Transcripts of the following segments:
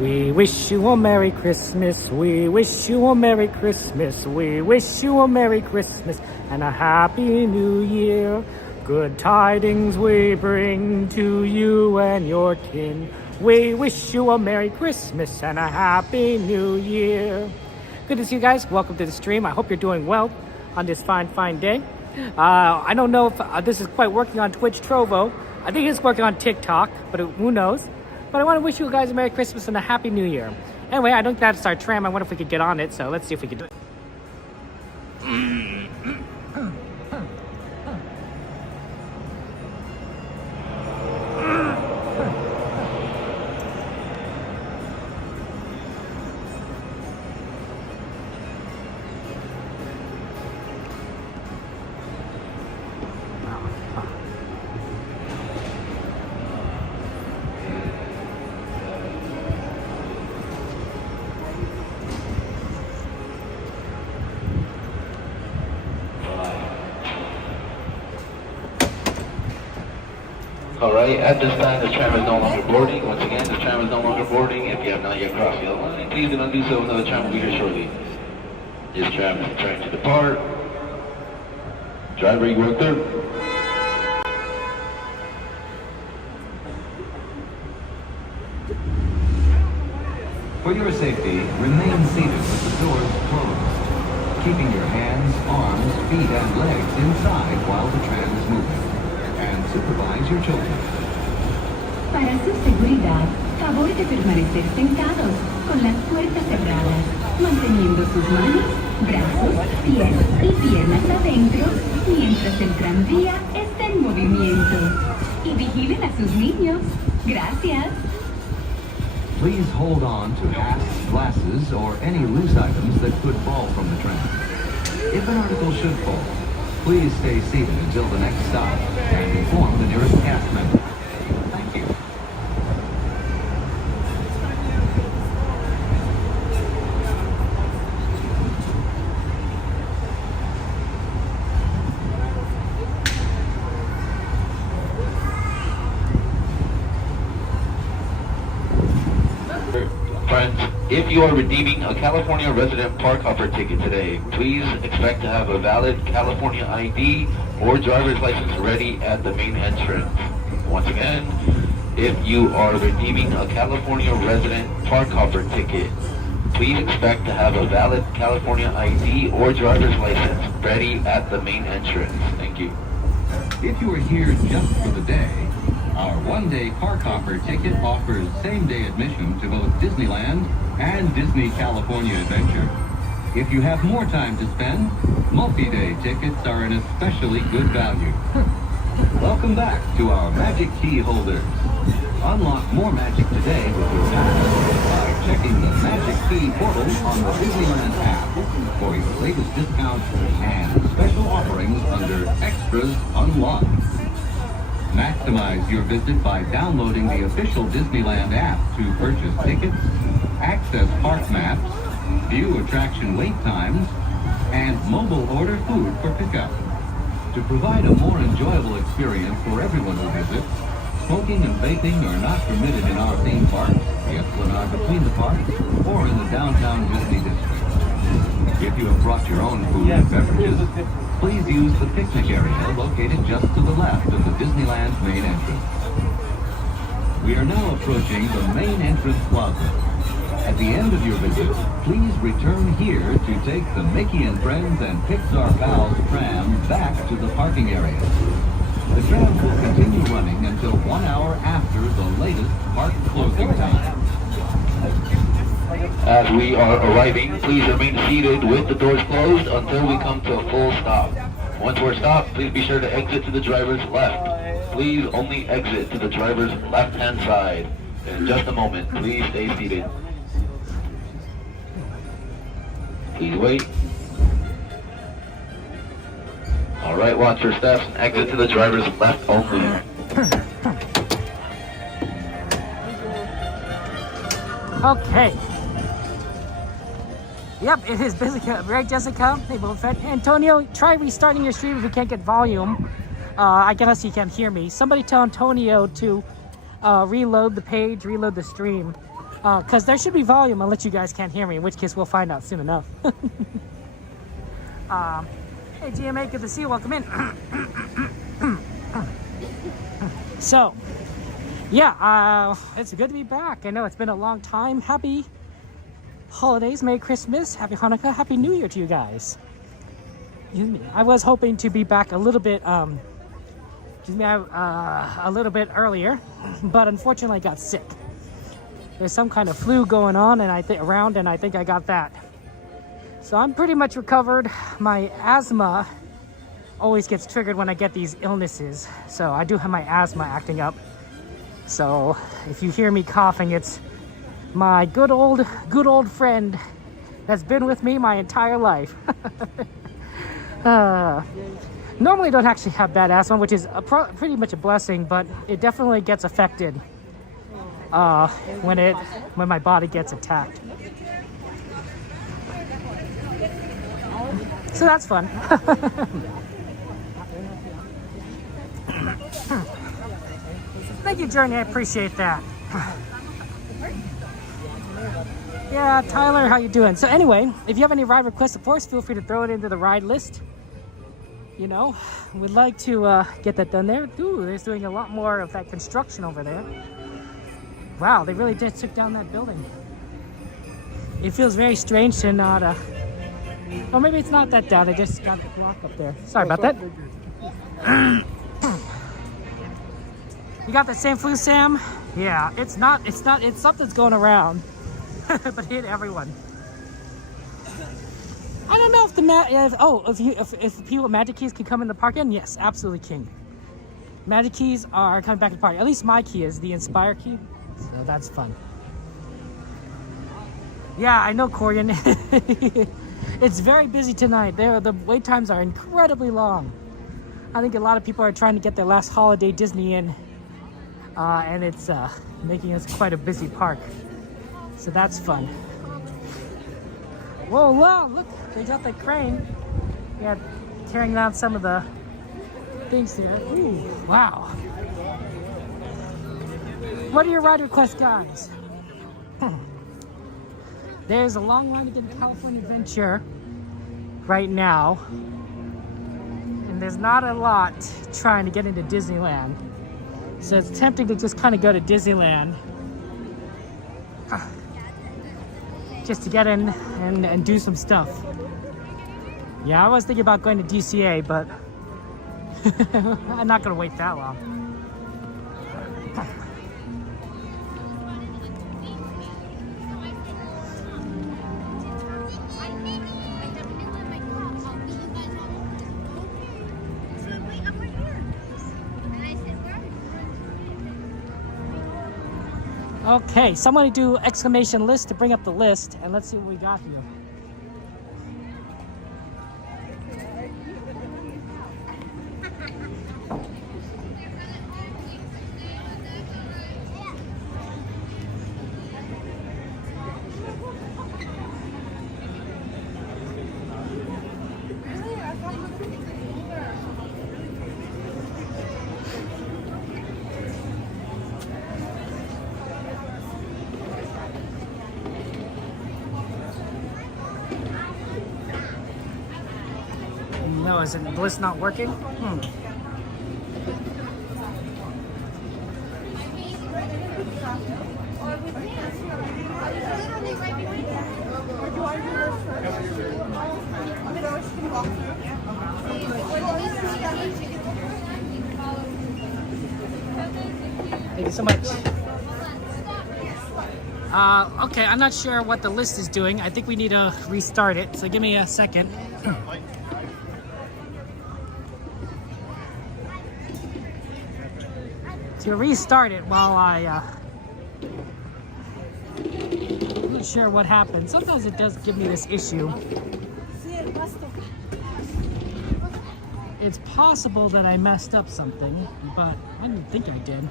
We wish you a Merry Christmas. We wish you a Merry Christmas. We wish you a Merry Christmas and a Happy New Year. Good tidings we bring to you and your kin. We wish you a Merry Christmas and a Happy New Year. Good to see you guys. Welcome to the stream. I hope you're doing well on this fine day. I don't know if this is quite working on Twitch Trovo. I think it's working on TikTok, but who knows? But I want to wish you guys a Merry Christmas and a Happy New Year. Anyway, I think that's our tram. I wonder if we could get on it, so let's see if we can do it. Alright, at this time the tram is no longer boarding. Once again, the tram is no longer boarding. If you have not yet crossed the line, please do not do so. Another tram will be here shortly. This tram is trying to depart. Driver, you work through. For your safety, remain seated with the doors closed, keeping your hands, arms, feet, and legs inside while the tram is moving. And supervise your children. Para su seguridad, favor de permanecer sentados con las puertas cerradas, manteniendo sus manos, brazos, pies y piernas adentro mientras el tranvía está en movimiento. Y vigilen a sus niños. Gracias. Please hold on to hats, glasses, or any loose items that could fall from the tram. If an article should fall, please stay seated until the next stop and inform the nearest cast member. Thank you. Friends, if you are redeeming a California resident park hopper ticket today, please expect to have a valid California ID or driver's license ready at the main entrance. Once again, if you are redeeming a California resident park hopper ticket, please expect to have a valid California ID or driver's license ready at the main entrance. Thank you. If you are here just for the day, our one-day park hopper ticket offers same-day admission to both Disneyland and Disney California Adventure. If you have more time to spend, multi-day tickets are an especially good value. Welcome back to our Magic Key holders. Unlock more magic today with your pass by checking the Magic Key portal on the Disneyland app for your latest discounts and special offerings under Extras Unlocked. Maximize your visit by downloading the official Disneyland app to purchase tickets, access park maps, view attraction wait times, and mobile order food for pickup. To provide a more enjoyable experience for everyone who visits, smoking and vaping are not permitted in our theme park, the Esplanade between the parks, or in the downtown Disney district. If you have brought your own food and beverages, please use the picnic area located just to the left of the Disneyland's main entrance. We are now approaching the main entrance plaza. At the end of your visit, please return here to take the Mickey and Friends and Pixar Pals tram back to the parking area. The tram will continue running until 1 hour after the latest park closing time. As we are arriving, please remain seated with the doors closed until we come to a full stop. Once we're stopped, please be sure to exit to the driver's left. Please only exit to the driver's left-hand side. In just a moment, please stay seated. Please wait. Alright, watch your steps and exit to the driver's left only. Okay. Yep, it is busy, right, Jessica? Hey, Boba Fett. Antonio, try restarting your stream if you can't get volume. I guess you can't hear me. Somebody tell Antonio to reload the page, reload the stream. Because there should be volume unless you guys can't hear me, in which case we'll find out soon enough. Hey, GMA, good to see you. Welcome in. So, yeah, it's good to be back. I know it's been a long time. Happy holidays, Merry Christmas, Happy Hanukkah, Happy New Year to you guys. I was hoping to be back a little bit, a little bit earlier, but unfortunately I got sick. There's some kind of flu going on, and I think I got that. So I'm pretty much recovered. My asthma always gets triggered when I get these illnesses, so I do have my asthma acting up. So if you hear me coughing, it's my good old friend that's been with me my entire life. Normally I don't actually have bad asthma, which is pretty much a blessing, but it definitely gets affected when my body gets attacked. So that's fun. Thank you, Journey. I appreciate that. Yeah, Tyler, how you doing? So anyway, if you have any ride requests, of course, feel free to throw it into the ride list. You know, we'd like to get that done there. Ooh, they're doing a lot more of that construction over there. Wow, they really just took down that building. It feels very strange to not, or maybe it's not that down, they just got the block up there. Sorry about that. You got the same flu, Sam? Yeah, it's something's going around. But hit everyone. I don't know if if people with Magic Keys can come in the park in. Yes, absolutely king. Magic Keys are coming back to the park. At least my key is the Inspire key, so that's fun. Yeah, I know, Corian. It's very busy tonight. The wait times are incredibly long. I think a lot of people are trying to get their last holiday Disney in, and it's making us quite a busy park. So that's fun. Whoa, wow, look, they got the crane. Yeah, tearing down some of the things here. Ooh, wow. What are your ride requests, guys? There's a long line to get to California Adventure right now. And there's not a lot trying to get into Disneyland. So it's tempting to just kind of go to Disneyland. Just to get in and do some stuff. Yeah, I was thinking about going to DCA, but I'm not gonna wait that long. Okay, somebody do exclamation list to bring up the list, and let's see what we got here. No, is the list not working? Thank you so much. Okay, I'm not sure what the list is doing. I think we need to restart it, so give me a second. To restart it while I'm not sure what happened. Sometimes it does give me this issue. It's possible that I messed up something, but I didn't think I did.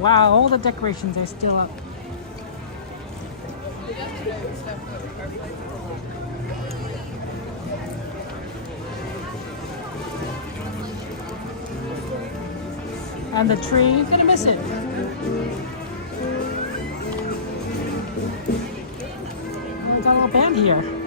Wow, all the decorations are still up. And the tree, you're gonna miss it. We got a little band here.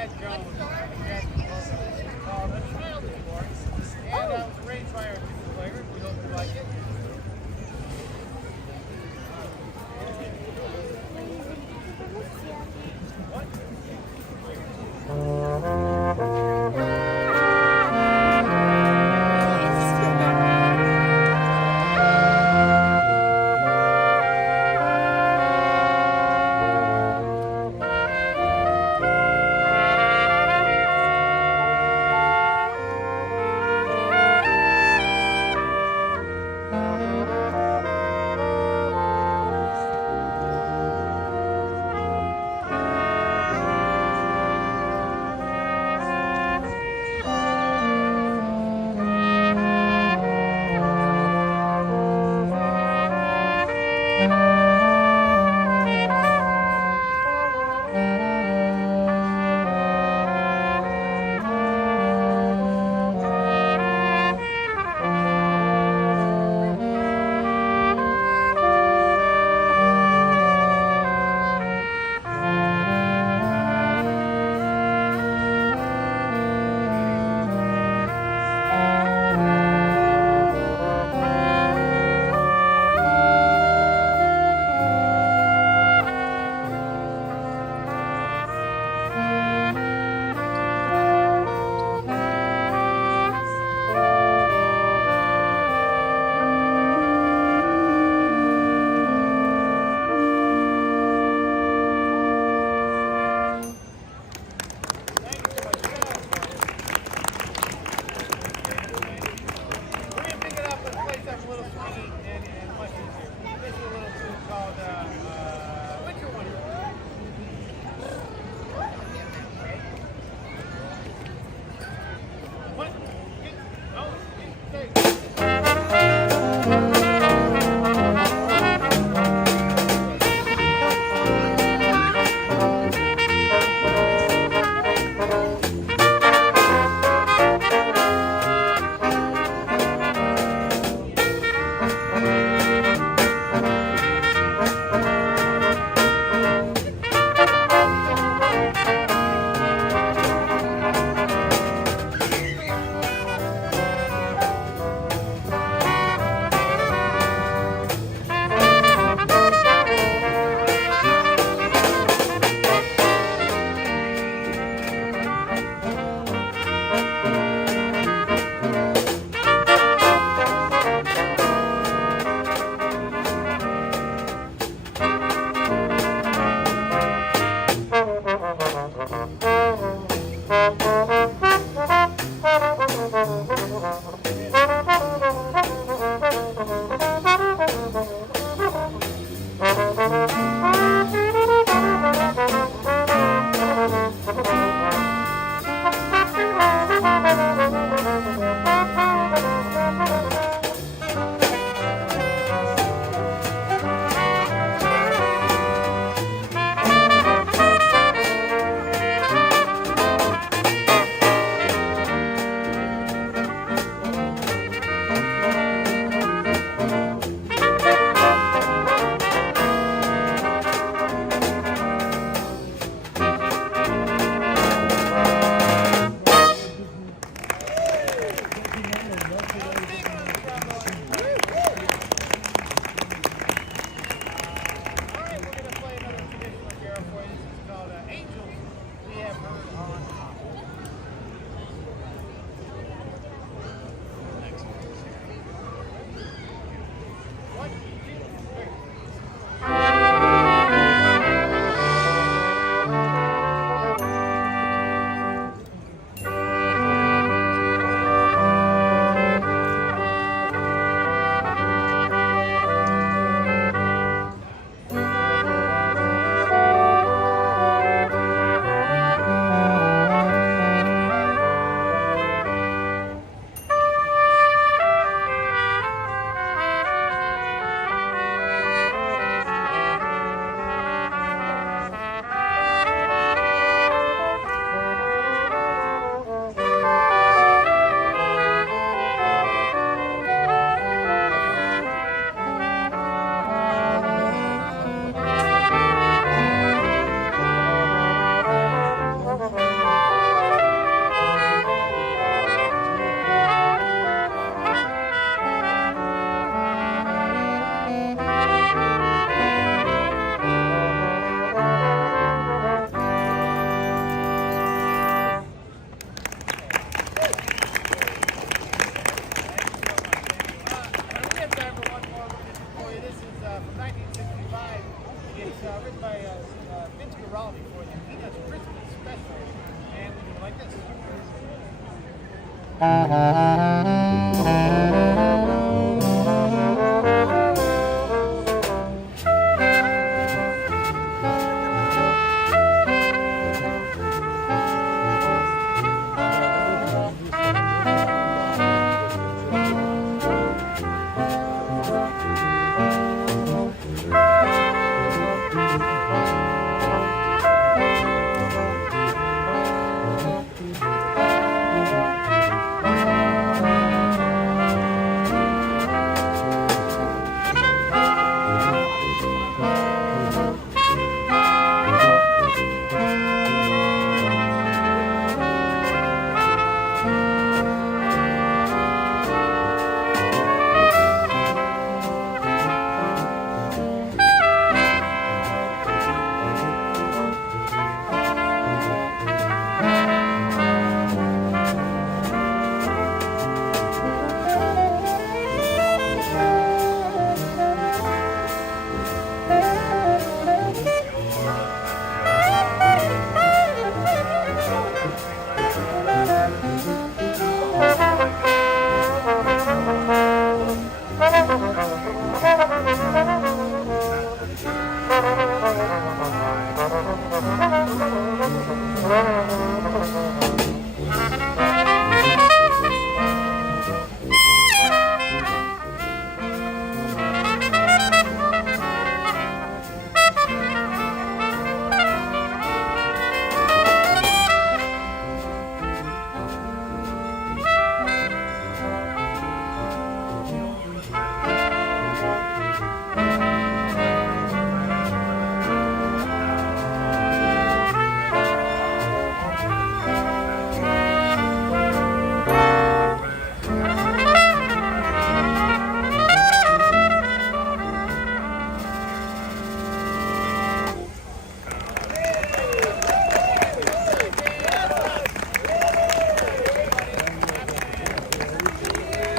Chad Jones. Called A Child is Born. And it was arranged by our two players. We hope you like it.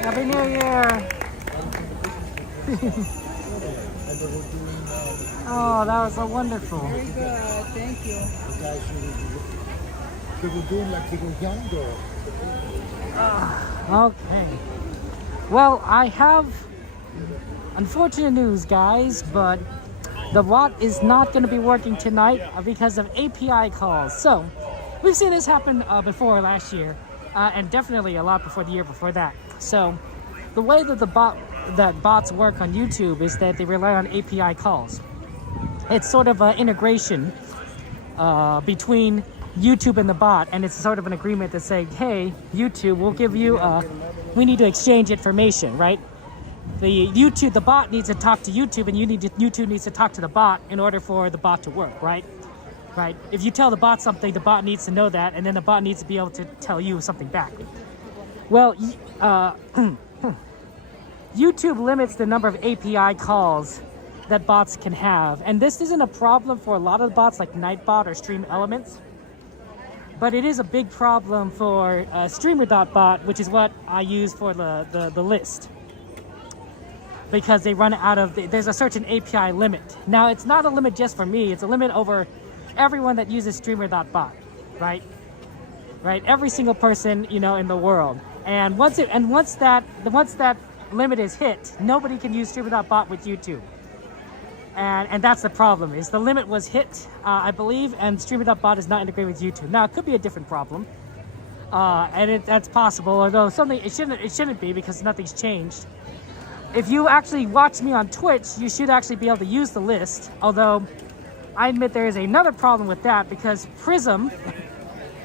Happy New Year! Oh, that was so wonderful. Very good, thank you. They were doing like they were younger. Okay. Well, I have unfortunate news, guys, but the bot is not going to be working tonight because of API calls. So, we've seen this happen before last year, and definitely a lot before the year before that. So, the way that bots work on YouTube is that they rely on API calls. It's sort of an integration between YouTube and the bot, and it's sort of an agreement that's saying, hey, YouTube, we'll give you, we need to exchange information, right? The bot needs to talk to YouTube, and YouTube needs to talk to the bot in order for the bot to work, right? Right? If you tell the bot something, the bot needs to know that, and then the bot needs to be able to tell you something back. Well, YouTube limits the number of API calls that bots can have, and this isn't a problem for a lot of bots like Nightbot or Stream Elements, but it is a big problem for Streamer.bot, which is what I use for the list, because they run out of there's a certain API limit. Now, it's not a limit just for me; it's a limit over everyone that uses Streamer.bot, right? Right, every single person in the world, and once that limit is hit, nobody can use Streamer.bot with YouTube. And that's the problem, is the limit was hit, I believe, and Streamer.bot is not integrated with YouTube. Now, it could be a different problem, and that's possible, although it shouldn't be, because nothing's changed. If you actually watch me on Twitch, you should actually be able to use the list, although I admit there is another problem with that, because Prism,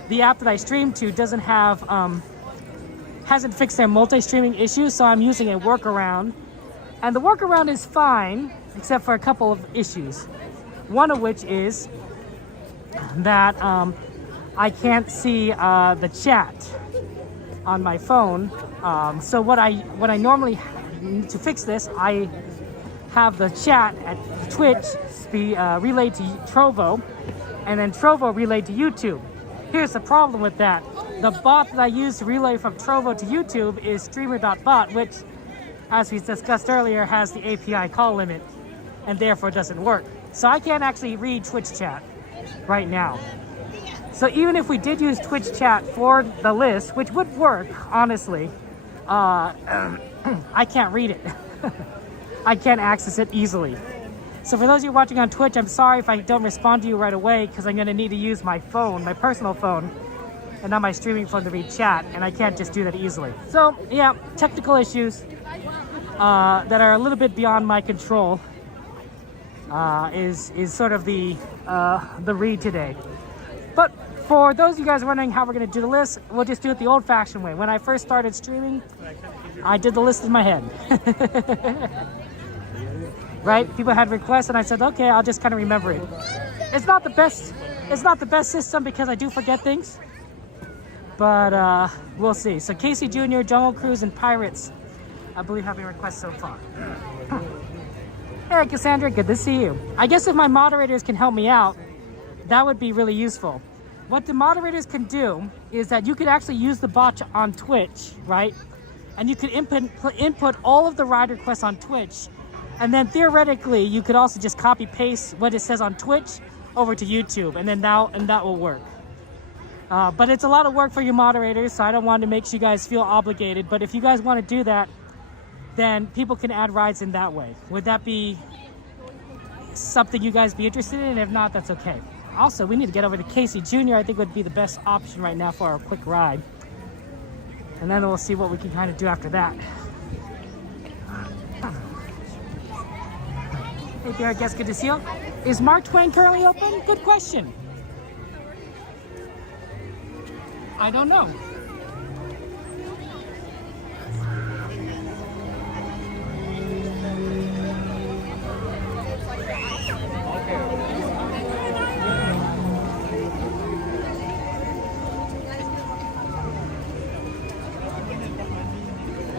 the app that I stream to, hasn't fixed their multi-streaming issue, so I'm using a workaround. And the workaround is fine, except for a couple of issues. One of which is that I can't see the chat on my phone. So what I normally to fix this, I have the chat at Twitch be relayed to Trovo, and then Trovo relayed to YouTube. Here's the problem with that. The bot that I use to relay from Trovo to YouTube is Streamer.bot, which, as we discussed earlier, has the API call limit, and therefore doesn't work. So I can't actually read Twitch chat right now. So even if we did use Twitch chat for the list, which would work, honestly, I can't read it. I can't access it easily. So for those of you watching on Twitch, I'm sorry if I don't respond to you right away because I'm going to need to use my phone, my personal phone, and not my streaming phone to read chat, and I can't just do that easily. So yeah, technical issues that are a little bit beyond my control is sort of the read today. But for those of you guys wondering how we're going to do the list, we'll just do it the old-fashioned way. When I first started streaming, I did the list in my head. Right? People had requests, and I said, okay, I'll just kind of remember it. It's not the best. It's not the best system because I do forget things. But we'll see. So Casey Jr., Jungle Cruise, and Pirates, I believe, have been requests so far. Hey, Cassandra, good to see you. I guess if my moderators can help me out, that would be really useful. What the moderators can do is that you could actually use the bot on Twitch, right? And you could input all of the ride requests on Twitch. And then theoretically, you could also just copy paste what it says on Twitch over to YouTube, and then that will work. But it's a lot of work for you moderators, so I don't want to make you guys feel obligated. But if you guys want to do that, then people can add rides in that way. Would that be something you guys be interested in? If not, that's okay. Also, we need to get over to Casey Jr. I think would be the best option right now for a quick ride. And then we'll see what we can kind of do after that. Hey there, I guess good to see you. Is Mark Twain currently open? Good question. I don't know.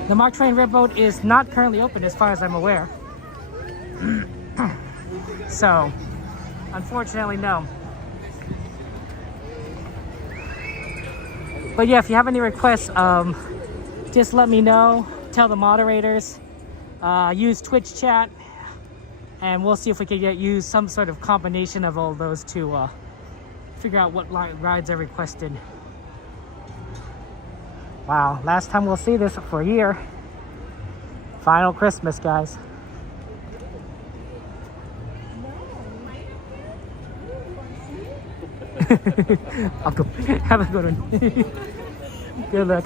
The Mark Twain riverboat is not currently open as far as I'm aware. So, unfortunately, no. But yeah, if you have any requests, just let me know. Tell the moderators. Use Twitch chat. And we'll see if we can use some sort of combination of all those to figure out what rides are requested. Wow, last time we'll see this for a year. Final Christmas, guys. I'll go. Have a good one. Good luck.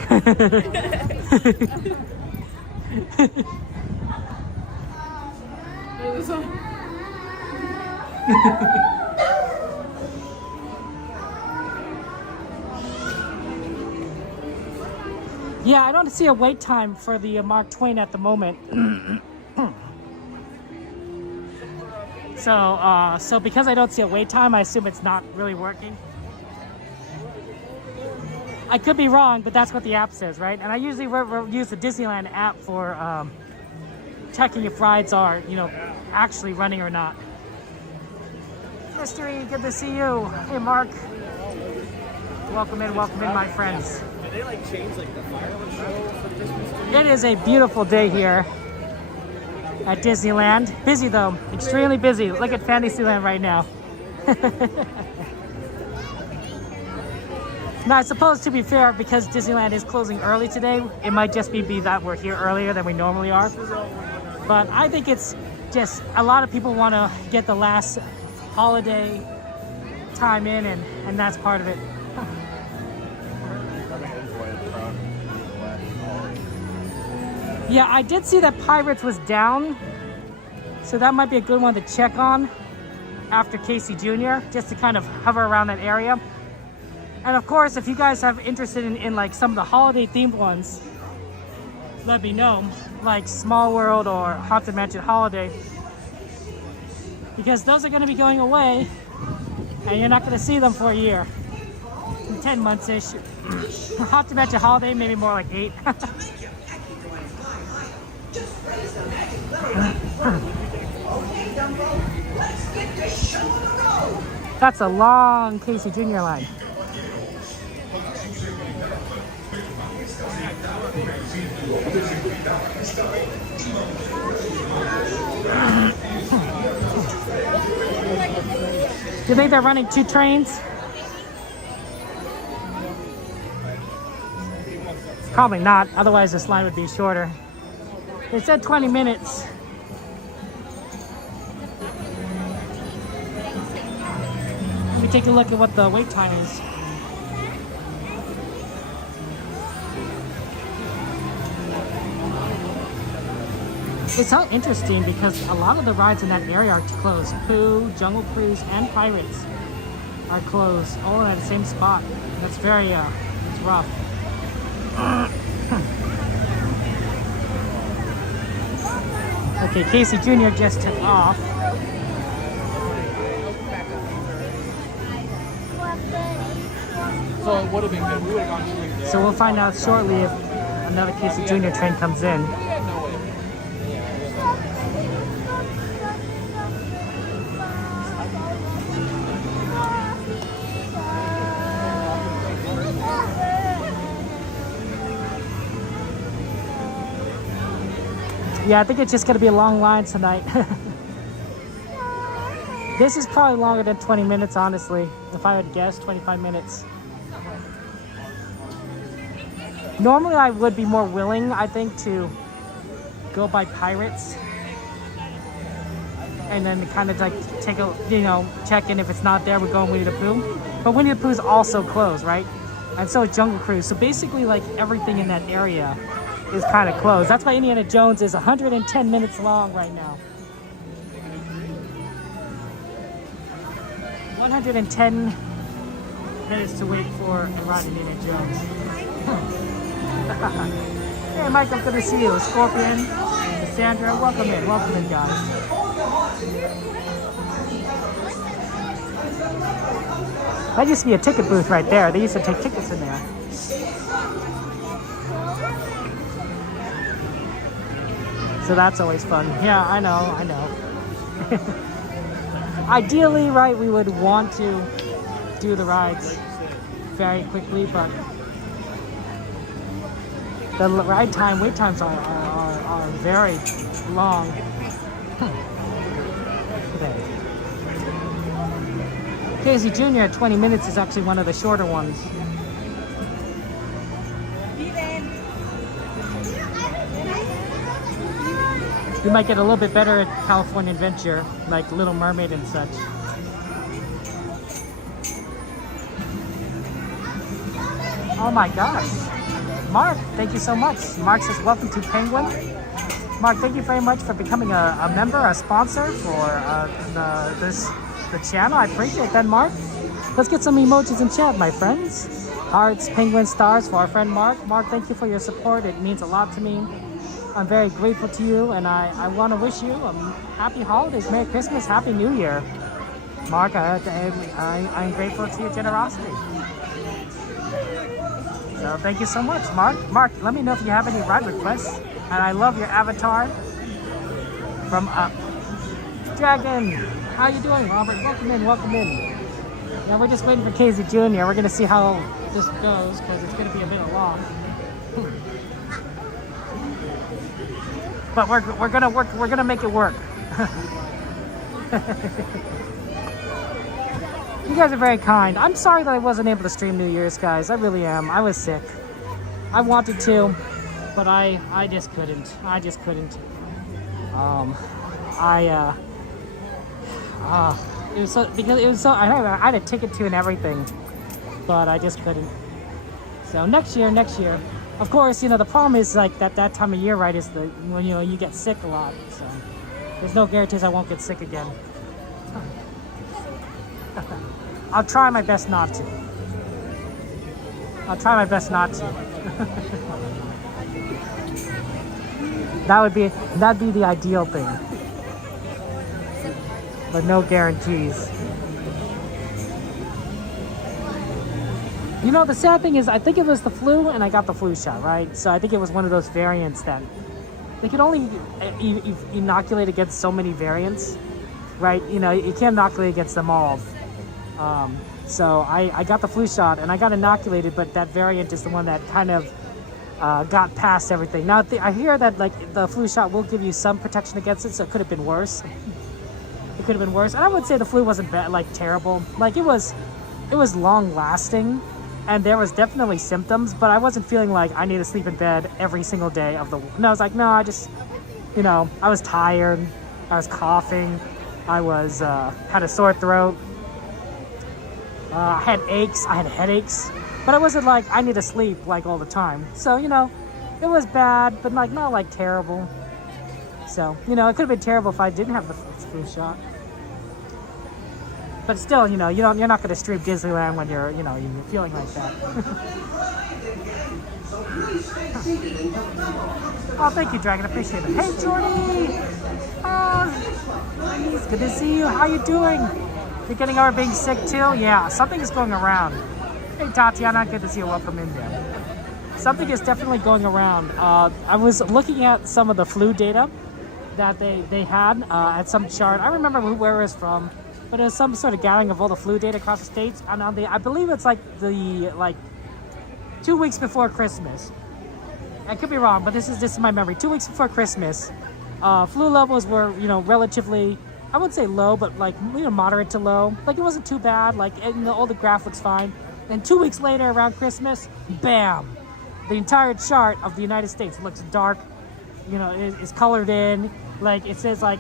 Yeah, I don't see a wait time for the Mark Twain at the moment. So because I don't see a wait time, I assume it's not really working. I could be wrong, but that's what the app says, right? And I usually use the Disneyland app for checking if rides are, actually running or not. Mystery, good to see you. Hey, Mark. Welcome in, my friends. Did they change the fireworks show for Christmas? It is a beautiful day here at Disneyland. Busy though, extremely busy. Look at Fantasyland right now. Now, I suppose to be fair, because Disneyland is closing early today, it might just be that we're here earlier than we normally are. But I think it's just a lot of people want to get the last holiday time in, and that's part of it. Yeah, I did see that Pirates was down, so that might be a good one to check on after Casey Jr., just to kind of hover around that area. And of course, if you guys have interested in some of the holiday themed ones, let me know, like Small World or Haunted Mansion Holiday, because those are going to be going away, and you're not going to see them for a year, 10 months-ish. Haunted Mansion Holiday, maybe more like 8. That's a long Casey Jr. line. Do you think they're running 2 trains? Probably not, otherwise this line would be shorter. They said 20 minutes. Let me take a look at what the wait time is. It's so interesting because a lot of the rides in that area are closed. Pooh, Jungle Cruise, and Pirates are closed, all at the same spot. That's very, it's rough. Okay, Casey Jr. just took off. So it would have been good. We would have gone straight there. So we'll find out shortly if another Casey Jr. train comes in. We had no way. Yeah, I think it's just gonna be a long line tonight. This is probably longer than 20 minutes, honestly. If I had guessed, 25 minutes. Normally I would be more willing, I think, to go by Pirates. And then kind of like take a, check in. If it's not there, we go on Winnie the Pooh. But Winnie the Pooh is also closed, right? And so is Jungle Cruise. So basically like everything in that area is kind of closed. That's why Indiana Jones is 110 minutes long right now. 110 minutes to wait for a ride Indiana Jones. Hey Michael, good to see you. Scorpion, Sandra, welcome in guys. That used to be a ticket booth right there. They used to take tickets in there. So that's always fun. Yeah, I know. Ideally, right, we would want to do the rides very quickly, but the wait times are very long. Casey Jr. at 20 minutes is actually one of the shorter ones. You might get a little bit better at California Adventure, like Little Mermaid and such. Oh my gosh. Mark, thank you so much. Mark says, welcome to Penguin. Mark, thank you very much for becoming a member, a sponsor for the channel. I appreciate that, Mark. Let's get some emojis in chat, my friends. Hearts, penguin, stars for our friend Mark. Mark, thank you for your support. It means a lot to me. I'm very grateful to you, and I want to wish you happy holidays, Merry Christmas, Happy New Year. Mark, I'm grateful to your generosity. So thank you so much, Mark. Mark, let me know if you have any ride requests. And I love your avatar from Up. Dragon, how you doing, Robert? Welcome in. Yeah, we're just waiting for Casey Jr. We're gonna see how this goes because it's gonna be a bit long. But we're gonna make it work. You guys are very kind. I'm sorry that I wasn't able to stream New Year's, guys. I really am. I was sick. I wanted to, but I just couldn't. It was so I had a ticket to and everything, but I just couldn't. So next year. Of course, the problem is like that time of year, right, is when you get sick a lot. So there's no guarantees I won't get sick again. I'll try my best not to. That'd be the ideal thing. But no guarantees. The sad thing is, I think it was the flu, and I got the flu shot, right? So I think it was one of those variants that they could only inoculate against so many variants, right? You can't inoculate against them all. So I got the flu shot, and I got inoculated, but that variant is the one that kind of got past everything. Now, I hear that like the flu shot will give you some protection against it, so it could have been worse. And I would say the flu wasn't bad, like terrible. Like it was long lasting, And there was definitely symptoms, but I wasn't feeling like I need to sleep in bed every single day of the week. No, I was like, no, I just, I was tired. I was coughing. I was, had a sore throat. I had aches. I had headaches. But I wasn't like, I need to sleep like all the time. So, it was bad, but like not like terrible. So, it could have been terrible if I didn't have the flu shot. But still, you're not going to stream Disneyland when you're feeling like that. Oh, thank you, Dragon. Appreciate it. Hey, Jordy! Oh, it's good to see you. How you doing? You're getting over being sick too? Yeah, something is going around. Hey, Tatiana, good to see you. Welcome in there. Something is definitely going around. I was looking at some of the flu data that they had at some chart. I remember where it was from. But it was some sort of gathering of all the flu data across the states, and I believe it's like 2 weeks before Christmas. I could be wrong, but this is my memory. 2 weeks before Christmas, flu levels were relatively, I wouldn't say low, but like moderate to low. Like it wasn't too bad. Like all the graph looks fine. Then 2 weeks later, around Christmas, bam! The entire chart of the United States looks dark. Is colored in. Like it says like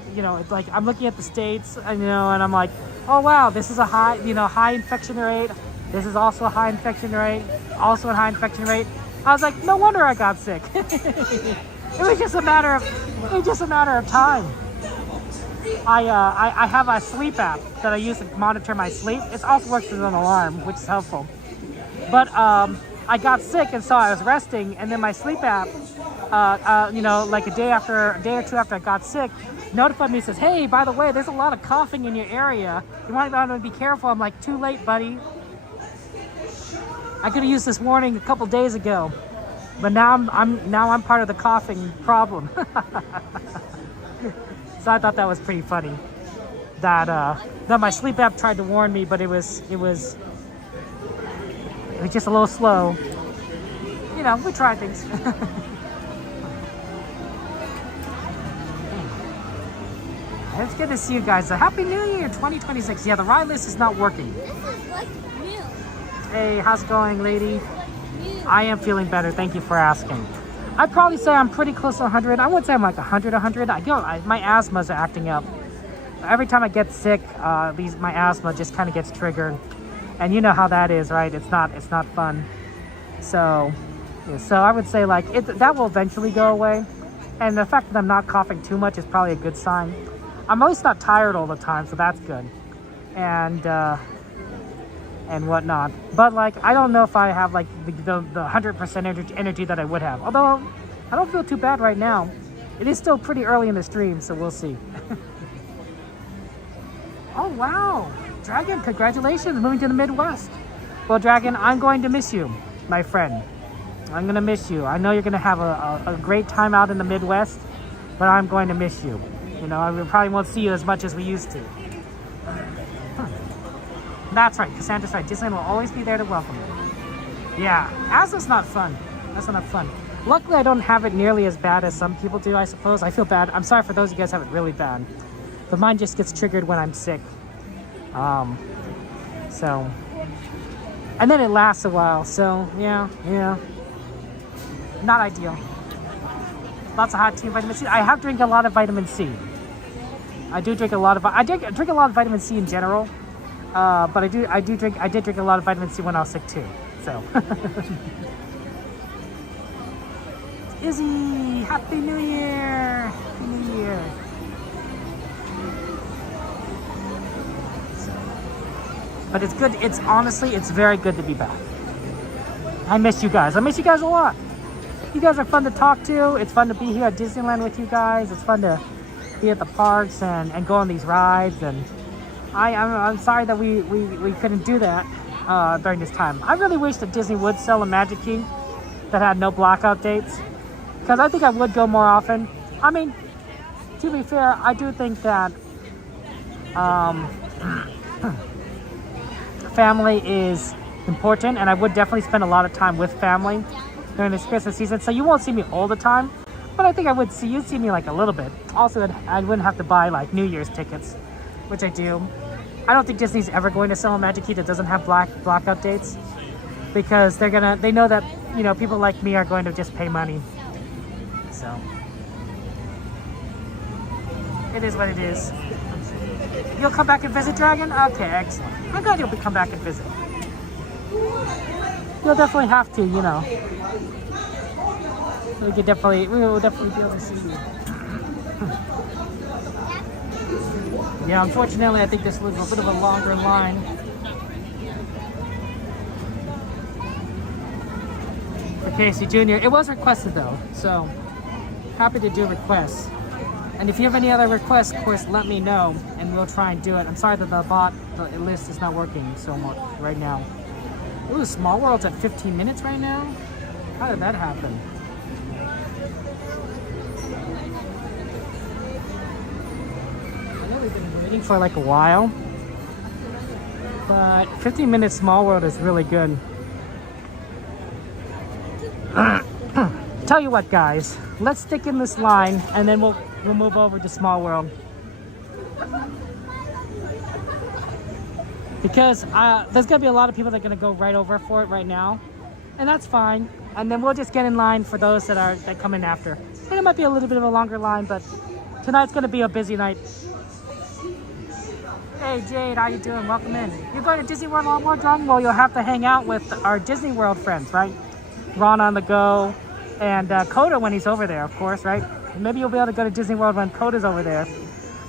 like I'm looking at the states and I'm like, oh wow, this is a high high infection rate. This is also a high infection rate, also a high infection rate. I was like, no wonder I got sick. It was just a matter of time. I have a sleep app that I use to monitor my sleep. It also works as an alarm, which is helpful. But I got sick, and so I was resting, and then my sleep app, like a day or two after I got sick, notified me, says, hey, by the way, there's a lot of coughing in your area. You might want to be careful. I'm like, too late, buddy. I could have used this warning a couple days ago, but now I'm part of the coughing problem. So I thought that was pretty funny. That my sleep app tried to warn me, but it was just a little slow. We try things. It's good to see you guys. Happy New Year 2026. Yeah, the ride list is not working. This is like new. Hey, how's it going, lady? I am feeling better. Thank you for asking. I'd probably say I'm pretty close to 100. I wouldn't say I'm like 100. My asthma's acting up. Every time I get sick, my asthma just kind of gets triggered. And you know how that is, right? It's not fun. So I would say like that will eventually go away. And the fact that I'm not coughing too much is probably a good sign. I'm always not tired all the time, so that's good. And whatnot. But like, I don't know if I have like the 100% energy that I would have. Although I don't feel too bad right now. It is still pretty early in the stream, so we'll see. Oh wow, Dragon, congratulations, moving to the Midwest. Well, Dragon, I'm going to miss you, my friend. I'm gonna miss you. I know you're gonna have a great time out in the Midwest, but I'm going to miss you. I probably won't see you as much as we used to. That's right, Cassandra's right. Disneyland will always be there to welcome you. Yeah, asthma's not fun. That's not fun. Luckily, I don't have it nearly as bad as some people do, I suppose. I feel bad. I'm sorry for those of you guys who have it really bad. But mine just gets triggered when I'm sick. And then it lasts a while. So, yeah. Not ideal. Lots of hot tea and vitamin C. I have drink a lot of vitamin C. I did drink a lot of vitamin C in general. But I did drink a lot of vitamin C when I was sick too. So Izzy, Happy New Year! Happy New Year! But it's good. It's very good to be back. I miss you guys. I miss you guys a lot. You guys are fun to talk to. It's fun to be here at Disneyland with you guys. It's fun to be at the parks and go on these rides. And I'm sorry that we couldn't do that during this time. I really wish that Disney would sell a Magic Key that had no blackout dates, because I think I would go more often. I mean, to be fair, I do think that family is important, and I would definitely spend a lot of time with family during this Christmas season. So you won't see me all the time, but I think you'd see me like a little bit. Also, that I wouldn't have to buy like New Year's tickets, which I do. I don't think Disney's ever going to sell a Magic Key that doesn't have blackout dates. because they know that, you know, people like me are going to just pay money. So it is what it is. You'll come back and visit, Dragon? Okay, excellent. I'm glad you'll come back and visit. You'll definitely have to, you know. We will definitely be able to see you. Yeah, unfortunately, I think this was a bit of a longer line. For Casey Jr. It was requested though, so happy to do requests. And if you have any other requests, of course, let me know and we'll try and do it. I'm sorry that the list is not working so much right now. Ooh, Small World's at 15 minutes right now? How did that happen? I know we've been waiting for like a while, but 15 minutes Small World is really good. Tell you what, guys, let's stick in this line and then we'll move over to Small World. Because there's gonna be a lot of people that are gonna go right over for it right now, and that's fine. And then we'll just get in line for those that come in after. And it might be a little bit of a longer line, but tonight's gonna be a busy night. Hey Jade, how you doing? Welcome in. You're going to Disney World a lot more, John? Well, you'll have to hang out with our Disney World friends, right? Ron on the go, and Coda when he's over there, of course, right? Maybe you'll be able to go to Disney World when Coda's over there.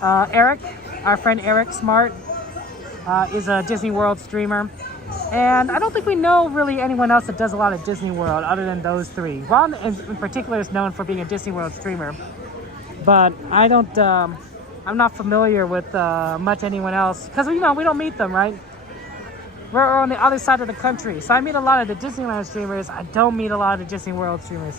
Eric, our friend Eric Smart, is a Disney World streamer. And I don't think we know really anyone else that does a lot of Disney World other than those three. Ron in particular is known for being a Disney World streamer. But I don't, I'm not familiar with much anyone else. Because, you know, we don't meet them, right? We're on the other side of the country. So I meet a lot of the Disneyland streamers. I don't meet a lot of the Disney World streamers.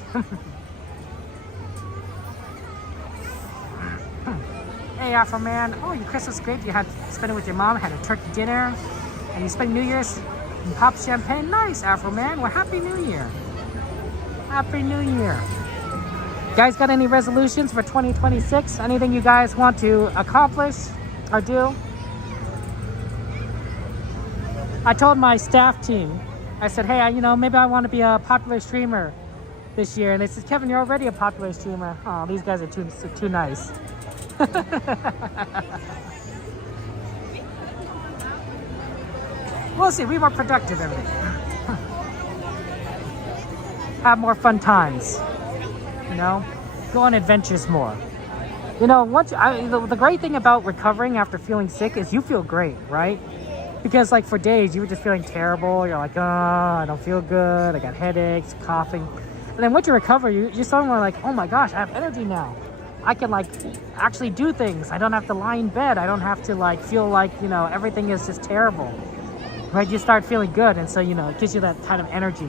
Hey, Afro Man. Oh, your Christmas great. You had spent it with your mom, had a turkey dinner, and you spent New Year's and popped champagne. Nice, Afro Man. Well, Happy New Year. Happy New Year. You guys got any resolutions for 2026? Anything you guys want to accomplish or do? I told my staff team, I said, hey, you know, maybe I want to be a popular streamer this year. And they said, Kevin, you're already a popular streamer. Oh, these guys are too nice. We'll see. We were productive every day. Have more fun times. You know, go on adventures more. You know, the great thing about recovering after feeling sick is you feel great, right? Because like for days you were just feeling terrible. You're like, oh, I don't feel good. I got headaches, coughing. And then once you recover, you're suddenly like, oh my gosh, I have energy now. I can like actually do things. I don't have to lie in bed. I don't have to like feel like, you know, everything is just terrible. Right? You start feeling good, and so, you know, it gives you that kind of energy.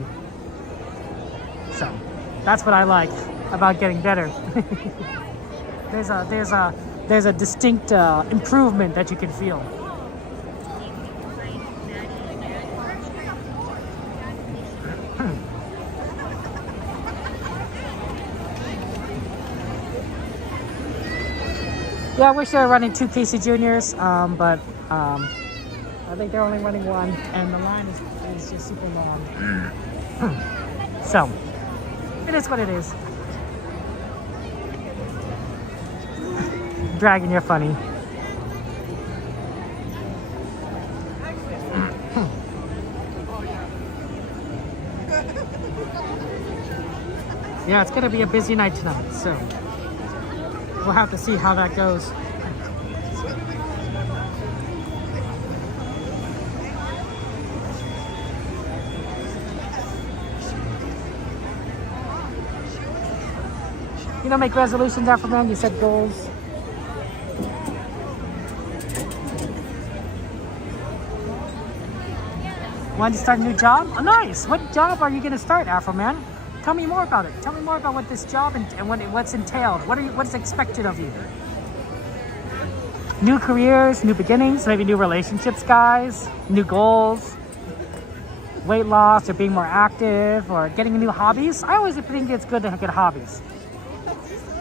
So that's what I like about getting better. there's a distinct improvement that you can feel. Yeah, I wish they were running 2 Casey Juniors, but I think they're only running 1, and the line is just super long. So, it is what it is. Dragon, you're funny. Yeah, it's gonna be a busy night tonight, so we'll have to see how that goes. You don't make resolutions after man, you set goals. Want to start a new job? Oh, nice! What job are you going to start, Afro Man? Tell me more about it. Tell me more about what this job and what's entailed. What's expected of you? New careers, new beginnings, maybe new relationships, guys. New goals. Weight loss, or being more active, or getting new hobbies. I always think it's good to get hobbies.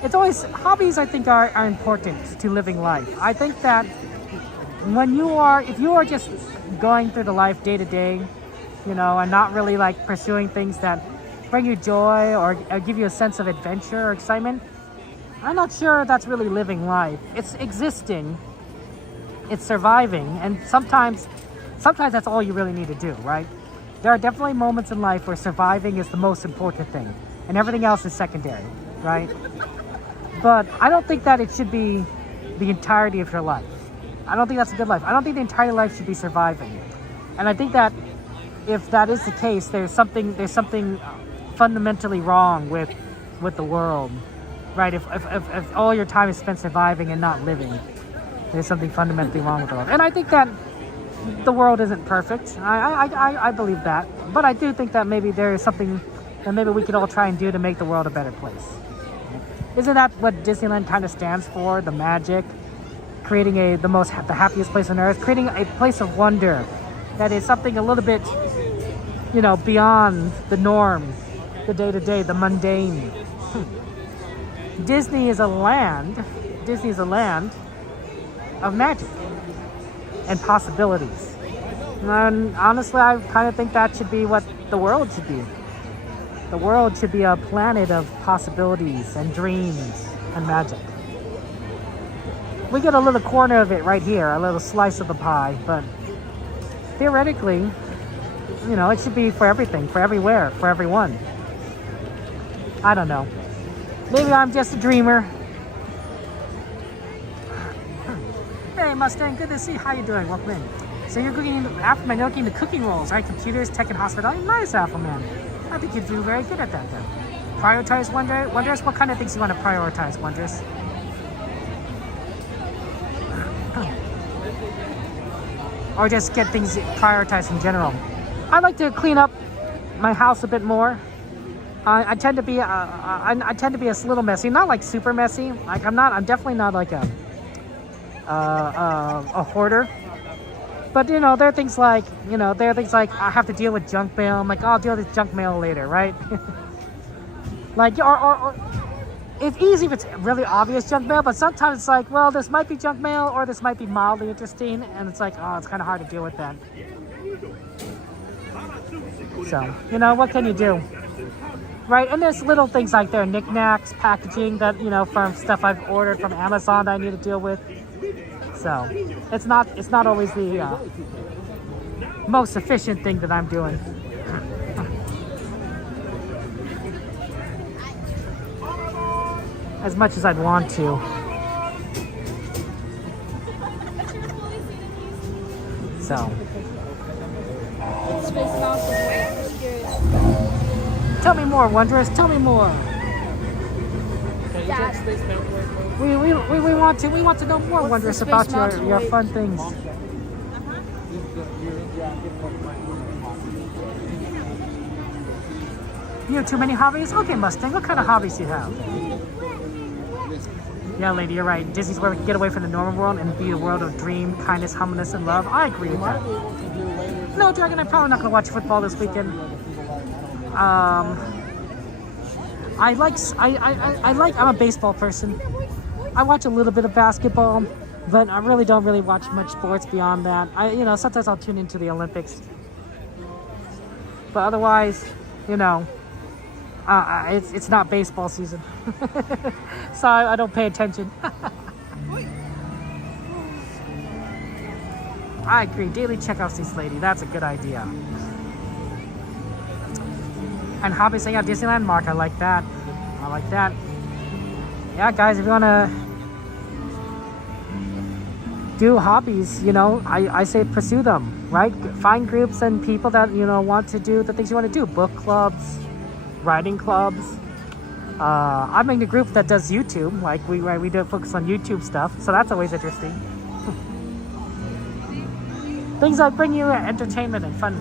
Hobbies I think are important to living life. I think that if you are just going through the life day to day, you know, and not really like pursuing things that bring you joy or give you a sense of adventure or excitement, I'm not sure that's really living life. It's existing, it's surviving, and sometimes that's all you really need to do, right? There are definitely moments in life where surviving is the most important thing, and everything else is secondary, right? But I don't think that it should be the entirety of your life. I don't think that's a good life. I don't think the entire life should be surviving. And I think that if that is the case, there's something fundamentally wrong with the world, right? If all your time is spent surviving and not living, there's something fundamentally wrong with the world. And I think that the world isn't perfect. I believe that. But I do think that maybe there is something that maybe we could all try and do to make the world a better place. Isn't that what Disneyland kind of stands for? The magic, creating the happiest place on earth, creating a place of wonder that is something a little bit, you know, beyond the norm, the day-to-day, the mundane. Disney is a land of magic and possibilities. And honestly, I kind of think that should be what the world should be. The world should be a planet of possibilities and dreams and magic. We get a little corner of it right here, a little slice of the pie, but theoretically, you know, it should be for everything, for everywhere, for everyone. I don't know. Maybe I'm just a dreamer. Hey Mustang, good to see you. How you doing? Welcome in. So you're cooking, Afroman, you're looking at cooking roles, right? Computers, tech, and hospitality. Nice, Afroman. I think you do very good at that then. Prioritize Wondrous. What kind of things you want to prioritize, Wondrous? Or just get things prioritized in general. I like to clean up my house a bit more. I tend to be a little messy, not like super messy. Like I'm definitely not like a hoarder. But you know, there are things like I have to deal with junk mail. I'm like, I'll deal with junk mail later, right? Like, or it's easy if it's really obvious junk mail, but sometimes it's like, well, this might be junk mail or this might be mildly interesting, and it's like, oh, it's kind of hard to deal with that. So, you know, what can you do? Right, and there's little things like there are knickknacks, packaging that, you know, from stuff I've ordered from Amazon that I need to deal with. So, it's not always the most efficient thing that I'm doing. As much as I'd want to. So. Tell me more, Wondrous. Tell me more. We want to know more, Wondrous, about your fun things. You have too many hobbies? Okay, Mustang. What kind of hobbies do you have? Yeah, lady, you're right. Disney's where we can get away from the normal world and be a world of dream, kindness, humbleness, and love. I agree with that. No, Dragon, I'm probably not going to watch football this weekend. I'm a baseball person. I watch a little bit of basketball, but I really don't watch much sports beyond that. Sometimes I'll tune into the Olympics. But otherwise, you know, it's not baseball season. So I don't pay attention. I agree. Daily checkouts, this lady. That's a good idea. And hobbies, yeah, Disneyland Mark. I like that. Yeah, guys, if you want to do hobbies, you know, I say pursue them, right? Find groups and people that, you know, want to do the things you want to do. Book clubs, writing clubs. I'm in a group that does YouTube. Like we do focus on YouTube stuff, so that's always interesting. Things that bring you entertainment and fun.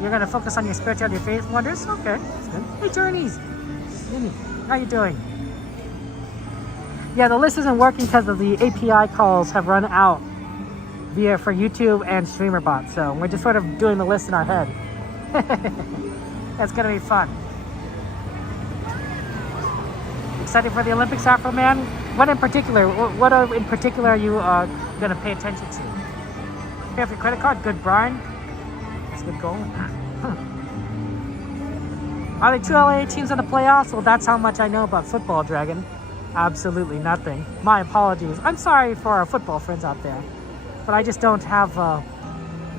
You're gonna focus on your spirituality, your faith, Wonders. Okay, that's good. Hey, Journeys, how you doing? Yeah, the list isn't working because of the API calls have run out for YouTube and StreamerBot. So we're just sort of doing the list in our head. That's gonna be fun. Excited for the Olympics, Afro Man? What in particular are you gonna pay attention to? Pay off your credit card? Good, Brian. good goal. Are there two LA teams in the playoffs? Well, that's how much I know about football, Dragon. Absolutely nothing. My apologies. I'm sorry for our football friends out there, but I just don't have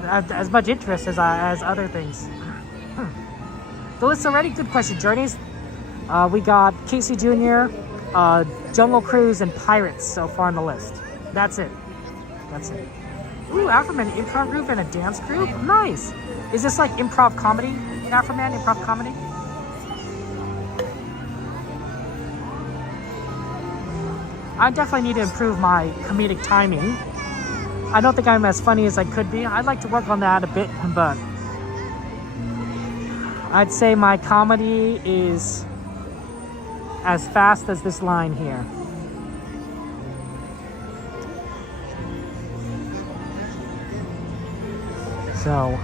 as much interest as other things. The list already. Good question, Journeys. We got Casey Jr., Jungle Cruise, and Pirates so far on the list. That's it. That's it. Ooh, Afroman improv group and a dance group? Nice. Is this like improv comedy in Afroman? Improv comedy? I definitely need to improve my comedic timing. I don't think I'm as funny as I could be. I'd like to work on that a bit, but I'd say my comedy is as fast as this line here. So,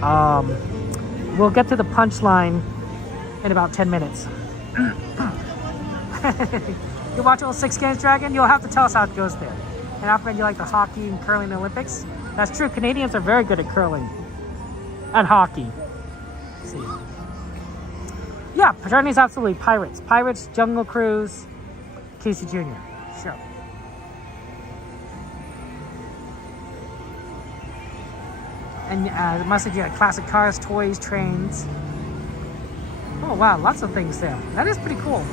we'll get to the punchline in about 10 minutes. You watch all 6 games, Dragon? You'll have to tell us how it goes there. And after you like the hockey and curling Olympics? That's true. Canadians are very good at curling and hockey. Let's see. Yeah, Journey's absolutely Pirates. Pirates, Jungle Cruise, Casey Jr. Sure. And must have classic cars, toys, trains. Oh wow, lots of things there. That is pretty cool.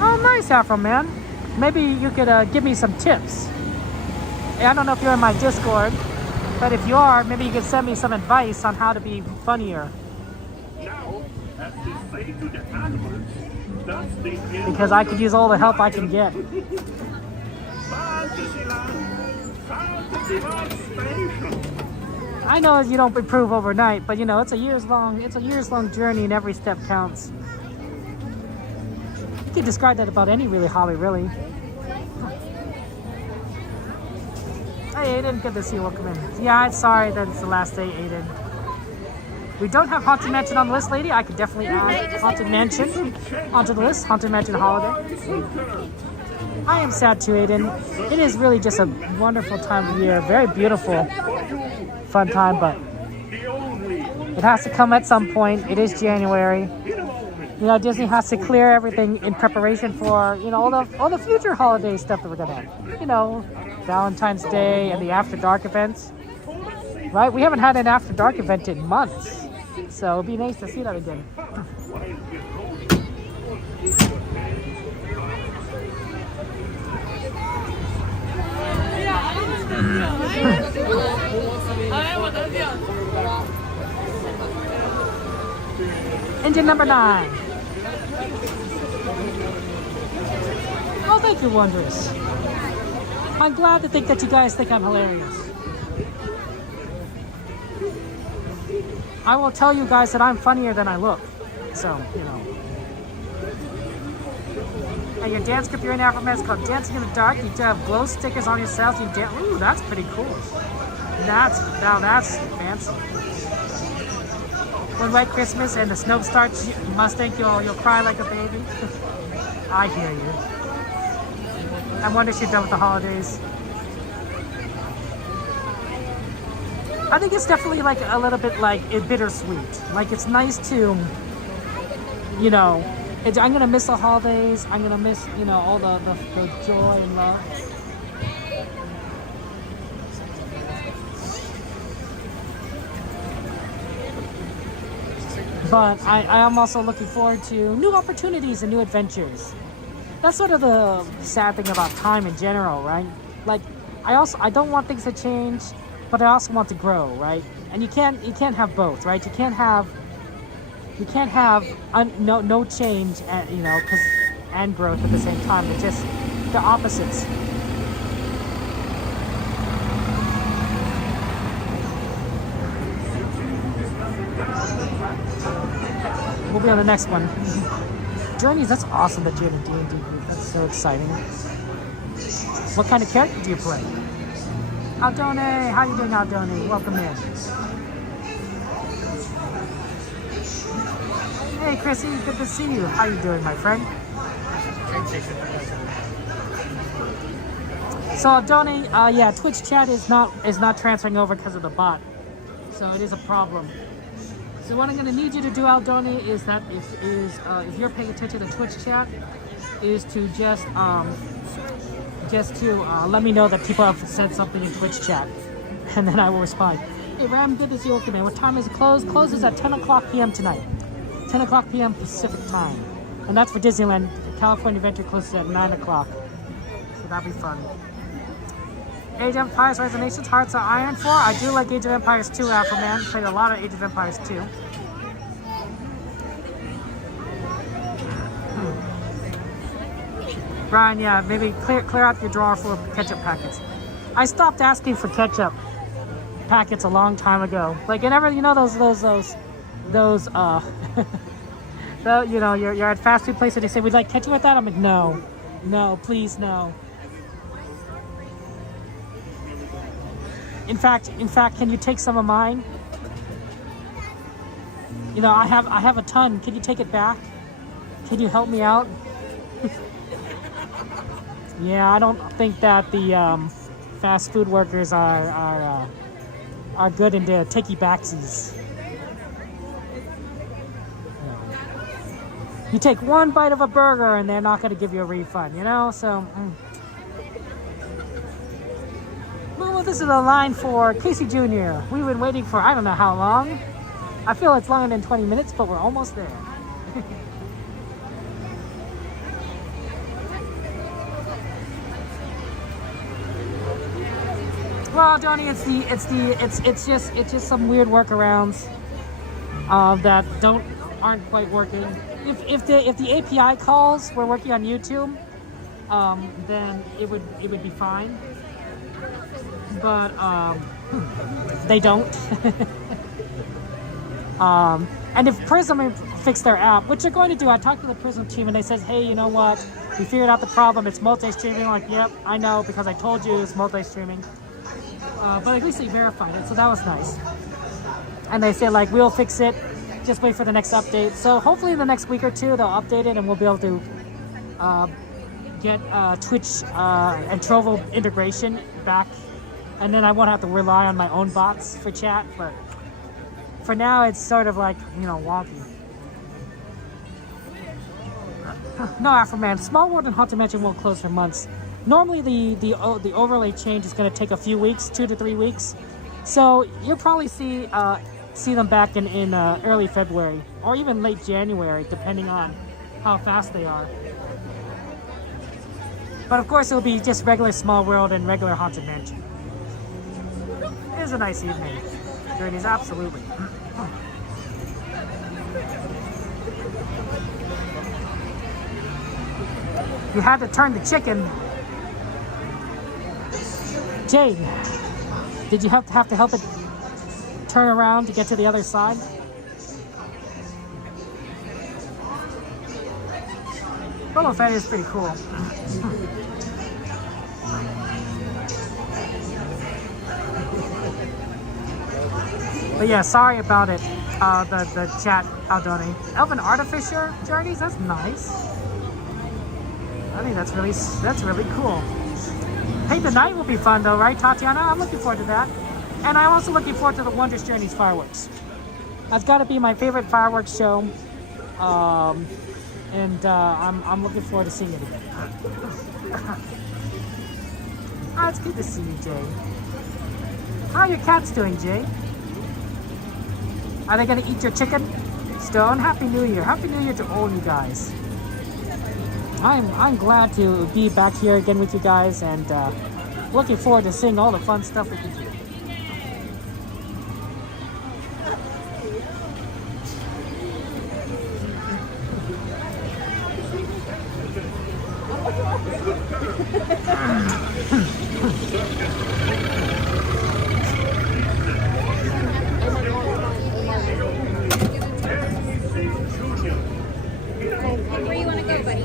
Oh, nice, Afro Man. Maybe you could give me some tips. I don't know if you're in my Discord, but if you are, maybe you could send me some advice on how to be funnier. Because I could use all the help I can get. I know you don't improve overnight, but you know it's a years long journey, and every step counts. You can describe that about any hobby, really. Hey Aiden, good to see you. Welcome in. Yeah, I'm sorry that it's the last day, Aiden. We don't have Haunted Mansion on the list, lady. I could definitely add Haunted Mansion onto the list. Haunted Mansion Holiday. I am sad too, Aiden. It is really just a wonderful time of year. Very beautiful, fun time, but it has to come at some point. It is January. You know, Disney has to clear everything in preparation for, you know, all the future holiday stuff that we're gonna have. You know, Valentine's Day and the After Dark events. Right? We haven't had an After Dark event in months. So it'd be nice to see that again. Engine number 9. Oh, thank you, Wondrous. I'm glad to think that you guys think I'm hilarious. I will tell you guys that I'm funnier than I look. So, you know. And your dance group you're in Afroman is called Dancing in the Dark. You have glow stickers on yourself. You dance. Ooh, that's pretty cool. That's fancy. When White Christmas and the snow starts, you must think you'll cry like a baby. I hear you. I wonder if you're done with the holidays. I think it's definitely like a little bit like bittersweet. Like it's nice to, you know, I'm gonna miss the holidays. I'm gonna miss, you know, all the joy and love. But I am also looking forward to new opportunities and new adventures. That's sort of the sad thing about time in general, right? Like, I don't want things to change, but I also want to grow, right? And you can't have both, right? You can't have no change, and, you know, and growth at the same time. They're just the opposites. We'll be on the next one. Journeys, that's awesome that you're in a D&D group. That's so exciting. What kind of character do you play? Aldone, how you doing, Aldone? Welcome in. Hey, Chrissy, good to see you. How you doing, my friend? So, Aldone, yeah, Twitch chat is not transferring over because of the bot. So it is a problem. So what I'm going to need you to do, Aldoni, is that if you're paying attention to Twitch chat, is to just let me know that people have said something in Twitch chat, and then I will respond. Hey Ram, good to see you. Okay, man. What time is it closed? Closes at 10 o'clock p.m. tonight. 10 o'clock p.m. Pacific time, and that's for Disneyland. California Adventure closes at 9 o'clock. So that'll be fun. Age of Empires Resonations, Hearts of Iron 4. I do like Age of Empires 2, Afroman. Played a lot of Age of Empires 2. Brian, yeah, maybe clear out your drawer full of ketchup packets. I stopped asking for ketchup packets a long time ago. Like, whenever, you know, those you know, you're at fast food place and they say, we'd like ketchup with that? I'm like, no, please, no. In fact, can you take some of mine? You know, I have a ton. Can you take it back? Can you help me out? Yeah, I don't think that the fast food workers are good into takey backsies. You take one bite of a burger and they're not going to give you a refund, you know? So, Well, this is a line for Casey Jr. We've been waiting for I don't know how long. I feel it's longer than 20 minutes, but we're almost there. Well, Johnny, it's just some weird workarounds that aren't quite working. If the API calls were working on YouTube, then it would be fine. But they don't. And if Prism fix their app, which they're going to do, I talked to the Prism team and they said, hey, you know what? We figured out the problem. It's multi-streaming. I'm like, yep, I know because I told you it's multi-streaming. But at least they verified it, so that was nice. And they said, like, we'll fix it. Just wait for the next update. So hopefully in the next week or two, they'll update it and we'll be able to get Twitch and Trovo integration back. And then I won't have to rely on my own bots for chat. But for now, it's sort of like, you know, wonky. No, Afroman. Small World and Haunted Mansion won't close for months. Normally, the overlay change is going to take a few weeks, 2 to 3 weeks. So you'll probably see them back in early February or even late January, depending on how fast they are. But of course, it'll be just regular Small World and regular Haunted Mansion. It is a nice evening. Journeys, absolutely. You had to turn the chicken. Jade, did you have to help it turn around to get to the other side? Boba Fett is pretty cool. But yeah, sorry about it. The chat, Aldoni. Elven Artificer Journeys, that's nice. I think that's really cool. Hey, the night will be fun though, right, Tatiana? I'm looking forward to that. And I'm also looking forward to the Wondrous Journeys fireworks. That's got to be my favorite fireworks show. And I'm looking forward to seeing it again. Oh, it's good to see you, Jay. How are your cats doing, Jay? Are they going to eat your chicken? Stone, Happy New Year. Happy New Year to all you guys. I'm glad to be back here again with you guys and looking forward to seeing all the fun stuff we can do. Where you want to go, buddy?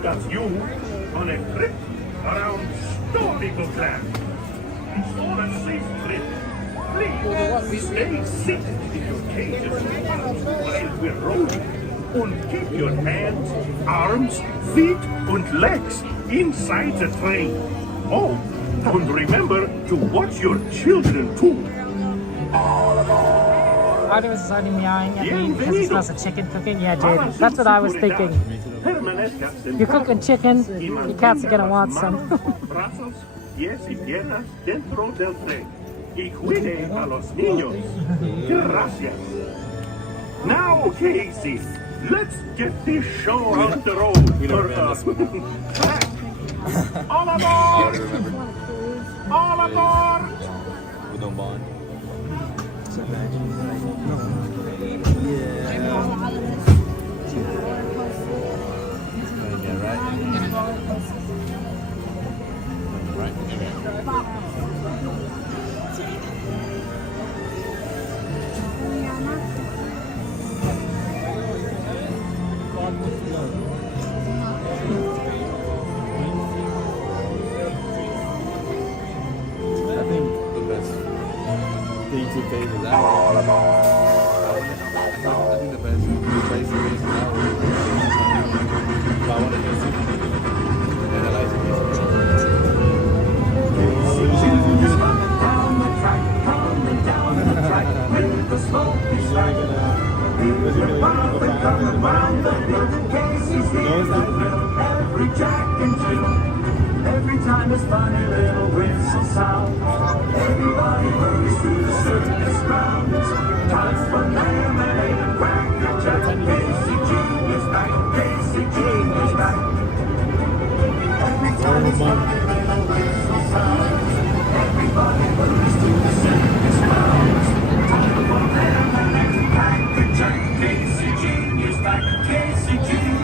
That's you on a trip around Storybook Land. It's all a safe trip. Please stay seated in your cages while we're rolling. And keep your hands, arms, feet, and legs inside the train. Oh, And remember to watch your children too. Artemis is only meowing at me because he smells of chicken cooking. Yeah, Jaden, that's what I was thinking. You're cooking chicken, your cats are gonna want some. Brazos, pies y piernas dentro del tren. Y cuide a los niños. Gracias. Now, Casey, let's get this show on the road. Back. All aboard! All aboard! We don't bond. All aboard! I think the best place to be is now. But I want to go see. And I like to Every time this funny little whistle sounds, everybody hurries to the circus grounds. Time for lemonade and cracker jack. Casey Jean is back. Casey Jean is back. Every time this funny little whistle sounds, everybody hurries to the circus grounds. Time for lemonade and cracker jack. Casey Jean is back. Casey Jean.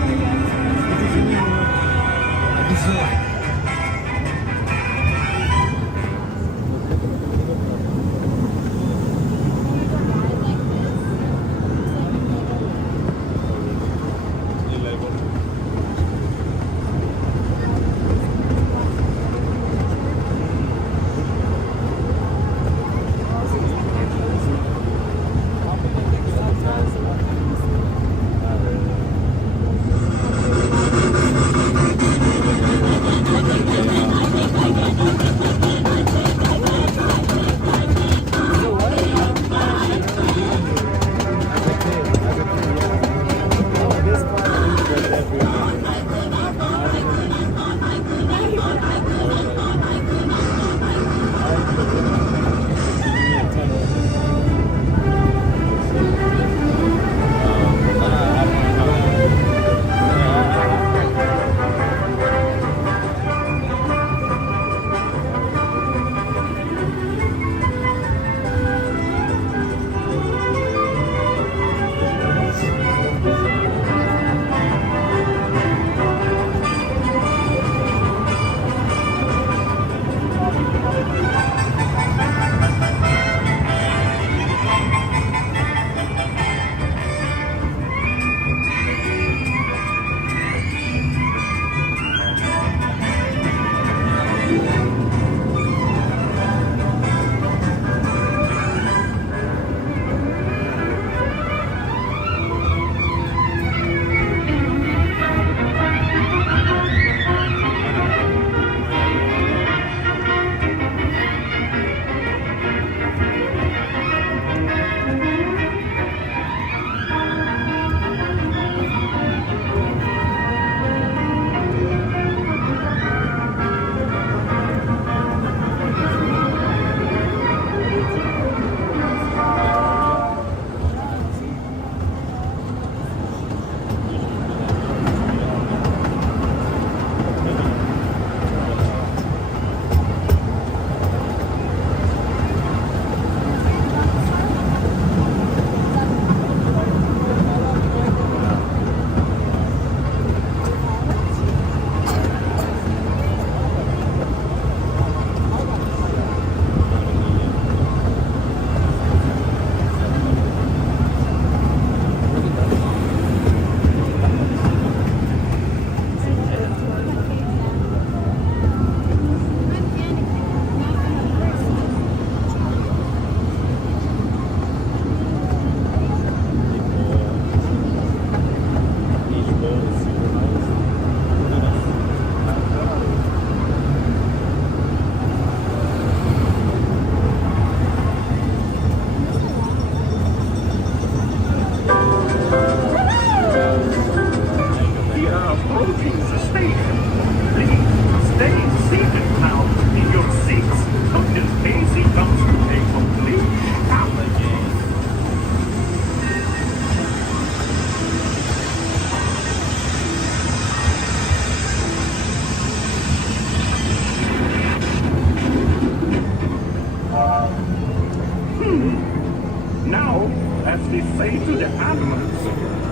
Now, as they say to the animals,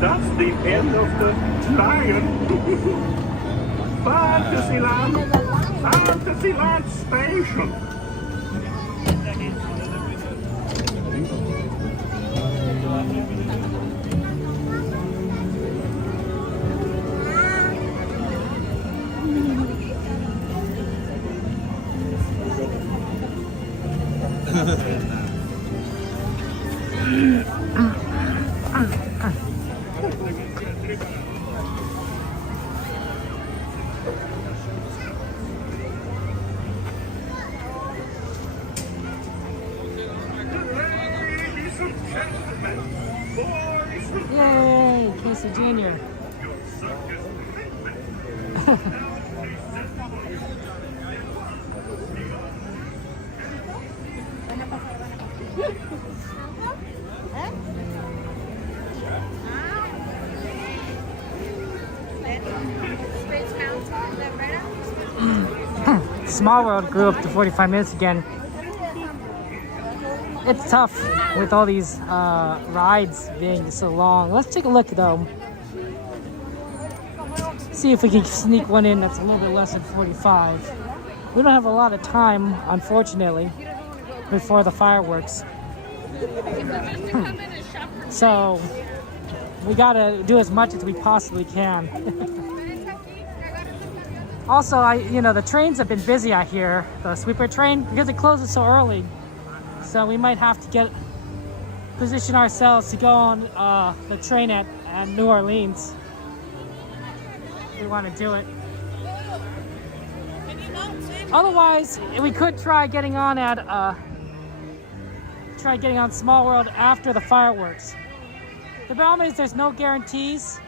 that's the end of the lion. Fantasyland Station. Ladies and gentlemen, boys and Yay, Casey Jr. Small World grew up to 45 minutes again. It's tough with all these rides being so long. Let's take a look though. See if we can sneak one in that's a little bit less than 45. We don't have a lot of time, unfortunately, before the fireworks. So we gotta do as much as we possibly can. Also, the trains have been busy out here, the sweeper train, because it closes so early. So we might have to position ourselves to go on the train at New Orleans. If we want to do it. Otherwise, we could try getting on Small World after the fireworks. The problem is there's no guarantees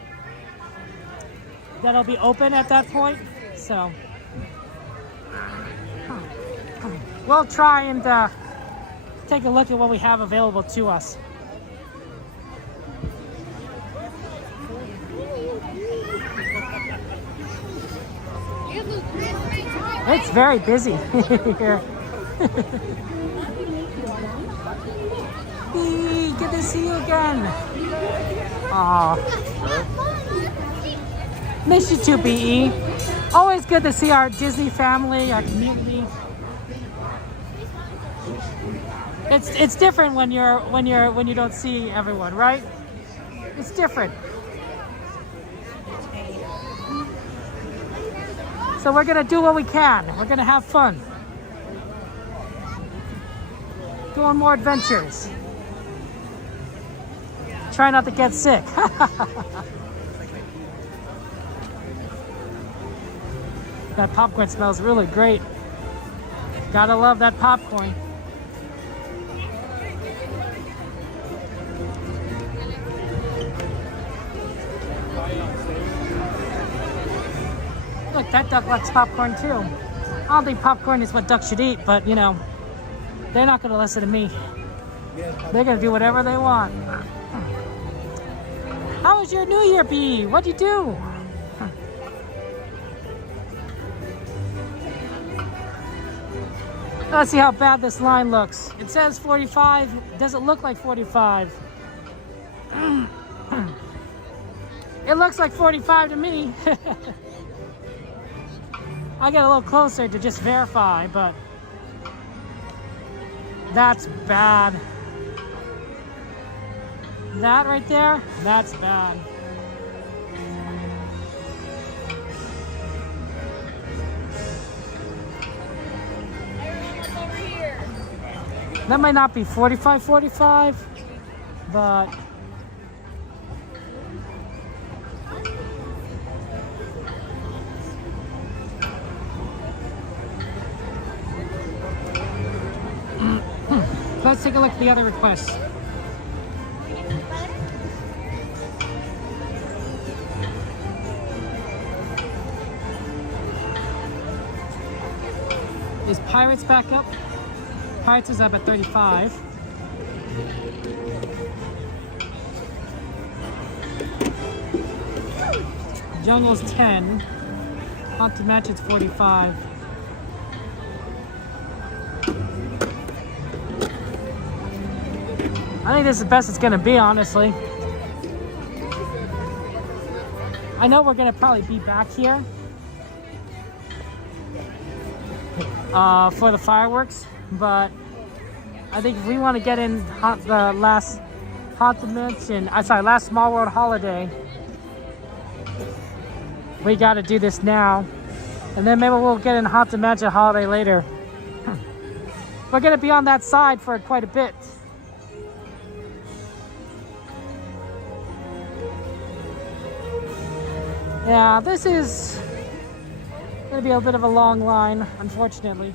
that it'll be open at that point. So we'll try and take a look at what we have available to us. It's very busy here. Bee, good to see you again. Aw. Miss you too, BE. Always good to see our Disney family, our community. It's different when you don't see everyone, right? It's different. So we're gonna do what we can. We're gonna have fun. Go on more adventures. Try not to get sick. That popcorn smells really great. Gotta love that popcorn. Look, that duck likes popcorn too. I don't think popcorn is what ducks should eat, but they're not gonna listen to me. They're gonna do whatever they want. How was your New Year, B? What'd you do? Let's see how bad this line looks. It says 45. It doesn't look like 45. It looks like 45 to me. I'll get a little closer to just verify, but that's bad. That right there, that's bad. That might not be 45, but let's take a look at the other requests. Is Pirates back up? Pirates is up at 35. Jungle's 10. Haunted Mansion's 45. I I think this is the best it's gonna be, honestly. I know we're gonna probably be back here for the fireworks, but I think if we want to get in the last last Small World holiday, we got to do this now, and then maybe we'll get in Haunted Mansion holiday later. We're gonna be on that side for quite a bit. Yeah, this is gonna be a bit of a long line, unfortunately.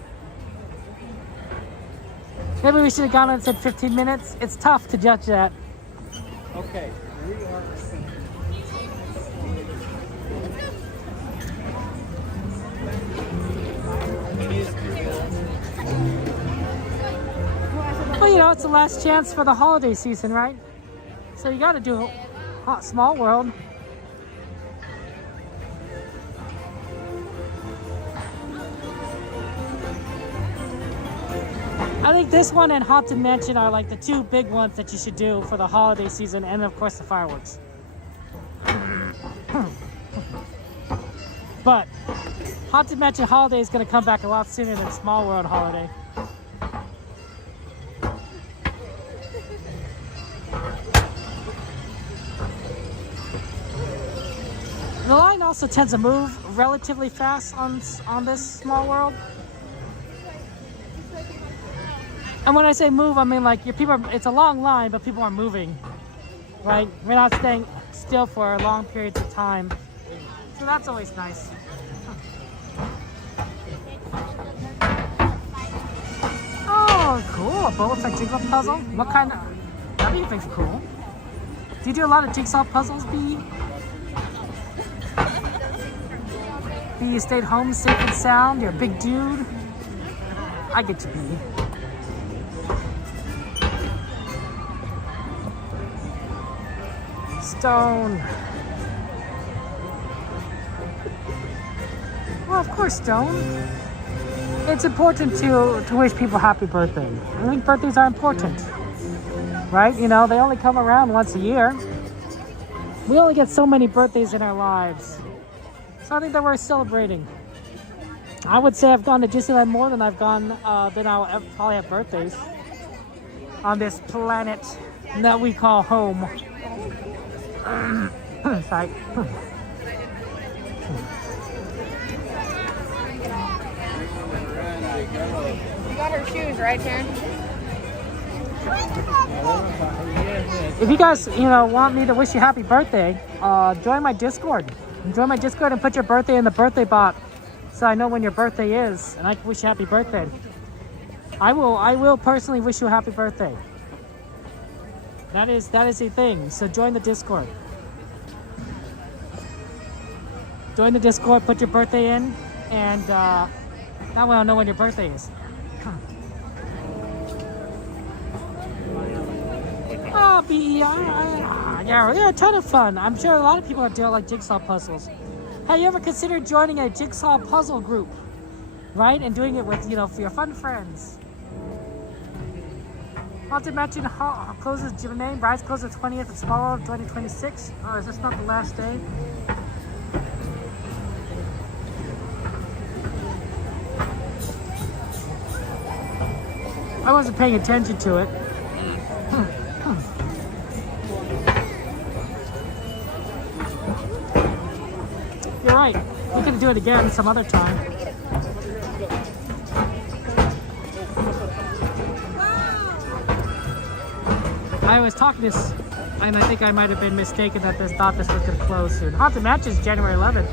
Maybe we should have gone and said 15 minutes. It's tough to judge that. Okay, we are. Well, you know, it's the last chance for the holiday season, right? So you gotta do Small World. I think this one and Haunted Mansion are like the two big ones that you should do for the holiday season, and of course the fireworks. But Haunted Mansion Holiday is going to come back a lot sooner than Small World Holiday. The line also tends to move relatively fast on this Small World. And when I say move, I mean like it's a long line, but people are moving, right? We're not staying still for long periods of time. So that's always nice. Oh, cool. But looks like jigsaw puzzle. What kind of, that do you think's cool? Do you do a lot of jigsaw puzzles, B? B, you stayed home safe and sound. You're a big dude. I get you, B. Stone. Well, of course, Stone. It's important to wish people happy birthday. I think birthdays are important, right? You know, they only come around once a year. We only get so many birthdays in our lives. So I think that we're celebrating. I would say I've gone to Disneyland more than I've gone, than I'll probably have birthdays on this planet that we call home. Sorry. You got her shoes, right, Karen? If you guys, want me to wish you happy birthday, join my Discord. Join my Discord and put your birthday in the birthday bot, so I know when your birthday is, and I can wish you happy birthday. I will personally wish you a happy birthday. That is a thing. So join the Discord. Join the Discord, put your birthday in, and that way I'll know when your birthday is. Oh, yeah, a ton of fun. I'm sure a lot of people are doing like jigsaw puzzles. Have you ever considered joining a jigsaw puzzle group, right? And doing it with, for your fun friends. Haunted Mansion closes June, Brides closes the 20th of Small World 2026. Oh, is this not the last day? I wasn't paying attention to it. You're right. We can do it again some other time. I was talking this, and I think I might have been mistaken that thought this was going to close soon. Haunted Mansion is January 11th.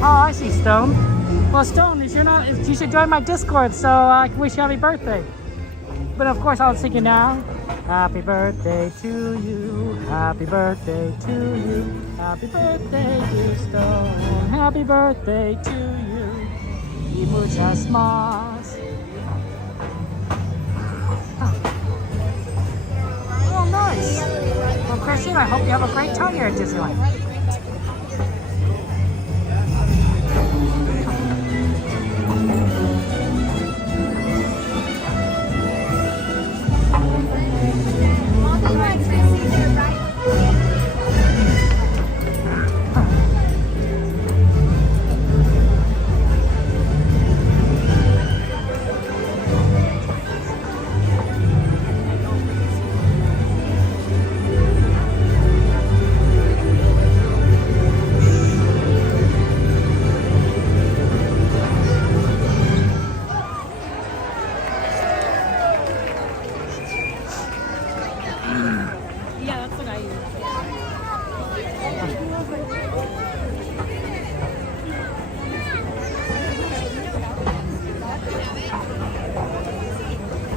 Oh, I see, Stone. Well, Stone, you should join my Discord so I can wish you happy birthday. But of course, I was thinking now, happy birthday to you, happy birthday to you, happy birthday, dear Stone, happy birthday to you, y muchas más. question. I hope you have a great time here at Disneyland. Yeah, that's what I use.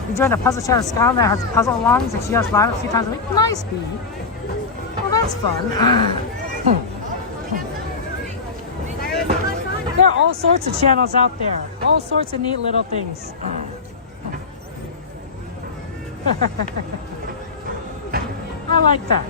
You joined a puzzle challenge Skyline that has puzzle alongs and she has live a few times a week. Nice, B. Well, that's fun. There are all sorts of channels out there. All sorts of neat little things. I like that.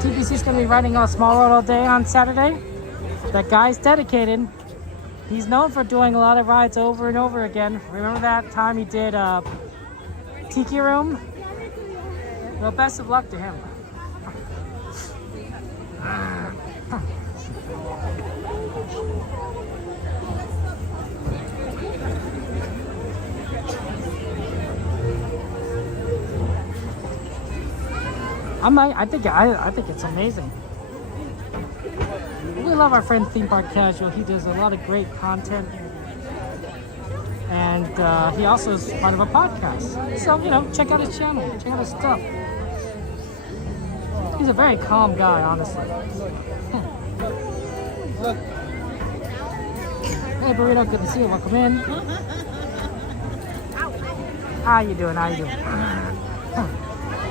TPC's going to be riding on a small road all day on Saturday. That guy's dedicated. He's known for doing a lot of rides over and over again. Remember that time he did Tiki Room? Well, best of luck to him. I think it's amazing. We love our friend Theme Park Casual. He does a lot of great content, and he also is part of a podcast. So check out his channel, check out his stuff. He's a very calm guy, honestly. Hey, Burrito, good to see you. Welcome in. How you doing?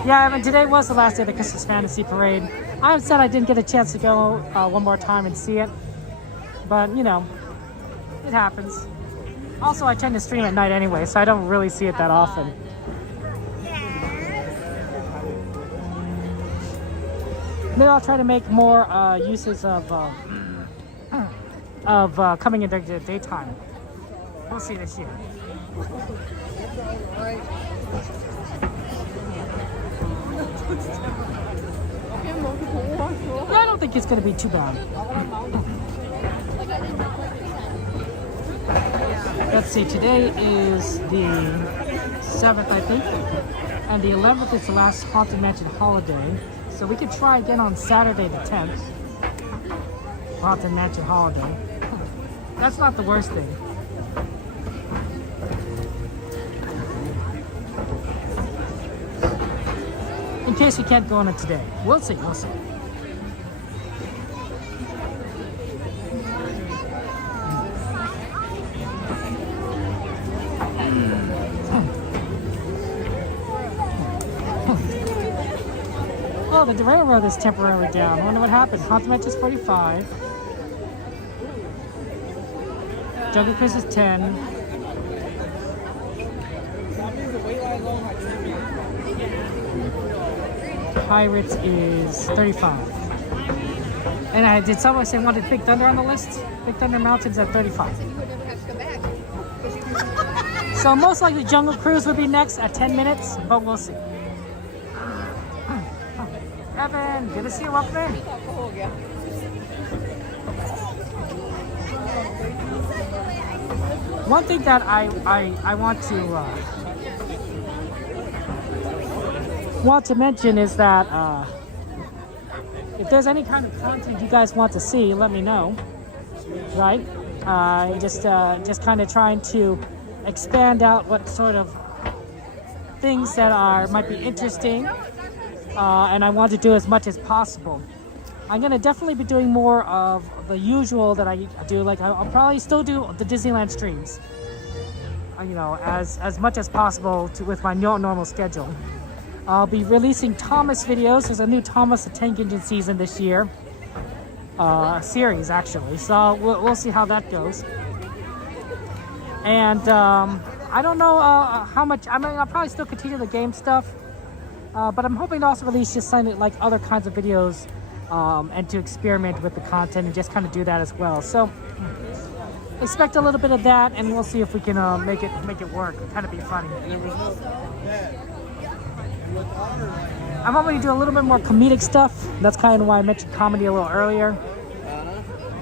Yeah, I mean, today was the last day of the Christmas Fantasy Parade. I said I didn't get a chance to go one more time and see it, but it happens. Also, I tend to stream at night anyway, so I don't really see it that often. Maybe I'll try to make more uses of coming in the daytime. We'll see this year. I don't think it's going to be too bad. Let's see, today is the 7th, I think, and the 11th is the last Haunted Mansion holiday. So we could try again on Saturday the 10th. Haunted Mansion holiday. That's not the worst thing. In case we can't go on it today. We'll see. Oh, the railroad is temporarily down. I wonder what happened. Haunted Mansion's 45. Jungle Cruise is 10. Pirates is 35. And did someone say wanted Big Thunder on the list? Big Thunder Mountain's at 35. So most likely Jungle Cruise would be next at 10 minutes, but we'll see. Evan, good to see you. Welcome in. One thing that I want to mention is that if there's any kind of content you guys want to see, let me know. Right? Just kind of trying to expand out what sort of things that might be interesting, and I want to do as much as possible. I'm gonna definitely be doing more of the usual that I do. Like I'll probably still do the Disneyland streams. you know, as much as possible with my normal schedule. I'll be releasing Thomas videos. There's a new Thomas the Tank Engine season this year. Series, actually. So we'll see how that goes. And I don't know how much. I mean, I'll probably still continue the game stuff. But I'm hoping to also release just some like other kinds of videos and to experiment with the content and just kind of do that as well. So expect a little bit of that, and we'll see if we can make it work. Kind of be funny. I'm hoping to do a little bit more comedic stuff. That's kind of why I mentioned comedy a little earlier.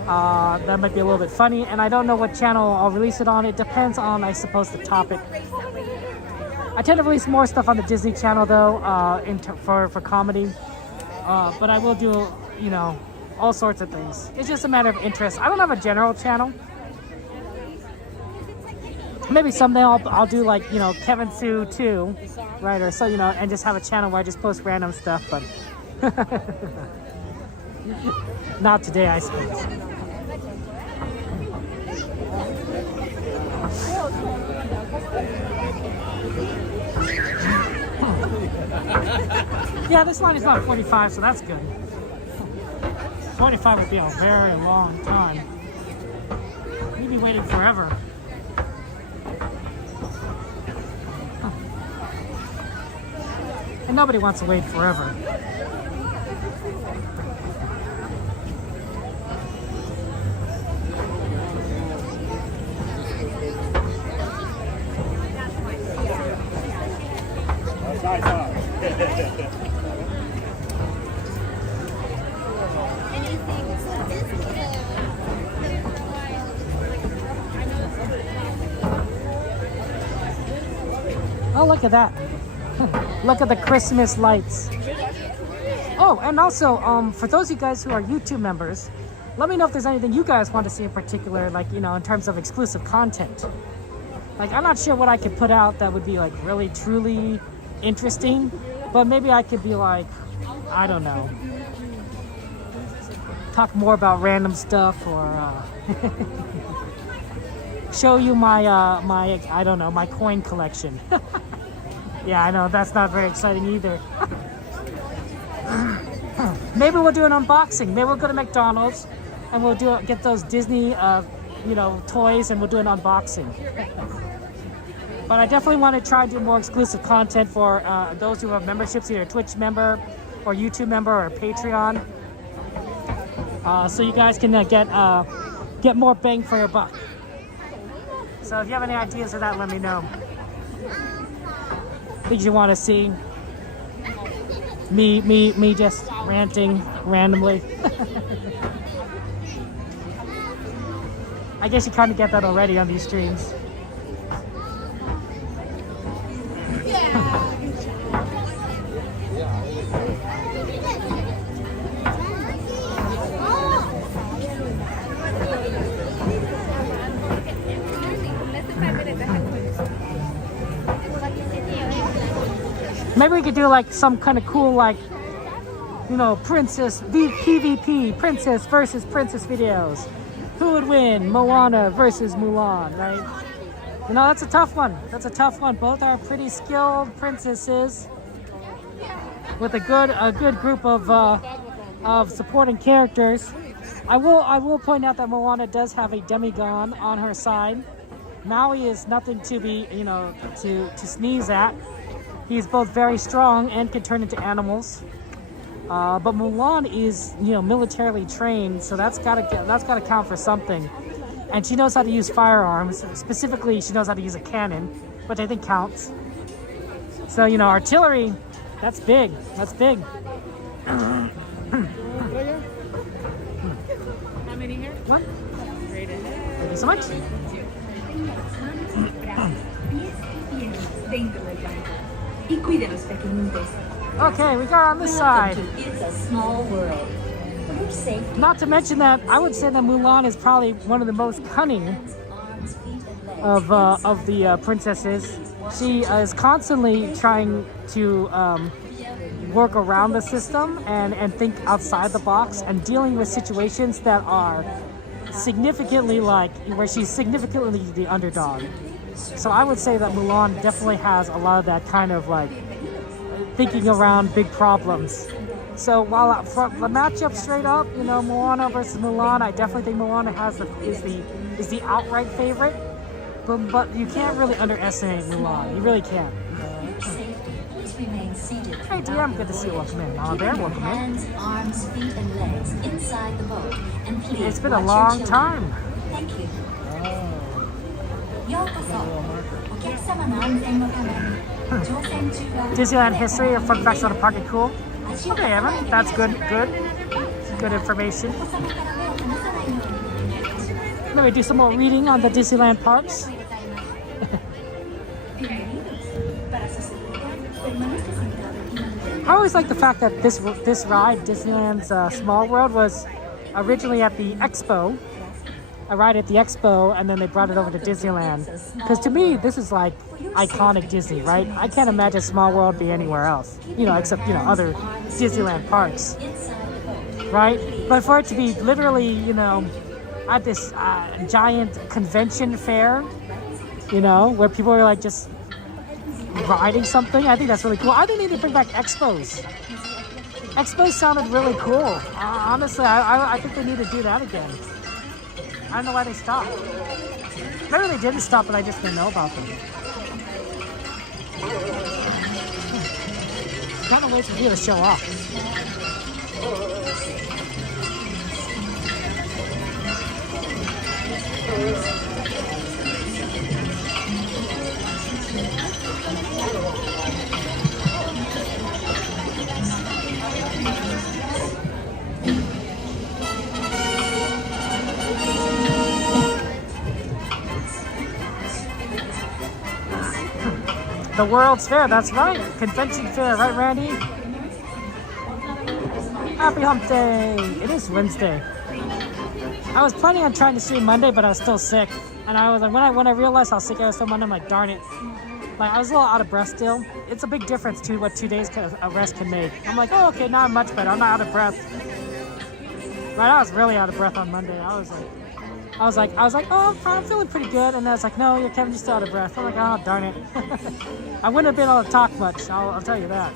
That might be a little bit funny, and I don't know what channel I'll release it on. It depends on, I suppose, the topic. I tend to release more stuff on the Disney Channel though, for comedy. But I will do, you know, all sorts of things. It's just a matter of interest. I don't have a general channel. Maybe someday I'll do like, you know, Kevin Sue 2, right? Or so, you know, and just have a channel where I just post random stuff, but not today, I suppose. Yeah, this line is not 45, so that's good. 45 would be a very long time. We'd be waiting forever. And nobody wants to wait forever. Oh, look at that. Look at the Christmas lights. Oh, and also, for those of you guys who are YouTube members, let me know if there's anything you guys want to see in particular, like, you know, in terms of exclusive content. Like, I'm not sure what I could put out that would be, like, really, truly interesting, but maybe I could be, like, I don't know, talk more about random stuff, or show you my, I don't know, my coin collection. Yeah, I know, that's not very exciting either. Maybe we'll do an unboxing. Maybe we'll go to McDonald's and we'll get those Disney, you know, toys, and we'll do an unboxing. But I definitely want to try to do more exclusive content for those who have memberships, either a Twitch member or YouTube member or a Patreon. So you guys can get more bang for your buck. So if you have any ideas for that, let me know. Things you want to see. Me just ranting randomly. I guess you kind of get that already on these streams. Maybe we could do like some kind of cool, like, you know, PvP, princess versus princess videos. Who would win? Moana versus Mulan, right? You know, that's a tough one. That's a tough one. Both are pretty skilled princesses with a good group of supporting characters. I will point out that Moana does have a demigod on her side. Maui is nothing to be, you know, to sneeze at. He's both very strong and can turn into animals. But Mulan is, you know, militarily trained, so that's gotta count for something. And she knows how to use firearms. Specifically, she knows how to use a cannon, which I think counts. So, you know, artillery, that's big. That's big. How many here? What? Great. Thank you so much. Okay, we got on this side. It's a small world. Not to mention that I would say that Mulan is probably one of the most cunning of the princesses. She is constantly trying to work around the system and think outside the box and dealing with situations that are significantly where she's significantly the underdog. So I would say that Mulan definitely has a lot of that kind of like thinking around big problems. So while for the matchup straight up, you know, Moana versus Mulan, I definitely think Moana is the outright favorite. But you can't really underestimate Mulan. You really can't. Hey DM, good to see you. Welcome in. Mama Bear, welcome in. Hands, arms, feet, and legs inside the boat. And please, It's been a watch long your time. Thank you. ようこそ。お客様の安全のため、乗船中は Disneyland history or fun facts on the park are cool. Okay, Evan, that's good. Good information. Let me do some more reading on the Disneyland parks. I always like the fact that this ride, Disneyland's Small World, was originally at the Expo. A ride at the Expo, and then they brought it over to Disneyland. Because to me, this is like iconic Disney, right? I can't imagine Small World be anywhere else, you know, except, you know, other Disneyland parks, right? But for it to be literally, you know, at this giant convention fair, you know, where people are like just riding something, I think that's really cool. I think they need to bring back expos. Expos sounded really cool. Honestly, I think they need to do that again. I don't know why they stopped. Maybe they didn't stop, but I just didn't know about them. Kind of wait for you to show off. The World's Fair, that's right. Convention Fair, right, Randy? Happy Hump Day! It is Wednesday. I was planning on trying to stream Monday, but I was still sick. And I was like, when I realized how sick I was still Monday, I'm like, darn it. Like, I was a little out of breath still. It's a big difference to what 2 days of rest can make. I'm like, oh, okay, now I'm much better. I'm not out of breath. Right, I was really out of breath on Monday. I was like, oh, I'm feeling pretty good. And then I was like, no, you're Kevin, you're still out of breath. I'm like, oh, darn it. I wouldn't have been able to talk much. I'll tell you that.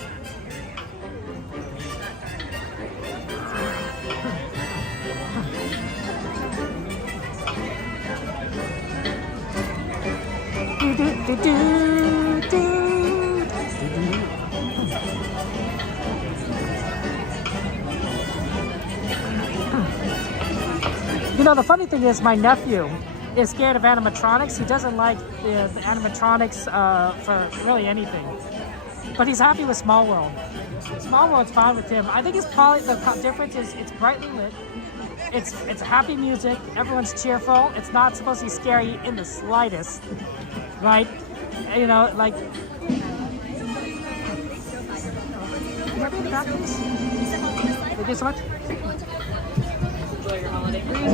You know, the funny thing is my nephew is scared of animatronics. He doesn't like the animatronics for really anything. But he's happy with Small World. Small World's fine with him. I think it's probably the difference is it's brightly lit. It's happy music. Everyone's cheerful. It's not supposed to be scary in the slightest, right? You know, like. Thank you so much. Enjoy your holiday breeze.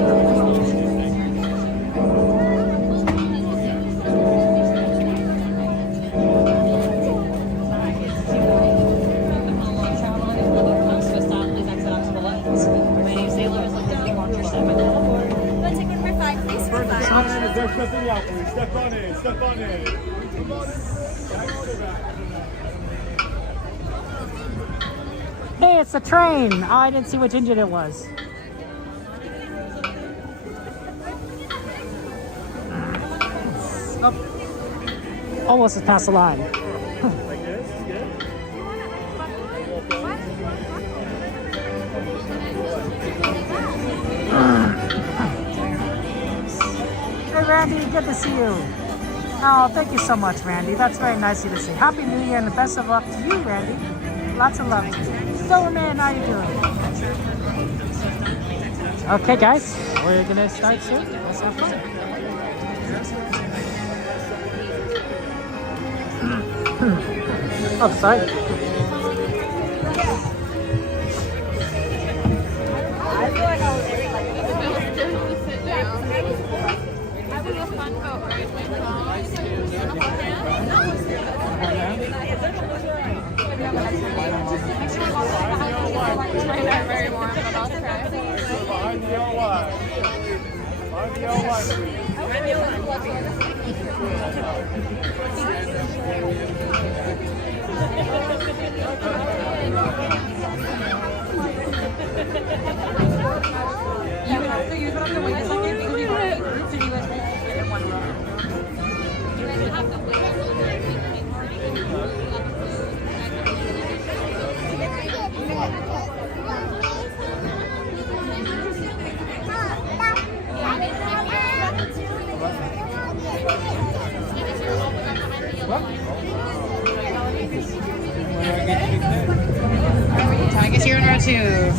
There's nothing out for you. Step on in. Step on in. Hey, it's the train. Oh, I didn't see which engine it was. Oh. Almost has passed the line. Like this? Good? Hey, Randy, good to see you. Oh, thank you so much, Randy. That's very nice of you to see. Happy New Year and the best of luck to you, Randy. Lots of love to you. Silverman, how you doing? Okay, guys, we're gonna start soon. Let's have fun. Oh, sorry. I feel like I was very like sit down. I was a fun boat ride with very warm, but I'll try. Behind the yellow line. Behind the yellow line. I guess you're in row 2.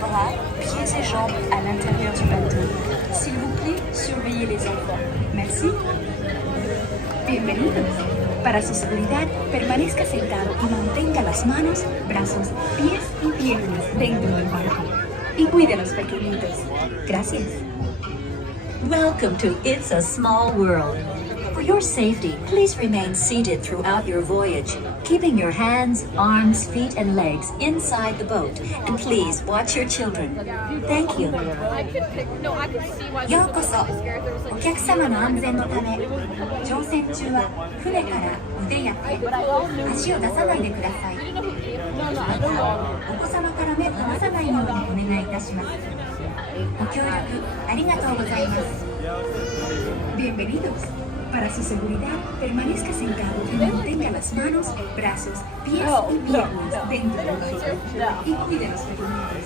Bras, pieds et jambes à l'intérieur du bateau. S'il vous plaît, surveillez les enfants. Merci. Bienvenidos. Para su seguridad, permanezca sentado y mantenga las manos, brazos, pies y piernas dentro del barco. Y cuide a los pequeñitos. Gracias. Welcome to It's a Small World. For your safety, please remain seated throughout your voyage, keeping your hands, arms, feet, and legs inside the boat. And please watch your children. Thank you. I could pick. No, I could see why. ようこそ。お客様の安全のため、乗船中は船から腕や手、足を出さないでください。また、お子様から目を離さないようにお願いいたします。ご協力ありがとうございます。Bienvenidos. Para su seguridad, permanezca sentado y mantenga las manos, brazos, pies y piernas dentro del barco. Y cuide a los pequeñitos.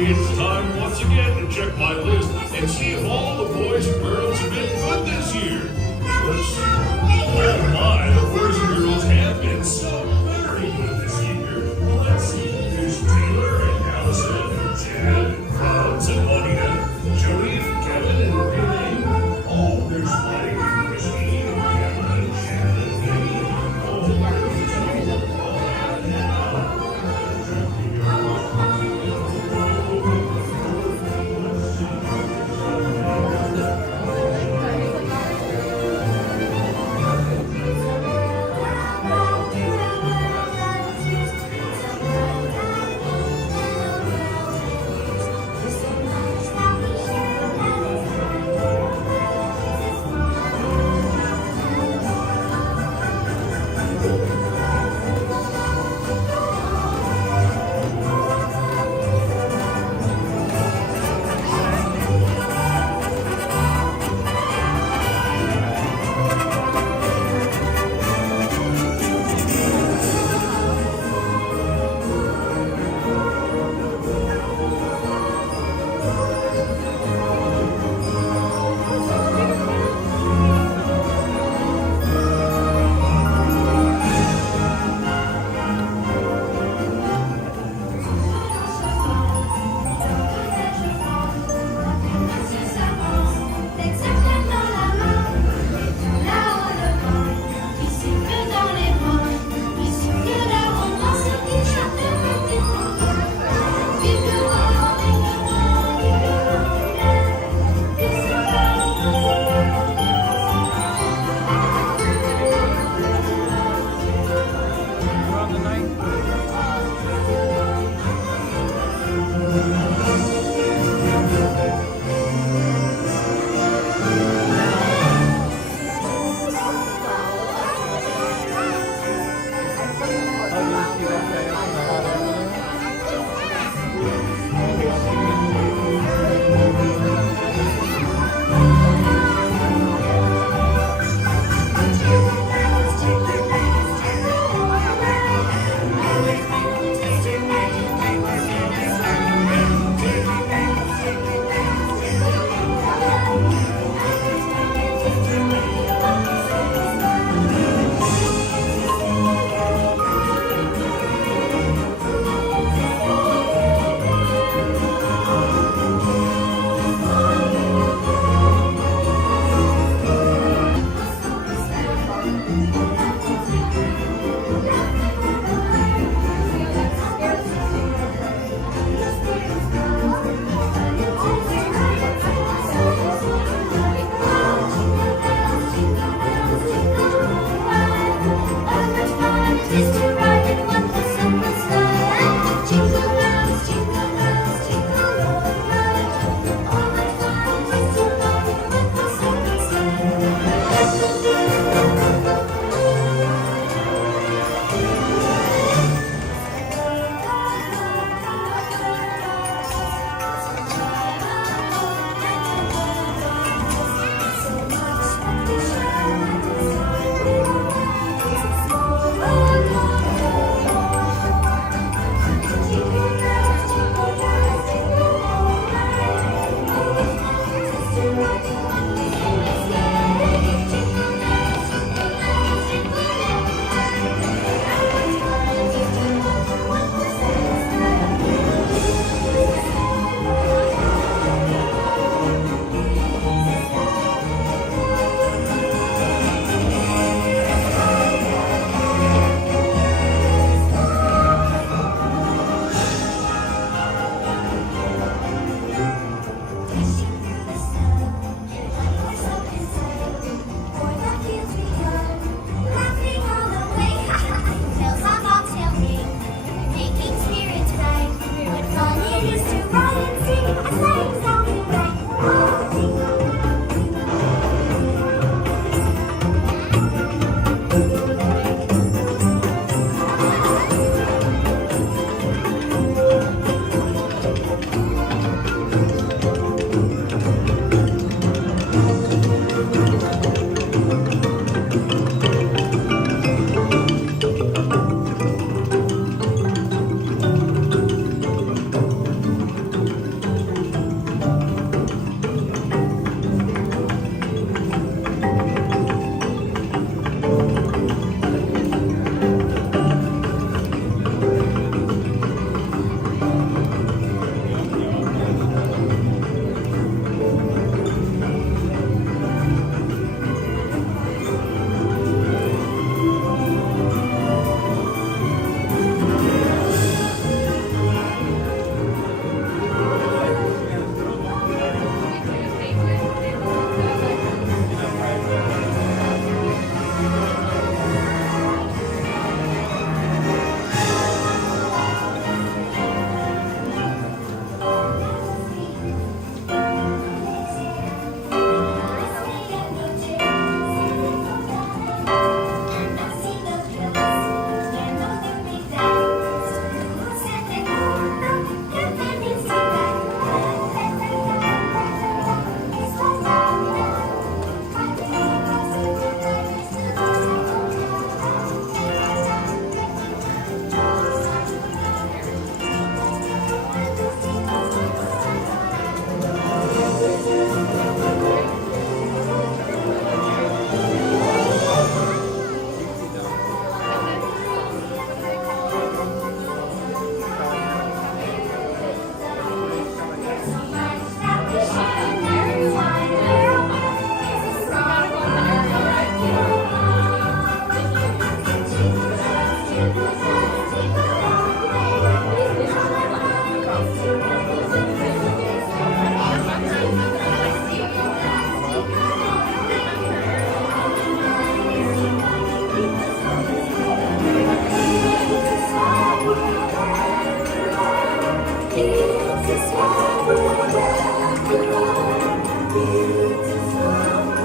It's time once again to check my list and see if all the boys and girls have been good this year. Let's see. Oh my, the boys and girls have been so very good this year. Let's see. There's Taylor and Allison and Jan and Franz and Monica, Jody and Kevin and Billy. Oh, there's Mike and Christine and Cameron and Shannon and Vinny. Oh, It's a small world after all. It's a small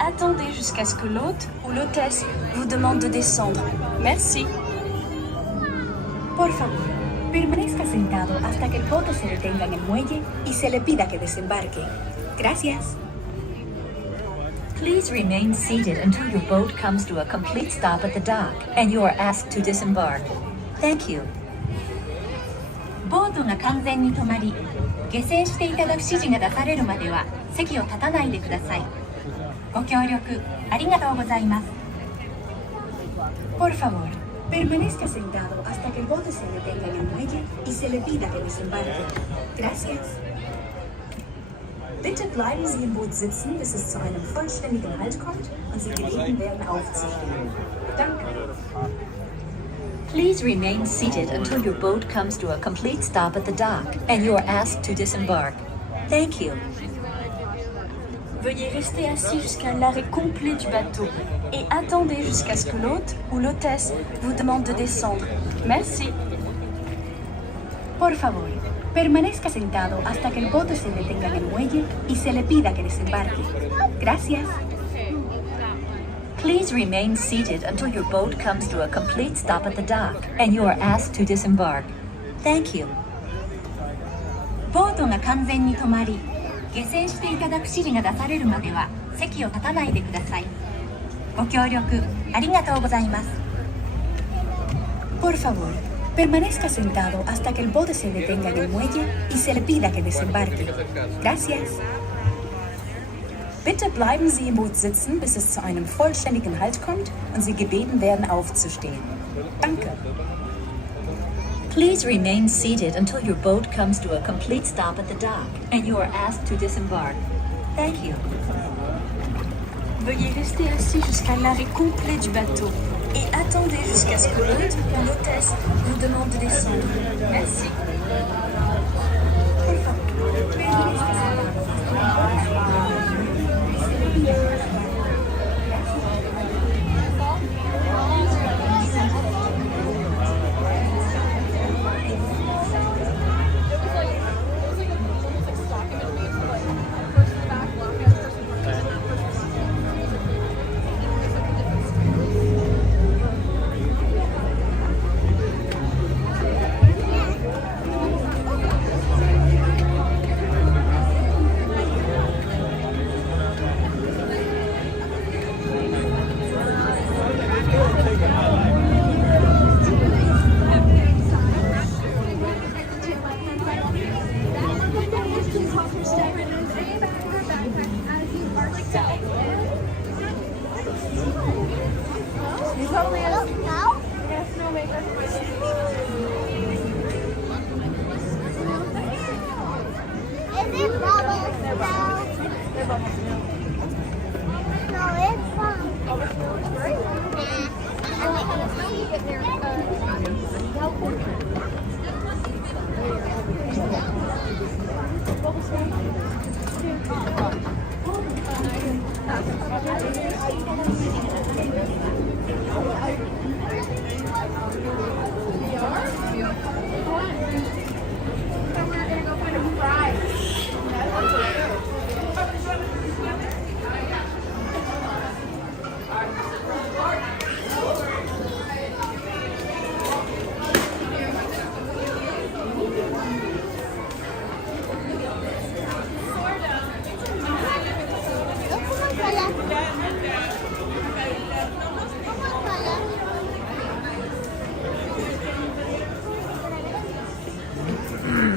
Attendez jusqu'à ce que l'hôte ou l'hôtesse vous demande de descendre. Merci. Por favor, permanezca sentado hasta que el bote se detenga en el muelle y se le pida que desembarque. Gracias. Please remain seated until your boat comes to a complete stop at the dock and you are asked to disembark. Thank you. ボートが完全に止まり、下船していただく指示が出されるまでは席を立たないでください。ご協力ありがとうございます。Por favor, permanezca sentado hasta que el bote se detenga en el muelle y se le pida que desembarque. Gracias. Bitte bleiben Sie im Boot sitzen, bis es zu einem vollständigen Halt kommt und Sie gebeten werden aufzuziehen. Danke. Please remain seated until your boat comes to a complete stop at the dock and you are asked to disembark. Thank you. Veuillez rester assis jusqu'à l'arrêt complet du bateau et attendez jusqu'à ce que l'hôte ou l'hôtesse vous demande de descendre. Merci. Por favor, permanezca sentado hasta que el bote se detenga en el muelle y se le pida que desembarque. Gracias. Please remain seated until your boat comes to a complete stop at the dock and you are asked to disembark. Thank you. ボートが完全に止まり、下船していただく指示が出されるまでは席を立たないでください。ご協力ありがとうございます。Por favor, permanezca sentado hasta que el bote se detenga en el muelle y se le pida que desembarque. Gracias. Bitte bleiben Sie im Boot sitzen, bis es zu einem vollständigen Halt kommt und Sie gebeten werden, aufzustehen. Danke. Please remain seated until your boat comes to a complete stop at the dock and you are asked to disembark. Thank you. Veuillez rester assis jusqu'à l'arrêt complet du bateau et attendez jusqu'à ce que l'hôte ou l'hôtesse vous demande de descendre. Merci. Por favor, permanezca sentado.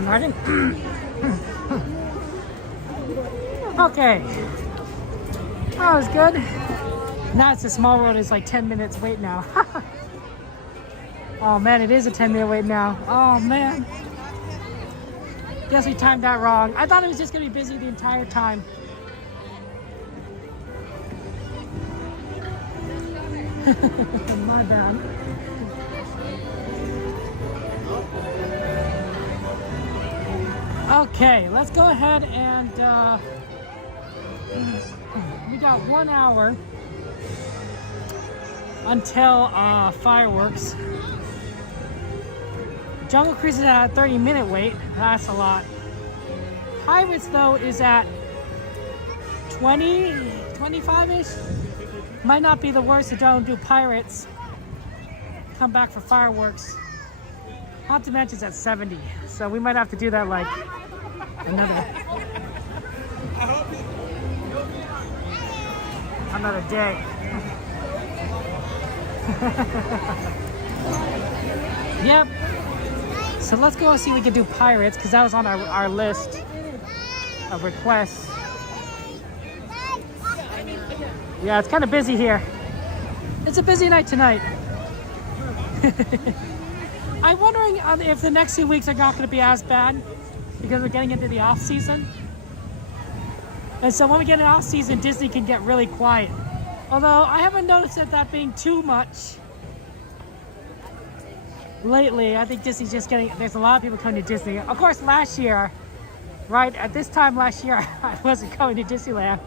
Pardon? Okay. That was good. Now it's a small world. It's like 10 minutes wait now. Oh man, it is a 10-minute wait now. Oh man. Guess we timed that wrong. I thought it was just gonna be busy the entire time. My bad. Okay, let's go ahead and we got 1 hour until fireworks. Jungle Cruise is at a 30-minute wait. That's a lot. Pirates though is at 20, 25-ish. Might not be the worst to don't do Pirates. Come back for fireworks. Haunted Mansion's at 70, so we might have to do that like another day. Yep. So let's go and see if we can do Pirates, because that was on our list of requests. Yeah, it's kind of busy here. It's a busy night tonight. I'm wondering if the next 2 weeks are not going to be as bad because we're getting into the off season. And so when we get in off season, Disney can get really quiet. Although I haven't noticed that being too much lately. I think Disney's just getting, there's a lot of people coming to Disney. Of course, last year, right at this time last year, I wasn't going to Disneyland.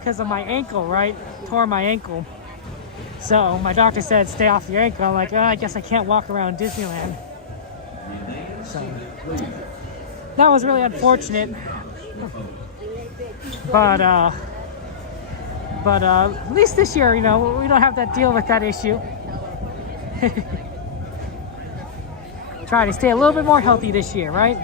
because of my ankle, right? Tore my ankle. So my doctor said, stay off your ankle. I'm like, oh, I guess I can't walk around Disneyland. So that was really unfortunate. But at least this year, you know, we don't have to deal with that issue. Try to stay a little bit more healthy this year, right?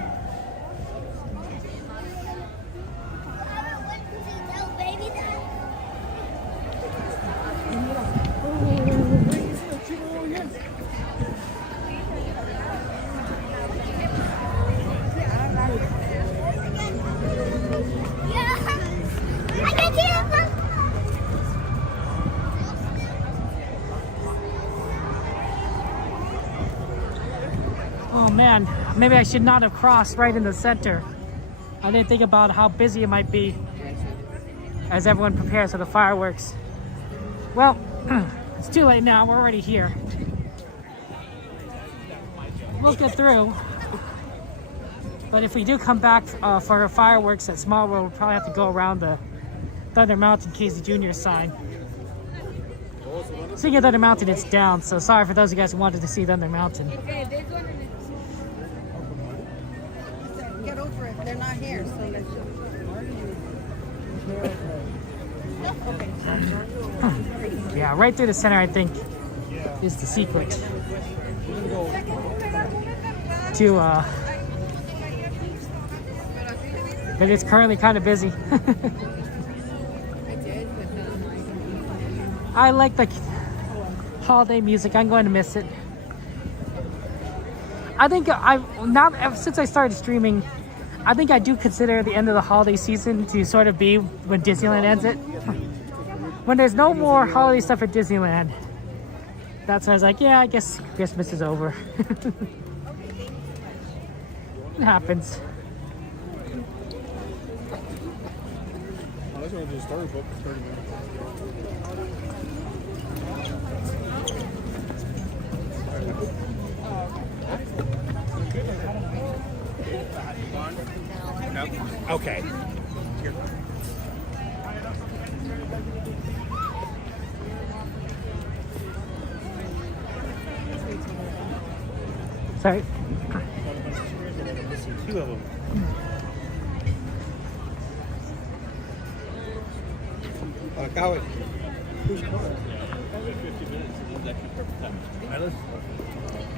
Oh man, maybe I should not have crossed right in the center. I didn't think about how busy it might be as everyone prepares for the fireworks. Well, it's too late now, we're already here. We'll get through. But if we do come back for fireworks at Small World, we'll probably have to go around the Thunder Mountain Casey Jr. sign. Speaking of Thunder Mountain, it's down, so sorry for those of you guys who wanted to see Thunder Mountain. Get over it. They're not here, so let's just... Yeah, right through the center, I think, is the secret to, but it's currently kind of busy. I like the holiday music. I'm going to miss it. I think since I started streaming, I think I do consider the end of the holiday season to sort of be when Disneyland ends it. When there's no more holiday stuff at Disneyland, that's when I was like, yeah, I guess Christmas is over. It happens. Oh, that's where I just started, but 30 minutes. Okay. Sorry. Two of them. Coward.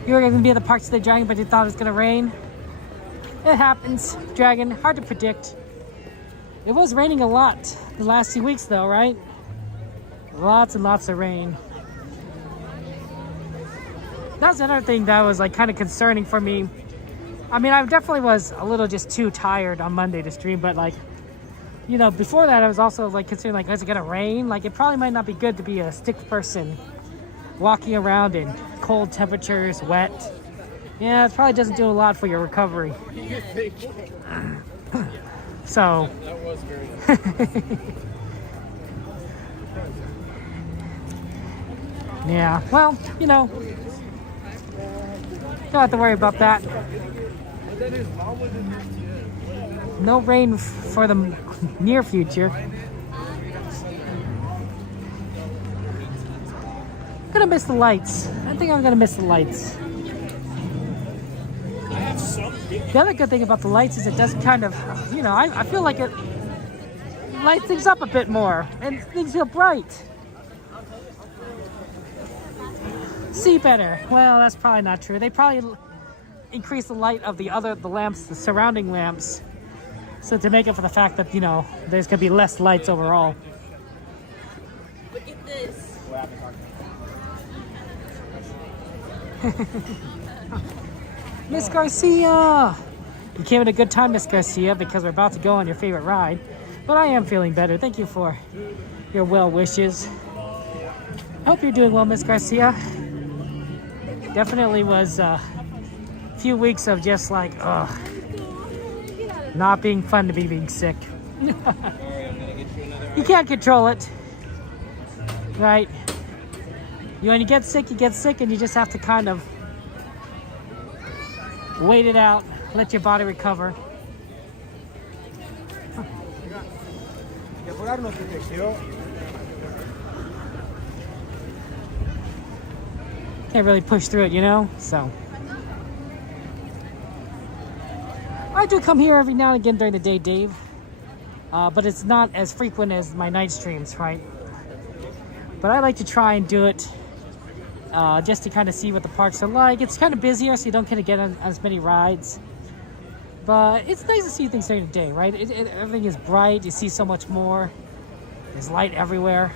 You were going to be at the Parks of the Dragon, but you thought it was going to rain. It happens. Dragon, hard to predict. It was raining a lot the last 2 weeks, though, right? Lots and lots of rain. That's another thing that was like kind of concerning for me. I mean, I definitely was a little just too tired on Monday to stream, but like, you know, before that I was also like considering like, is it gonna rain? Like, it probably might not be good to be a stick person walking around in cold temperatures, wet. Yeah, it probably doesn't do a lot for your recovery. So That was very yeah, well, you know, don't have to worry about that. No rain for the near future. I'm gonna miss the lights. I think I'm gonna miss the lights. The other good thing about the lights is it does kind of, you know, I feel like it lights things up a bit more and things feel bright. See better. Well, that's probably not true. They probably increase the light of the lamps, the surrounding lamps, so to make up for the fact that, you know, there's gonna be less lights overall. Look at this. Miss Garcia! You came at a good time, Miss Garcia, because we're about to go on your favorite ride. But I am feeling better. Thank you for your well wishes. Hope you're doing well, Miss Garcia. Definitely was a few weeks of just like, ugh, not being fun to be being sick. You can't control it, right? When you get sick, and you just have to kind of wait it out, let your body recover. Can't really push through it, you know? So I do come here every now and again during the day, Dave. But it's not as frequent as my night streams, right? But I like to try and do it just to kind of see what the parks are like. It's kind of busier, so you don't kind of get on as many rides. But it's nice to see things during the day, right? Everything is bright. You see so much more. There's light everywhere.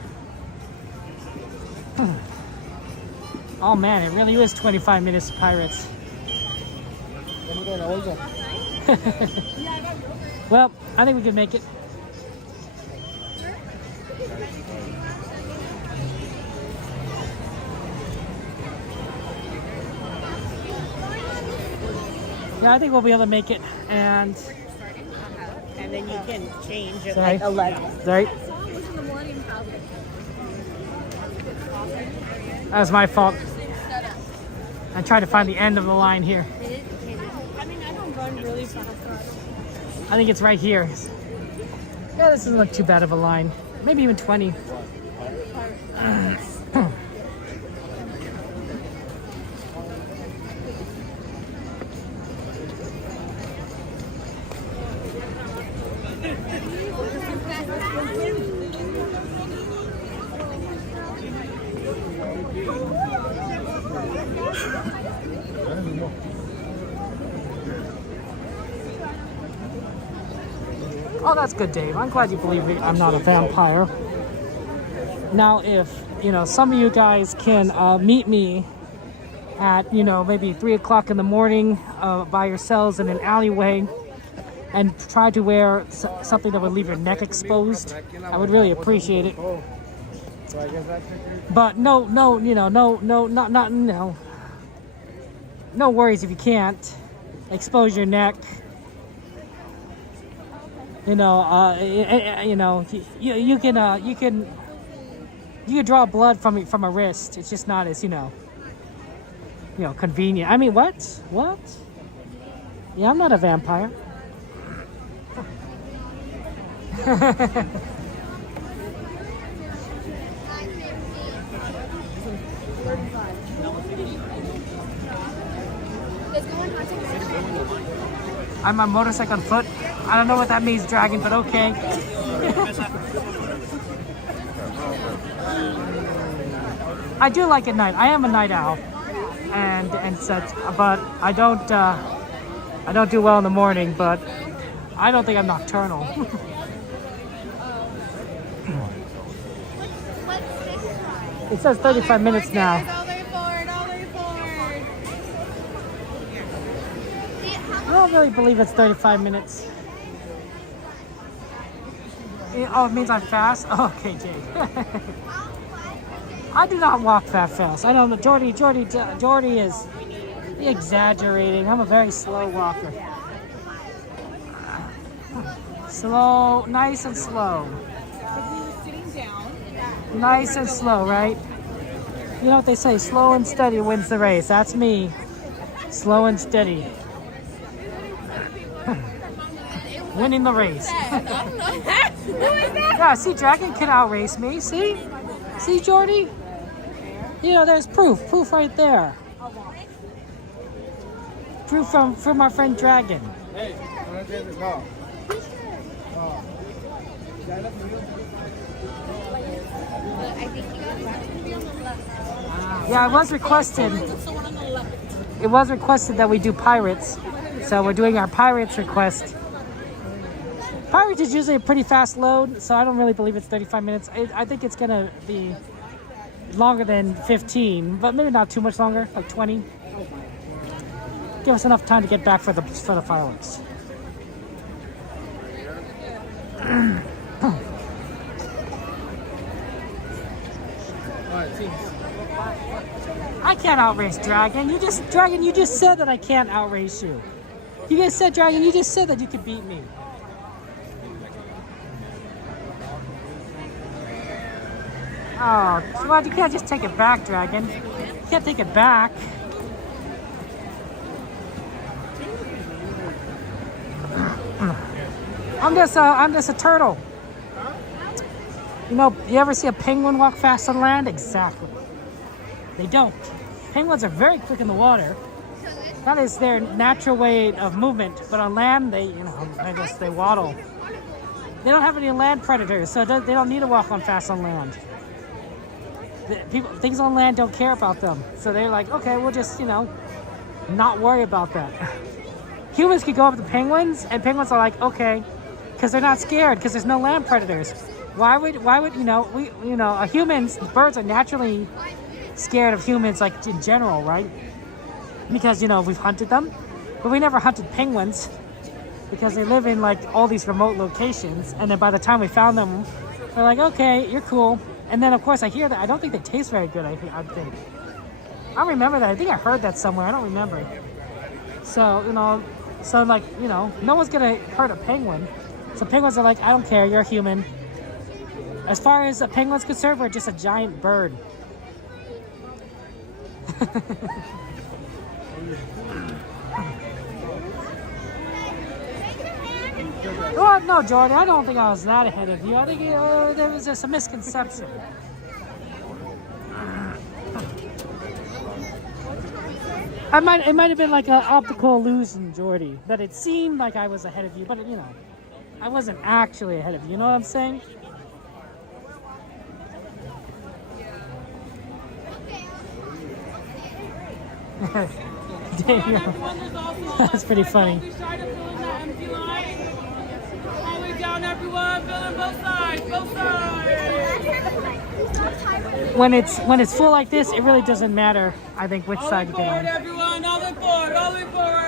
Oh man, it really is 25 minutes to Pirates. Well, I think we can make it. Yeah, I think we'll be able to make it, and then you can change at sorry. like 11. Sorry. That was my fault. I tried to find the end of the line here. I mean, I don't run really fast. I think it's right here. Yeah, this doesn't look too bad of a line. Maybe even 20. Oh, that's good, Dave. I'm glad you believe I'm not a vampire. Now, if, you know, some of you guys can meet me at, you know, maybe 3 o'clock in the morning by yourselves in an alleyway and try to wear something that would leave your neck exposed, I would really appreciate it. But no, no worries if you can't expose your neck. You know, you can draw blood from a wrist. It's just not as, you know, convenient. I mean, what? Yeah, I'm not a vampire. I'm on motorcycle on foot. I don't know what that means, Dragon, but okay. I do like at night. I am a night owl, and such. But I don't do well in the morning. But I don't think I'm nocturnal. It says 35 minutes now. I don't really believe it's 35 minutes. Oh, it means I'm fast? Oh, okay, Jake. I do not walk that fast. I don't know. Jordy is exaggerating. I'm a very slow walker. Slow, nice and slow. Nice and slow, right? You know what they say, slow and steady wins the race. That's me. Slow and steady. Winning the race. Yeah, see, Dragon can outrace me. See? See, Jordy? You know, there's proof. Proof right there. Proof from our friend Dragon. Yeah, it was requested. It was requested that we do Pirates. So we're doing our Pirates request. Pirates is usually a pretty fast load, so I don't really believe it's 35 minutes. I think it's gonna be longer than 15, but maybe not too much longer, like 20. Give us enough time to get back for the fireworks. I can't outrace Dragon. You just said that I can't outrace you. You just said, Dragon, you just said that you could beat me. Oh, well, you can't just take it back, Dragon. You can't take it back. I'm just a turtle. You know, you ever see a penguin walk fast on land? Exactly. They don't. Penguins are very quick in the water. That is their natural way of movement. But on land, they waddle. They don't have any land predators, so they don't need to walk on fast on land. Things on land don't care about them. So they're like, okay, we'll just, not worry about that. Humans can go up to penguins, and penguins are like, okay, because they're not scared, because there's no land predators. Why would humans, birds are naturally scared of humans, like in general, right? Because, we've hunted them, but we never hunted penguins because they live in like all these remote locations. And then by the time we found them, we're like, okay, you're cool. And then of course I hear that I don't think they taste very good. I think I remember that. I think I heard that somewhere. I don't remember. So, no one's gonna hurt a penguin. So penguins are like, I don't care, you're a human. As far as a penguin's concerned, we're just a giant bird. Oh, no, Jordan, I don't think I was that ahead of you. I think there was just a misconception. It might have been like an optical illusion, Jordy, that it seemed like I was ahead of you, but I wasn't actually ahead of you. You know what I'm saying? That's pretty funny. When it's full like this, it really doesn't matter, I think, which side you get on. Everyone, all in forward, all in forward.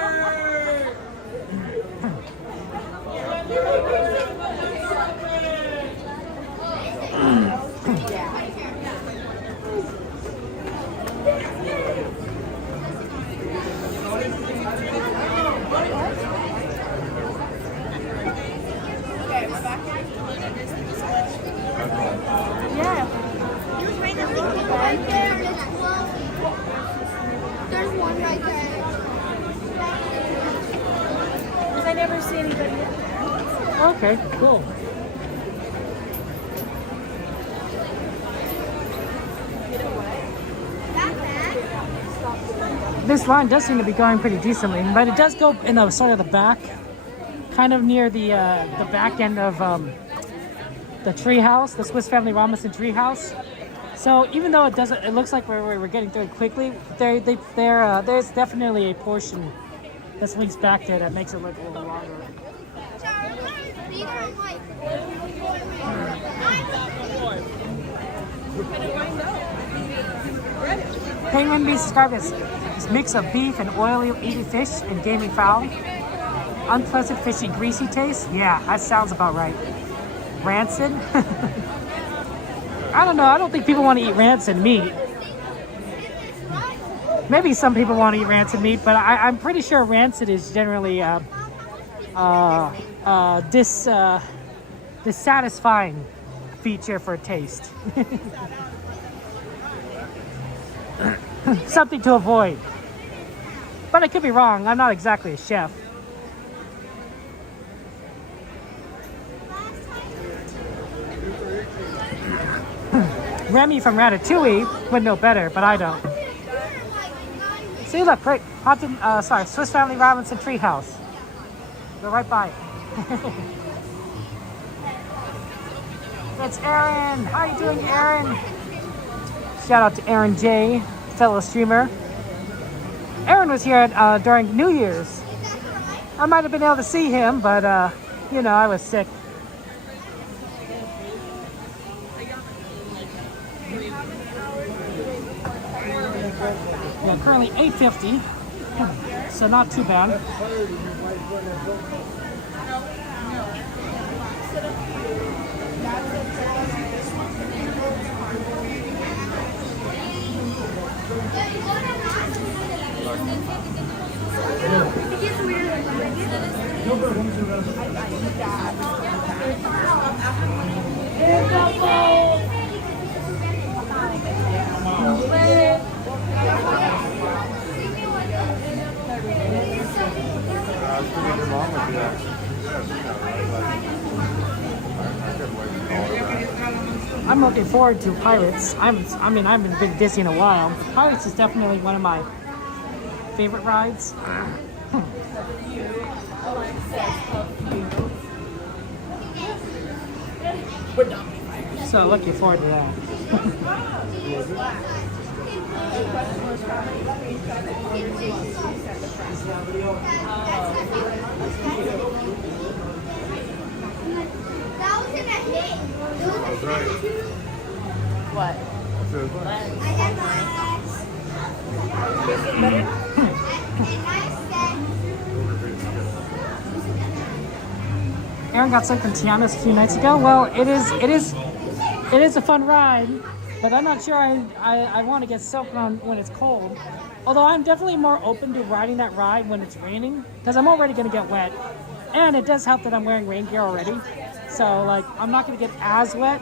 There's one right there. I never see anybody. Okay, cool. This line does seem to be going pretty decently, but it does go in the sort of the back, kind of near the back end of the treehouse, the Swiss Family Robinson treehouse. So even though it looks like we're getting through it quickly, there's definitely a portion that swings back there that makes it look a little longer. Penguin beef described as this mix of beef and oily, eaty fish and gamey fowl. Unpleasant, fishy, greasy taste. Yeah, that sounds about right. Rancid. I don't know. I don't think people want to eat rancid meat. Maybe some people want to eat rancid meat, but I'm pretty sure rancid is generally dissatisfying feature for taste. Something to avoid. But I could be wrong. I'm not exactly a chef. Remy from Ratatouille would know better, but I don't. See, look, right, Swiss Family Robinson Treehouse. We're right by it. It's Aaron. How you doing, Aaron? Shout out to Aaron J, fellow streamer. Aaron was here during New Year's. I might have been able to see him, but I was sick. Yeah, currently 8:50, so not too bad. I'm looking forward to Pirates. I mean, I haven't been to Disney in a while. Pirates is definitely one of my favorite rides. So looking forward to that. What? Aaron got something from Tiana's a few nights ago. Well, it is a fun ride, but I'm not sure I want to get soaked on when it's cold. Although I'm definitely more open to riding that ride when it's raining, because I'm already going to get wet. And it does help that I'm wearing rain gear already. So, like, I'm not going to get as wet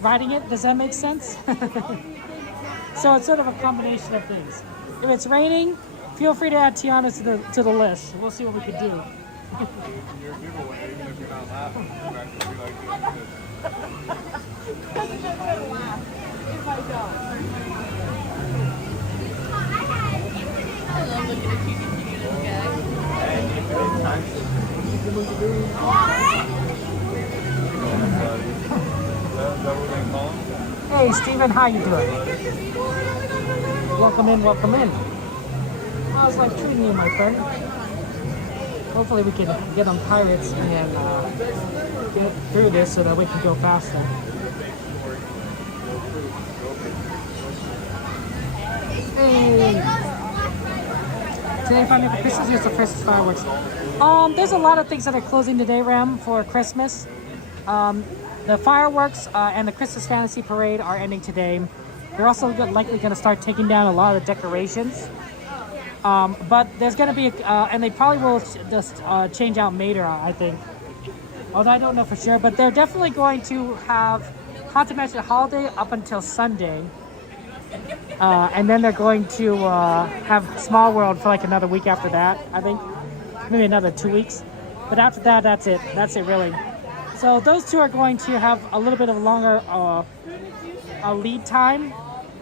riding it. Does that make sense? So it's sort of a combination of things. If it's raining, feel free to add Tiana to the list. We'll see what we can do. Your giveaway, even if you're not laughing, you're not gonna be like doing this. If I don't. I love looking at you little guy. Hey, Steven, how you doing? Welcome in, welcome in. How's life treating you, my friend? Hopefully we can get on Pirates and get through this so that we can go faster. Hey! Today, finally, for Christmas, here's the first fireworks. There's a lot of things that are closing today, Ram, for Christmas. The fireworks and the Christmas Fantasy Parade are ending today. They're also likely going to start taking down a lot of the decorations. But there's going to be, and they probably will just change out Mater, I think. Although I don't know for sure, but they're definitely going to have Haunted Mansion Holiday up until Sunday. And then they're going to have Small World for like another week after that, I think. Maybe another 2 weeks. But after that, that's it. That's it, really. So those two are going to have a little bit of longer lead time,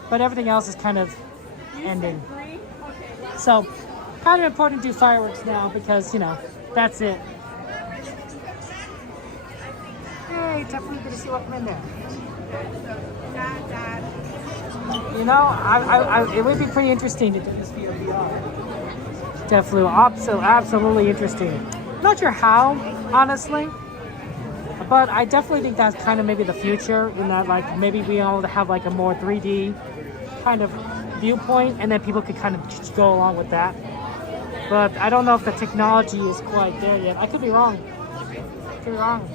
but everything else is kind of ending. So, kind of important to do fireworks now because, you know, that's it. Hey, definitely good to see welcome in there. You know, it would be pretty interesting to do this via VR. Definitely, absolutely interesting. Not sure how, honestly, but I definitely think that's kind of maybe the future in that, like, maybe we all have like a more 3D kind of viewpoint, and then people could kind of just go along with that. But I don't know if the technology is quite there yet. I could be wrong. Could be wrong.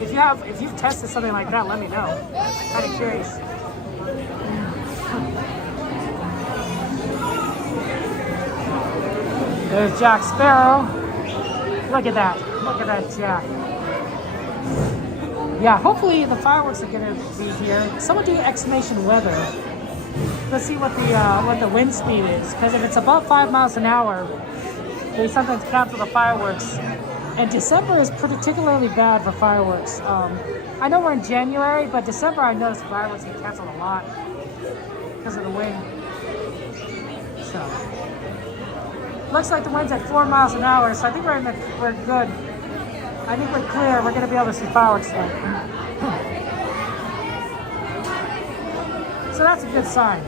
If you've tested something like that, let me know. Kind of curious. There's Jack Sparrow. Look at that. Look at that Jack. Yeah, hopefully the fireworks are gonna be here. Someone do exclamation weather. Let's see what the wind speed is, because if it's above 5 miles an hour, they sometimes cancel the fireworks. And December is particularly bad for fireworks. I know we're in January, but December I noticed fireworks get canceled a lot because of the wind. So looks like the wind's at 4 miles an hour, so I think we're good. I think we're clear. We're going to be able to see fireworks tonight. So that's a good sign.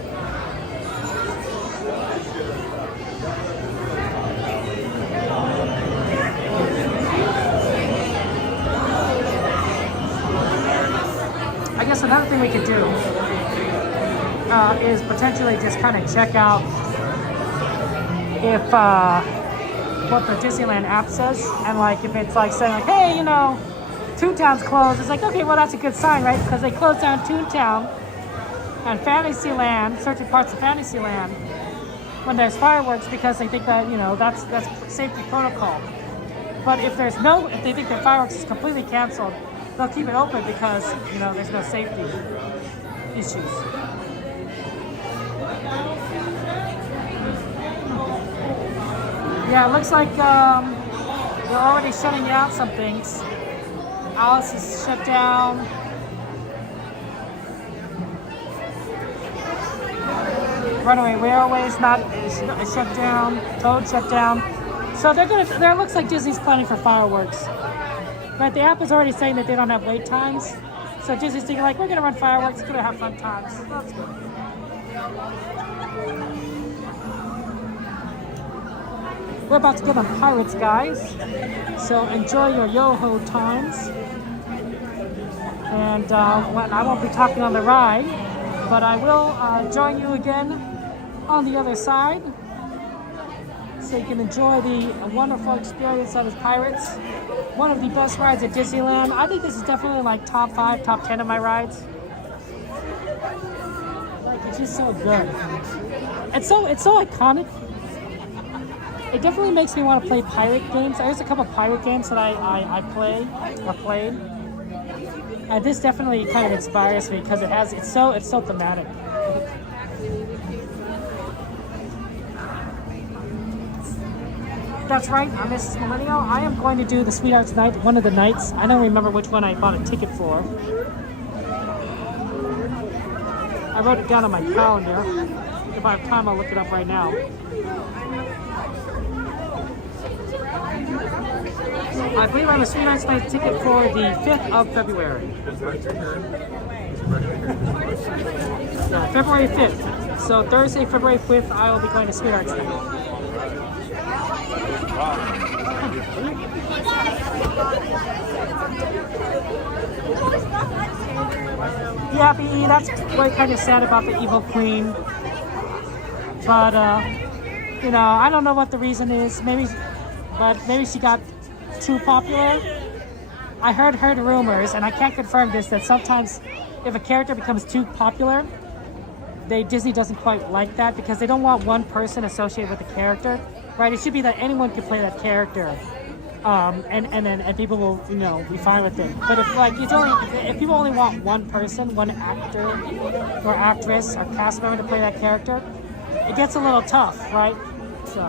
I guess another thing we could do is potentially just kind of check out if what the Disneyland app says, and like if it's like saying like, hey, you know, Toontown's closed. It's like, okay, well that's a good sign, right? Because they closed down Toontown and Fantasyland, certain parts of Fantasyland, when there's fireworks, because they think that, you know, that's safety protocol. But if they think that fireworks is completely canceled, they'll keep it open because, you know, there's no safety issues. Yeah, it looks like they're already shutting down some things. Alice is shut down. Runaway Railway's not is shut down. Toad shut down. So they're gonna. There looks like Disney's planning for fireworks. But the app is already saying that they don't have wait times. So Disney's thinking like, we're gonna run fireworks. We're gonna have fun times. That's good. We're about to go on Pirates, guys. So enjoy your yo-ho times. And I won't be talking on the ride, but I will join you again on the other side, so you can enjoy the wonderful experience of Pirates. One of the best rides at Disneyland. I think this is definitely like top 5, top 10 of my rides. Like, it's just so good. It's so iconic. It definitely makes me want to play pirate games. There's a couple of pirate games that I played. And this definitely kind of inspires me because it's so thematic. That's right, I'm Mrs. Millennial. I am going to do the Sweethearts Night, one of the nights. I don't remember which one I bought a ticket for. I wrote it down on my calendar. If I have time, I'll look it up right now. I believe I have a Sweethearts Night ticket for the 5th of February. No, February 5th. So Thursday, February 5th, I will be going to Sweethearts Night. Yeah, B, that's what kind of sad about the Evil Queen. But, you know, I don't know what the reason is. Maybe she got too popular. I heard rumors, and I can't confirm this, that sometimes if a character becomes too popular, Disney doesn't quite like that because they don't want one person associated with the character. Right, it should be that anyone can play that character, and people will, you know, be fine with it. But if people only want one person, one actor or actress or cast member to play that character, it gets a little tough, right? So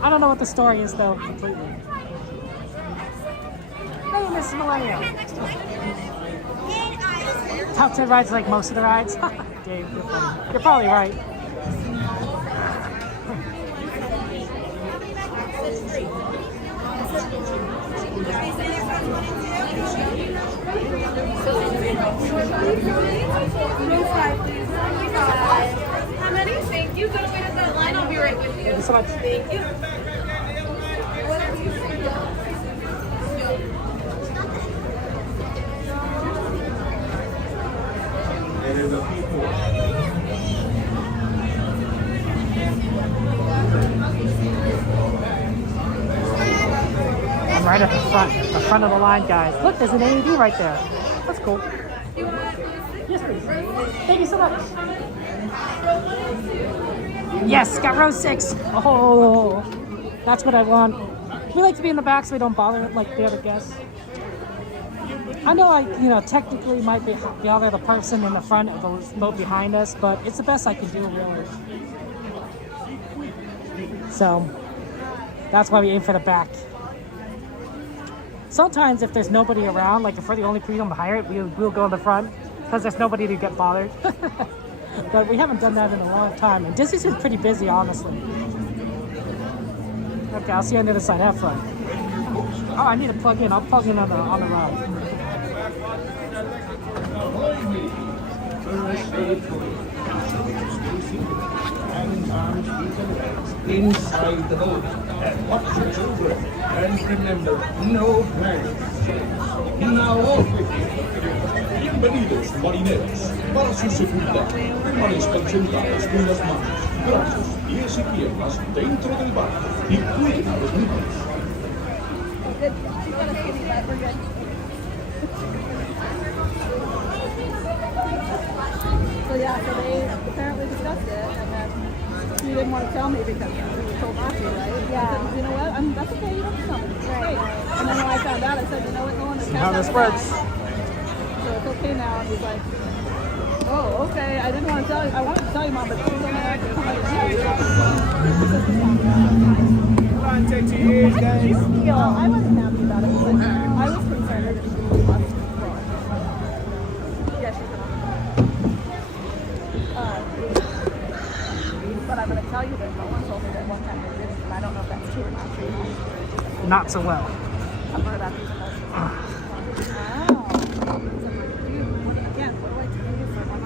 I don't know what the story is though completely. Hey, Miss Millennial. Top 10 rides like most of the rides. Dave, you're funny. You're probably right. How many? Thank you. Go wait at that line. I'll be right with you. Thank you so much. Thank you. I'm right at the front of the line, guys. Look, there's an AED right there. That's cool. Yes, please. Thank you so much. Yes, got row 6. Oh, that's what I want. We like to be in the back so we don't bother like the other guests. I know technically might bother the person in the front of the boat behind us, but it's the best I can do, really. So that's why we aim for the back. Sometimes if there's nobody around, like if we're the only people on the pirate, we'll go in the front because there's nobody to get bothered. But we haven't done that in a long time, and Disney's been pretty busy, honestly. Okay, I'll see you on the other side. Have fun. Oh, I need to plug in. I'll plug in on the ride. Inside the boat, and watch your children, and remember, no panic. Now all bienvenidos marineros, para su seguridad, permanezcan sentados con las manos, brazos, pies y piernas dentro del barco y cuiden a los niños. So they apparently discussed it, and then you didn't want to tell me because you were told not to, right? Yeah. I said, you know what? That's okay. You don't have to tell me. Right. And then when I found out, I said, you know what? No one See how this works. So it's okay now. And he's like, oh, okay. I didn't want to tell you. I wanted to tell you, Mom, but you told me I could come out and tell you. Take 2 years, guys. I wasn't happy about it, but I was concerned that she was yeah, she's But I'm going to tell you that no one told me that one time they did it, and I don't know if that's true or not true. Not so well. I've heard about these emotions. Wow. So, again, what do I do for my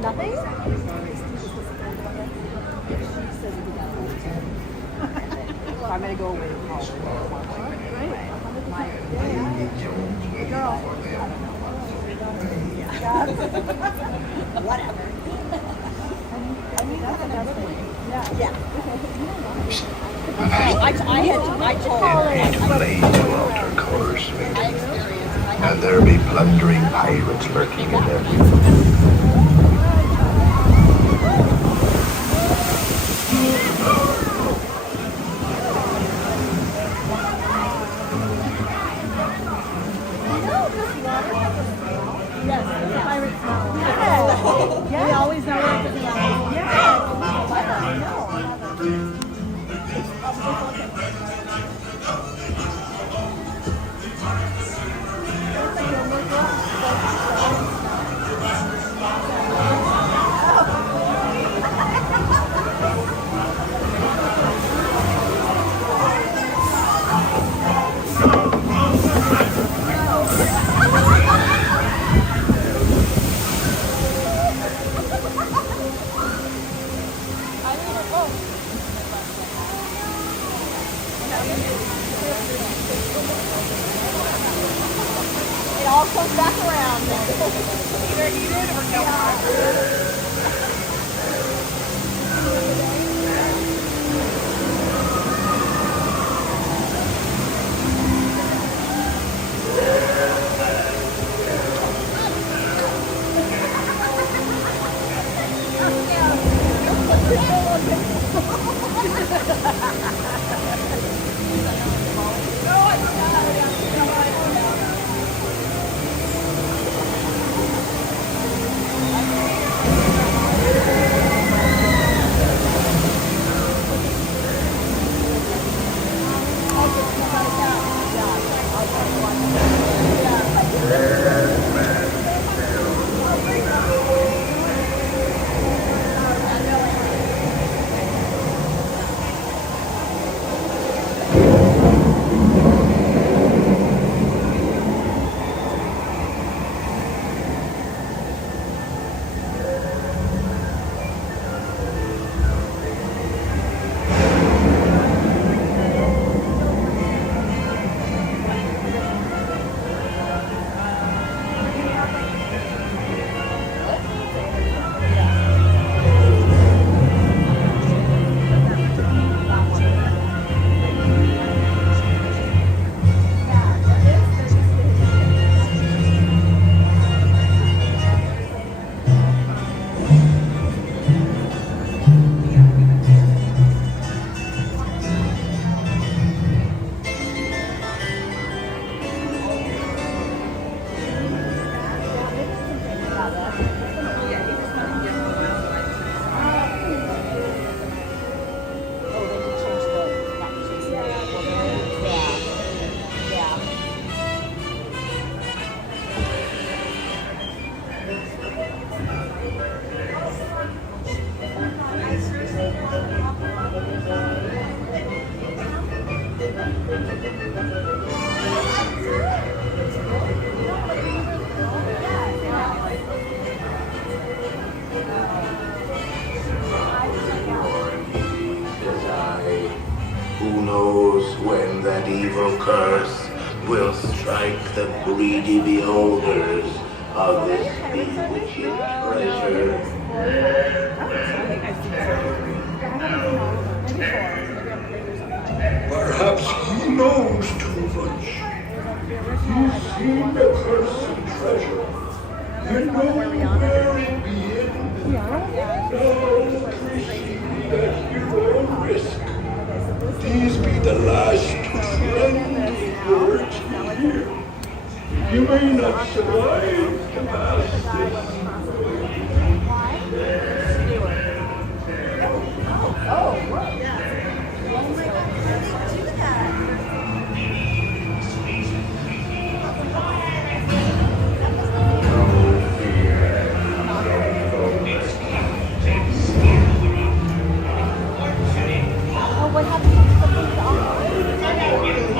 Nothing? I'm going to go away to college. Whatever. I told Play to alter course, and there be plundering pirates lurking in every Yeah, we always know where everything is. I know. It all comes back around. Either he did or no. the greedy beholders of this bewitching treasure. Perhaps he knows too much. He's seen the cursed treasure and knows where it be hidden. Now, please at your own risk. Please be the last friendly words you hear. You may not survive to pass this. What happened to the police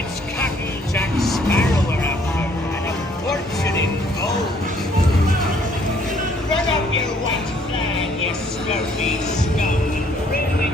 It's Captain Jack Sparrow we're after, and a fortune in gold. Run up your white flag, you scurvy scum, and bring me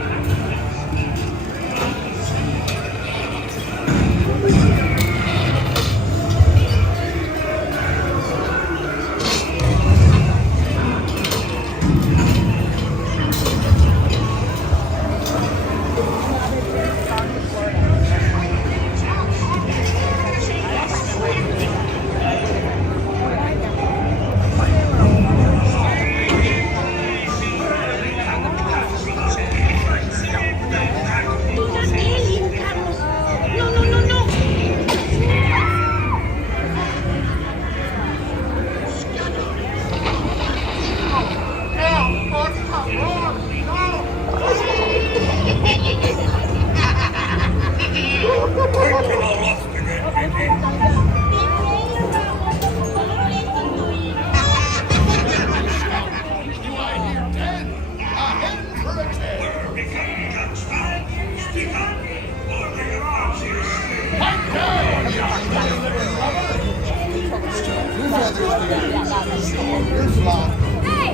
Hey,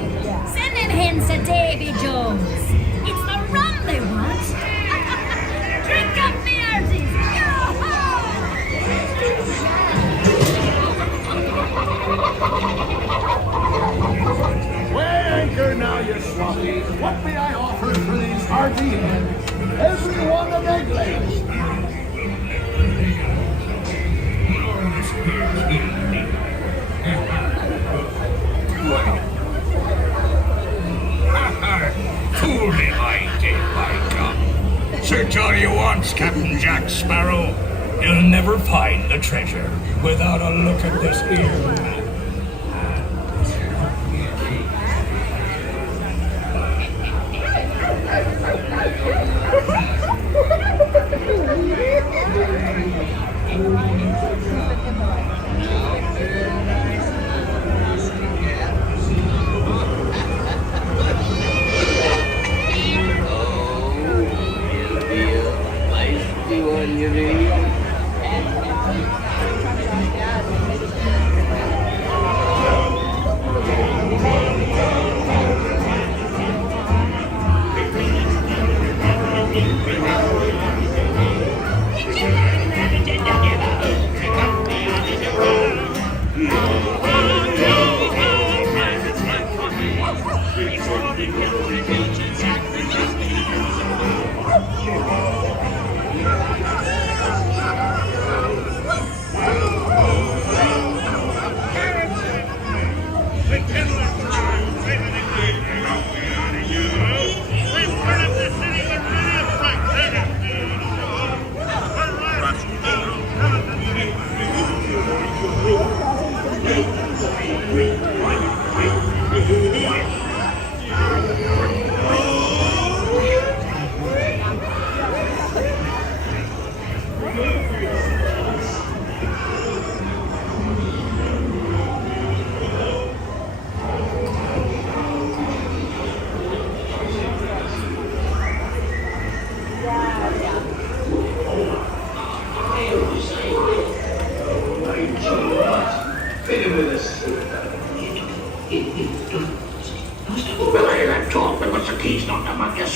send them hens to Davy Jones. It's the rum they want. Drink up, me hearties. Weigh anchor now, you swappies. What may I offer for these hearty hens? Every one an egg lays. Fool me, my dear, by gum. Search all you want, Captain Jack Sparrow. You'll never find the treasure without a look at this here map.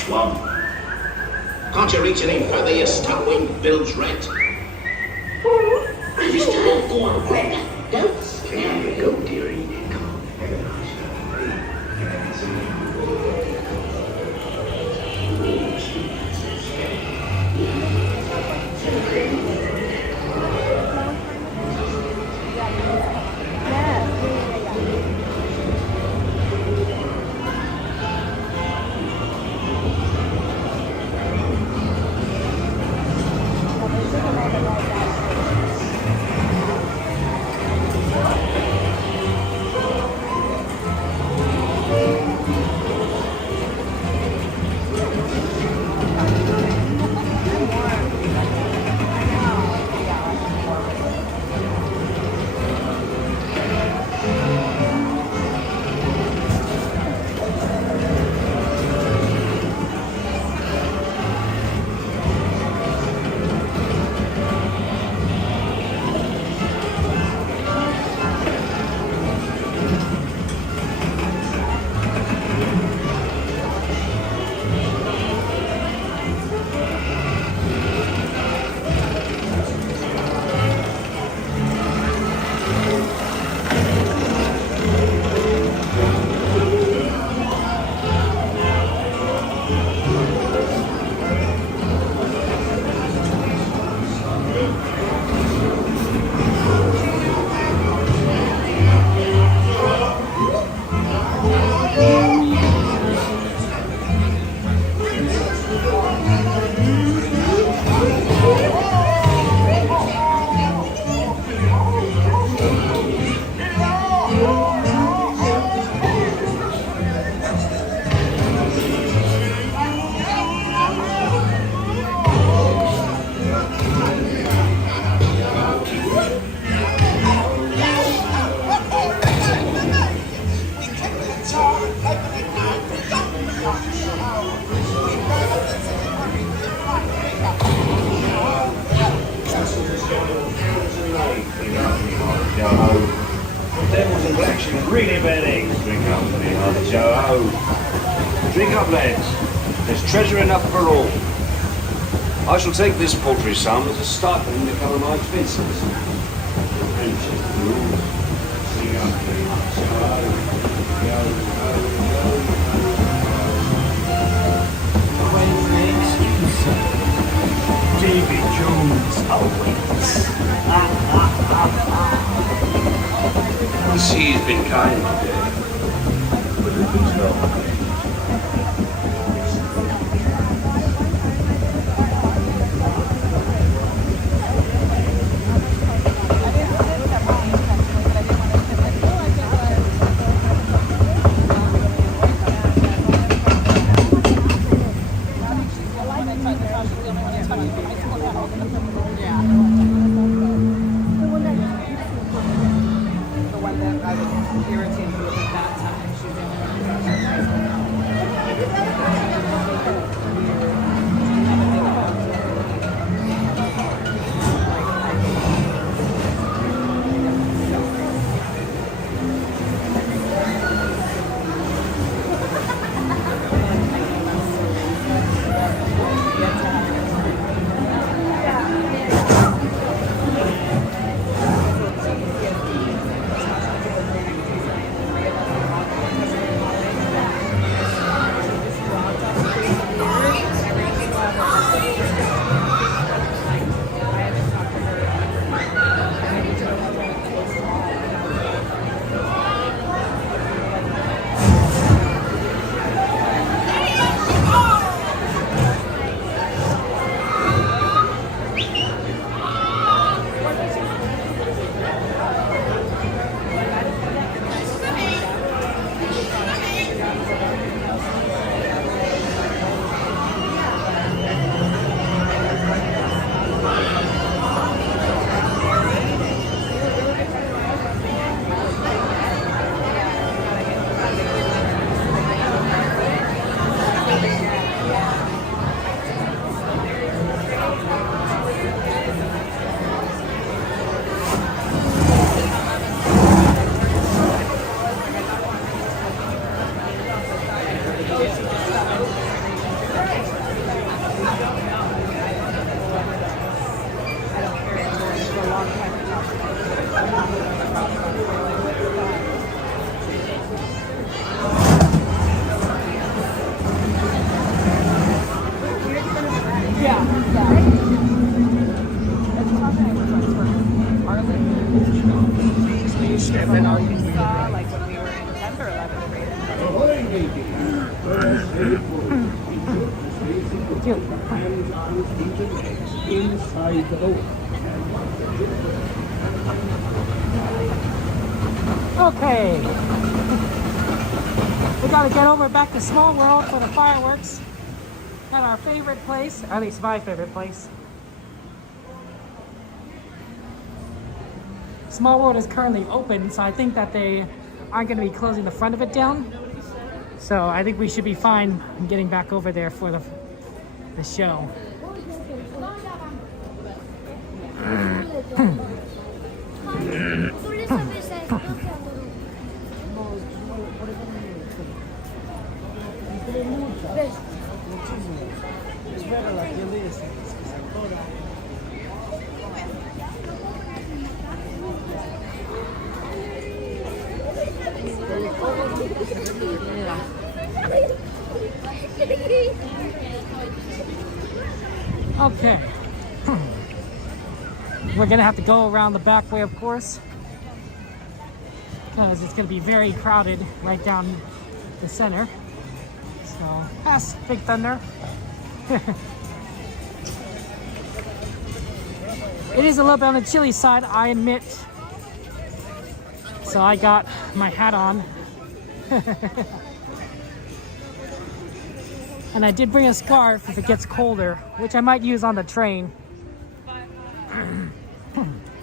swamp. Can't you reach any further, you stout-winged bilge rat? I used to love going wet. Don't scare me. Go, dearie. Devils and blacks and really bad eggs. Drink up, me, Joe. Drink up, lads. There's treasure enough for all. I shall take this paltry sum as a stipend to cover my expenses. Davy Jones awaits. The sea's been kind today, but it was not. Saw like when we were in 10th or 11th grade. Inside the boat. Okay. We gotta get over back to Small World for the fireworks. At our favorite place, at least my favorite place. Small World is currently open, so I think that they aren't going to be closing the front of it down. So I think we should be fine getting back over there for the show. Okay. We're gonna have to go around the back way, of course, because it's gonna be very crowded right down the center. So, pass Big Thunder. It is a little bit on the chilly side, I admit. So I got my hat on. And I did bring a scarf if it gets colder, which I might use on the train.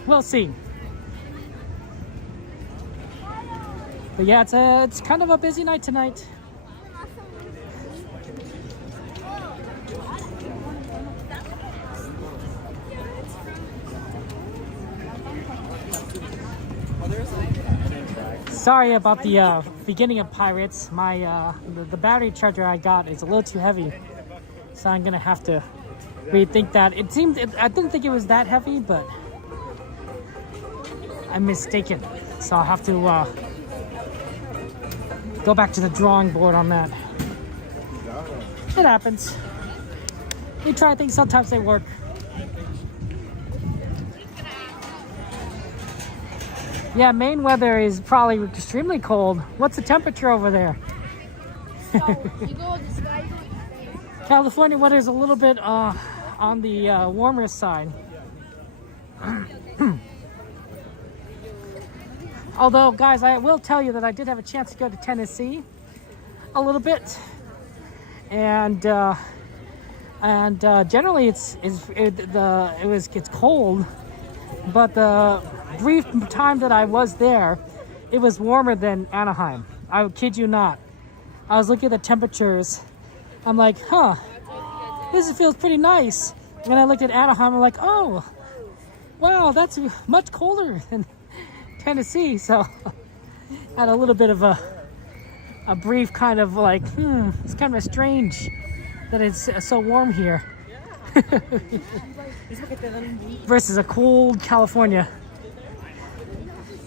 We'll see. But yeah, it's kind of a busy night tonight. Sorry about the beginning of Pirates. My the battery charger I got is a little too heavy, so I'm gonna have to rethink that. I didn't think it was that heavy, but I'm mistaken. So I'll have to go back to the drawing board on that. It happens. We try things, sometimes they work. Yeah, Maine weather is probably extremely cold. What's the temperature over there? California weather is a little bit on the warmer side. Although, guys, I will tell you that I did have a chance to go to Tennessee a little bit, and generally it's cold, but the brief time that I was there, it was warmer than Anaheim. I kid you not. I was looking at the temperatures. I'm like, huh, this feels pretty nice. When I looked at Anaheim, I'm like, oh, wow, that's much colder than Tennessee. So I had a little bit of a brief kind of like, it's kind of strange that it's so warm here. Versus a cold California.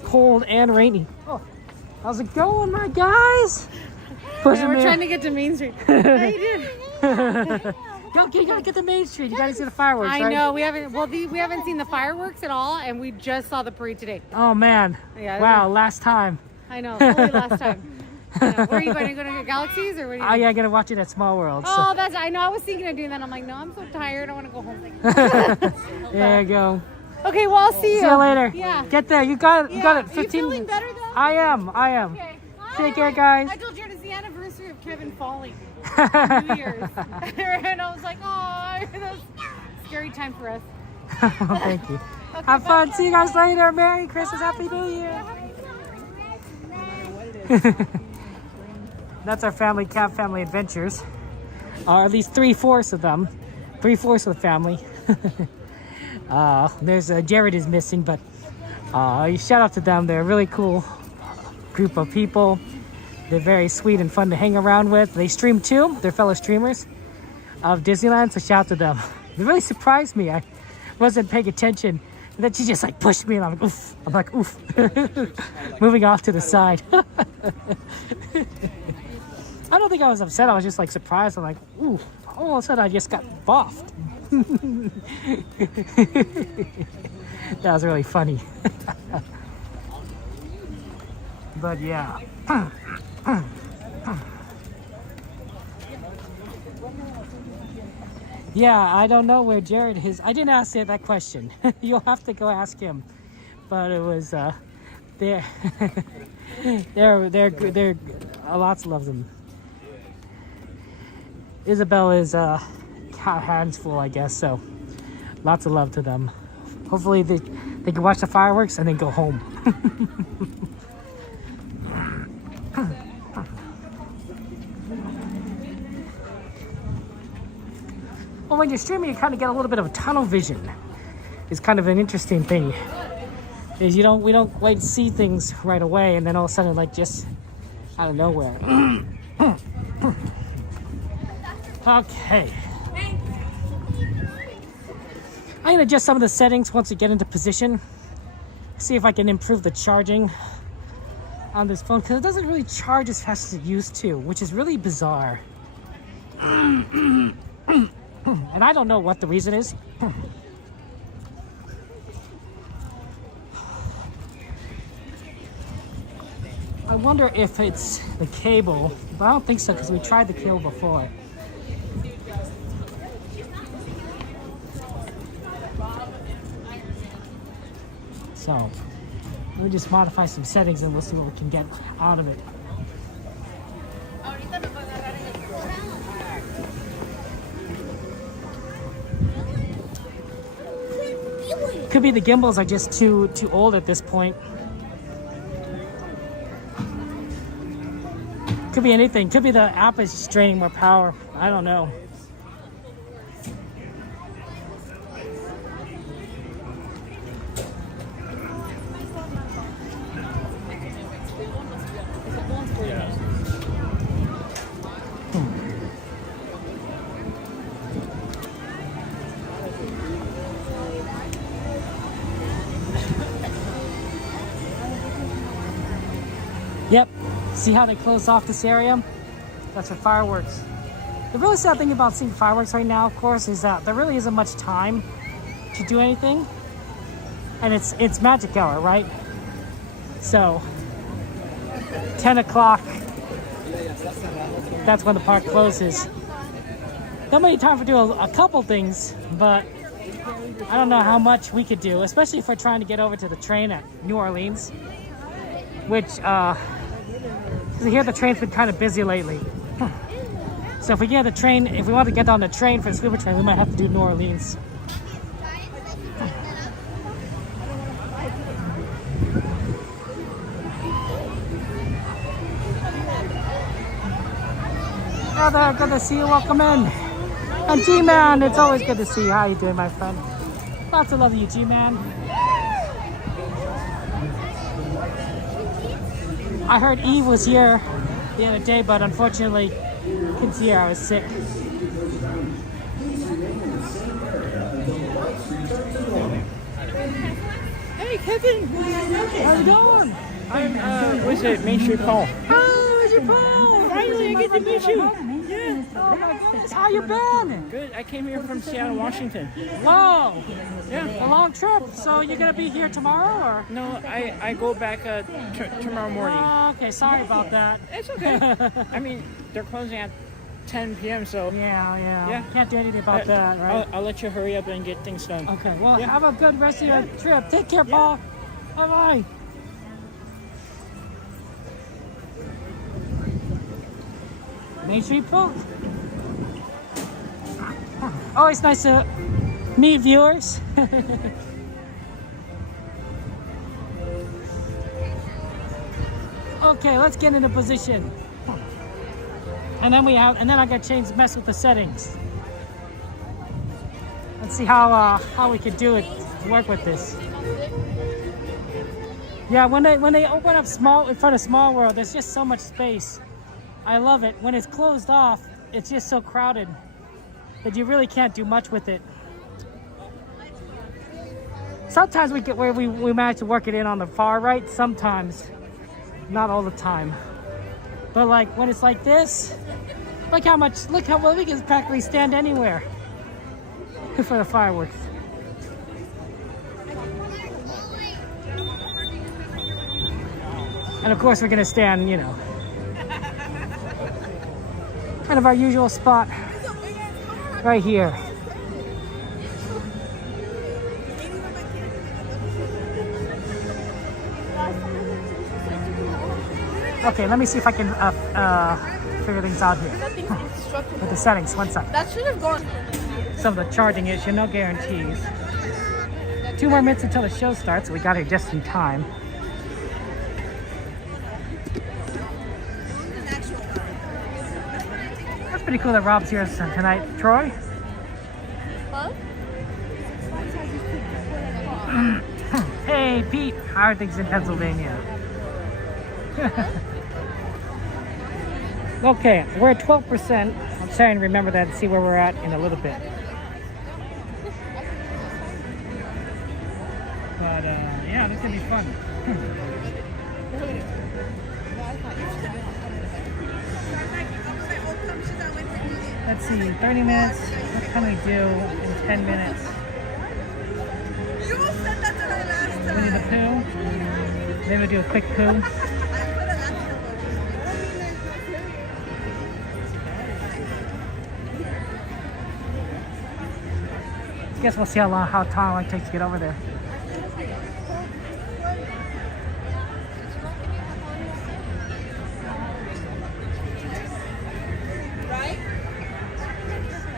Cold and rainy. Oh, how's it going, my guys? Yeah, we're trying to get to Main Street. How you doing? You gotta get to Main Street. You gotta see the fireworks. I right? know we haven't. Well, we haven't seen the fireworks at all, and we just saw the parade today. Oh man! Yeah. Wow, last time. I know. Only last time. Where are you going? Are you going to Galaxies or what? Oh yeah, I gotta watch it at Small World. Oh, so. that's. I know. I was thinking of doing that. I'm like, no, I'm so tired. I want to go home. There you go. Okay, well, I'll see you. See you later. Yeah. Get there. You got it. You got it. 15 Are you feeling better though? I am. Okay. Take care, guys. I told you it's the anniversary of Kevin falling. New Year's. And I was like, oh, that's a scary time for us. Thank you. Okay, have fun. See you guys later. Merry Christmas. Happy New Year. That's our family, Cab Family Adventures. Or at least 3/4 of them. 3/4 of the family. There's Jared is missing, but shout out to them. They're a really cool group of people. They're very sweet and fun to hang around with. They stream too. They're fellow streamers of Disneyland, so shout out to them. They really surprised me. I wasn't paying attention. And then she just like pushed me and I'm like, oof. I'm like, oof. Moving off to the side. I don't think I was upset. I was just like surprised. I'm like, ooh. All of a sudden I just got buffed. That was really funny. But yeah. Yeah, I don't know where Jared is. I didn't ask you that question. You'll have to go ask him. But it was they're lots loves them. Isabel is hands full, I guess, so lots of love to them. Hopefully they can watch the fireworks and then go home. Well, when you're streaming, you kind of get a little bit of a tunnel vision. It's kind of an interesting thing. Is we don't quite see things right away, and then all of a sudden, like, just out of nowhere. Okay. I'm gonna adjust some of the settings once we get into position. See if I can improve the charging on this phone, because it doesn't really charge as fast as it used to, which is really bizarre. And I don't know what the reason is. I wonder if it's the cable, but I don't think so, because we tried the cable before. So, let me just modify some settings and we'll see what we can get out of it. Could be the gimbals are just too old at this point. Could be anything. Could be the app is just draining more power. I don't know. Yep, see how they closed off this area? That's for fireworks. The really sad thing about seeing fireworks right now, of course, is that there really isn't much time to do anything. And it's magic hour, right? So, 10 o'clock, that's when the park closes. Not many time for doing a couple things, but I don't know how much we could do, especially if we're trying to get over to the train at New Orleans, which, because here the train's been kind of busy lately. So if we get the train, if we want to get on the train for the scuba train, we might have to do New Orleans. Oh, there, good to see you. Welcome in. And G-Man, it's always good to see you. How you doing, my friend? Lots of love to you, G-Man. I heard Eve was here the other day, but unfortunately, couldn't see her. I was sick. Hey, Kevin! How's it going? I'm, what's it, Main Street Paul. Oh, it's your Paul! Finally, I get to meet you! Yeah. Oh my goodness, how you been? Good, I came here from Seattle, Washington. Whoa! Yeah. A long trip. So you're gonna be here tomorrow, or? No, I go back tomorrow morning. Okay, sorry about that. It's okay. I mean, they're closing at 10 p.m., so... Yeah. Can't do anything about that, right? I'll let you hurry up and get things done. Okay, well, have a good rest of your trip. Take care, Paul. Bye-bye. Main Street Paul. Always nice to meet viewers. Okay, let's get into position. And then I got to mess with the settings. Let's see how we could do it to work with this. Yeah, when they open up in front of Small World, there's just so much space. I love it. When it's closed off, it's just so crowded that you really can't do much with it. Sometimes we manage to work it in on the far right. Sometimes, not all the time. But like when it's like this, look how well we can practically stand anywhere. for the fireworks. And of course we're gonna stand, you know, kind of our usual spot right here. Okay, let me see if I can figure things out here. With the settings, one sec. That should have gone. Some of the charging issue, no guarantees. 2 more minutes until the show starts, so we got here just in time. That's pretty cool that Rob's here tonight. Troy? Huh? Hey, Pete. How are things in Pennsylvania? Okay, we're at 12%. I'll try and remember that and see where we're at in a little bit. But yeah, this is gonna be fun. Let's see, 30 minutes. What can we do in 10 minutes? Winnie the Pooh. Maybe we'll do a quick poo. Guess we'll see how long it takes to get over there. Right?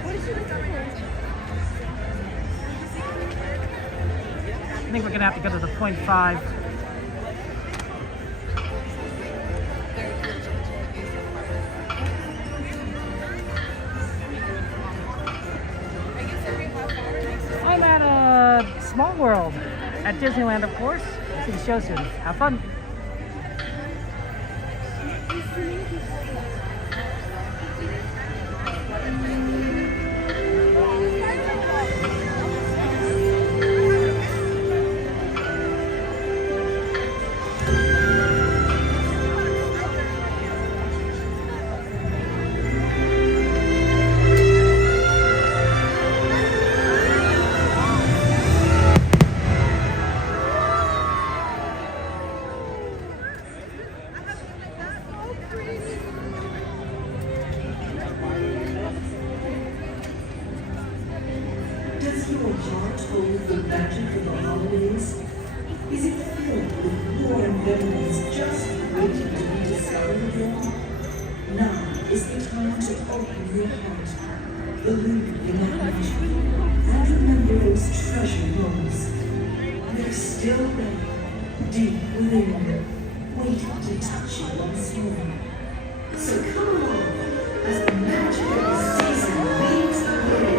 What is she doing? I think we're gonna have to go to the 0.5. I'm at Small World at Disneyland, of course. See the show soon. Have fun. Does your heart hold the magic of the holidays? Is it filled with warm memories just waiting to be discovered again? Now is the time to open your heart, believe in that magic, and remember those treasure moments. They're still there, deep within you, waiting to touch you once more. So come along as the magic of the season leads the way.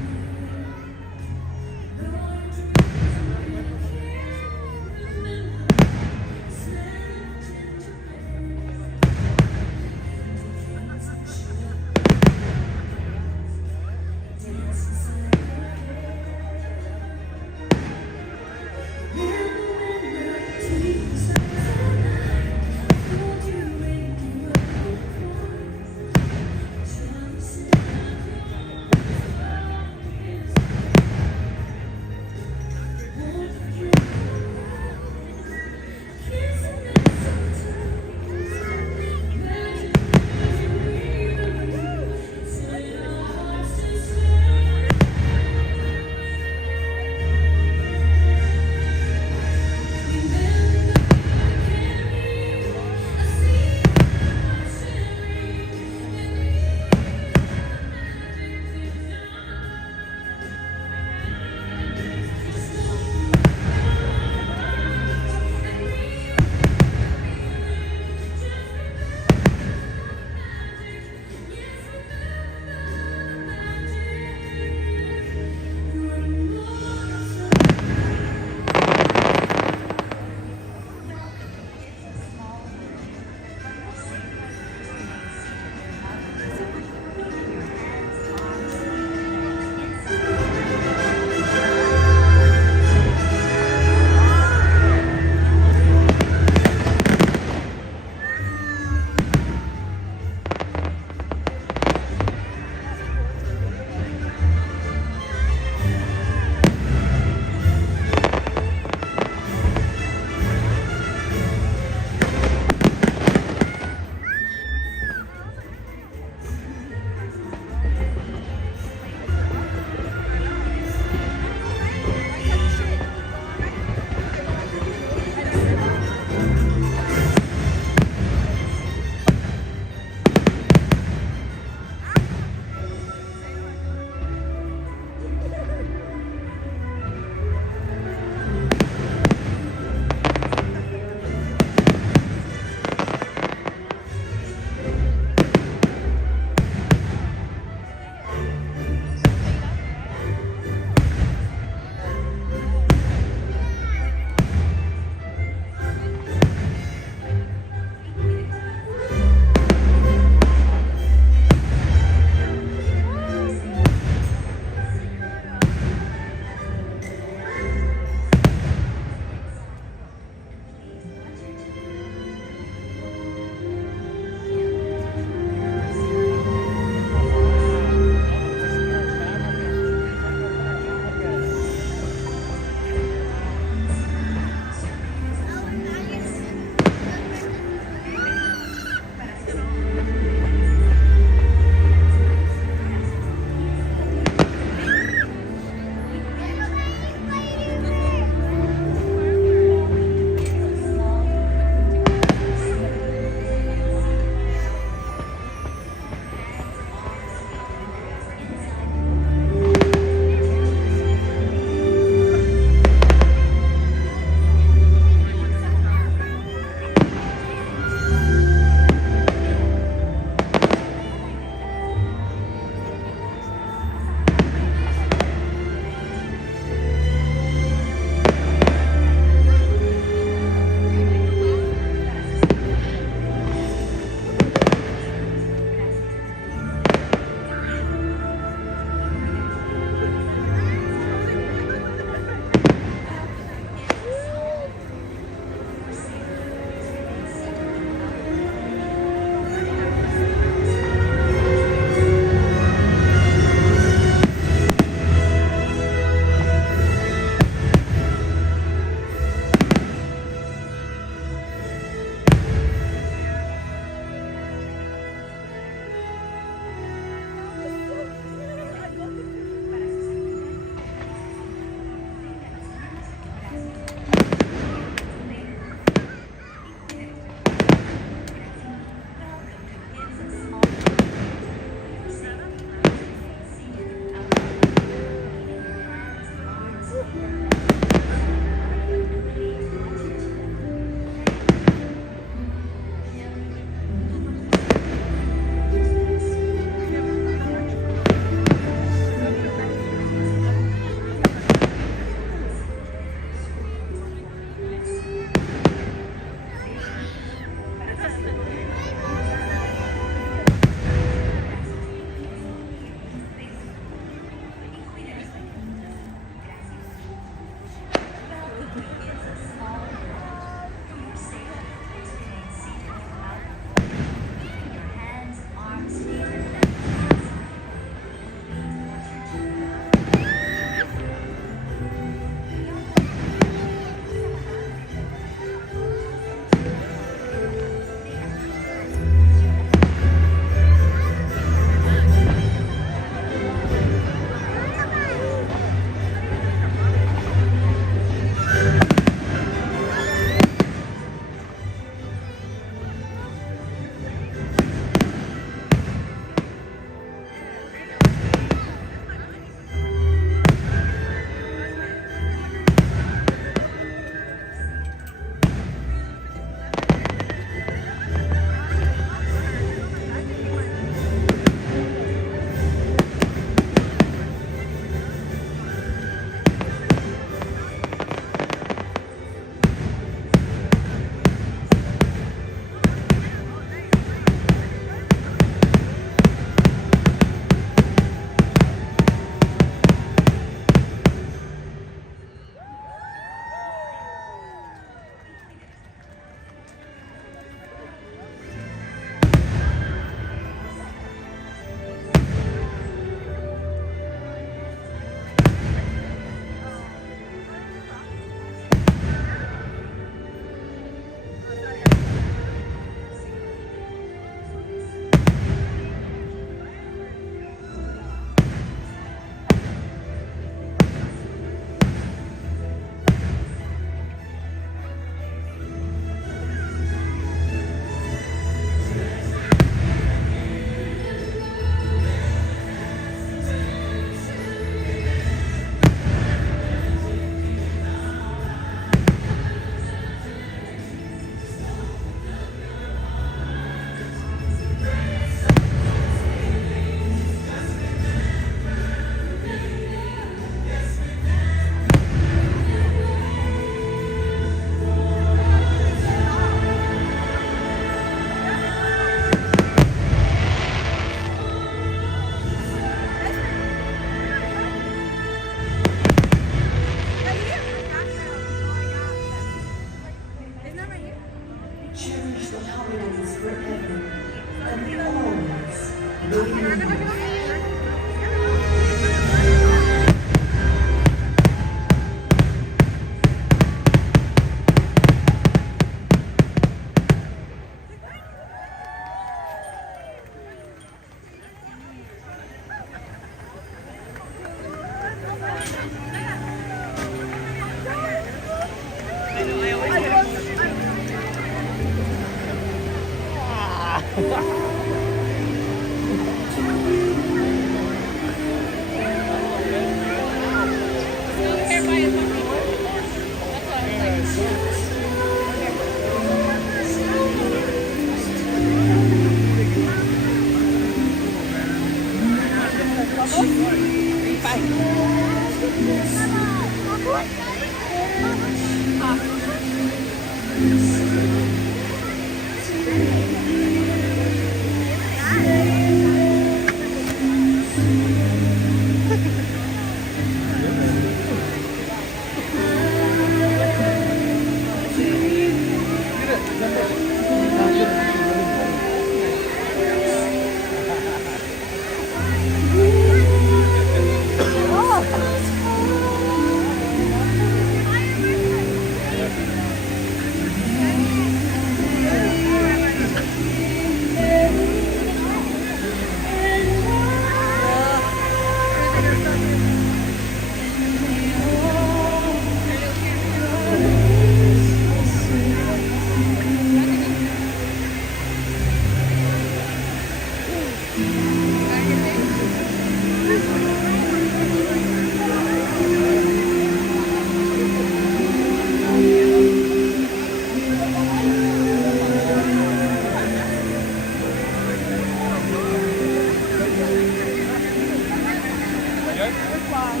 good? We're fine.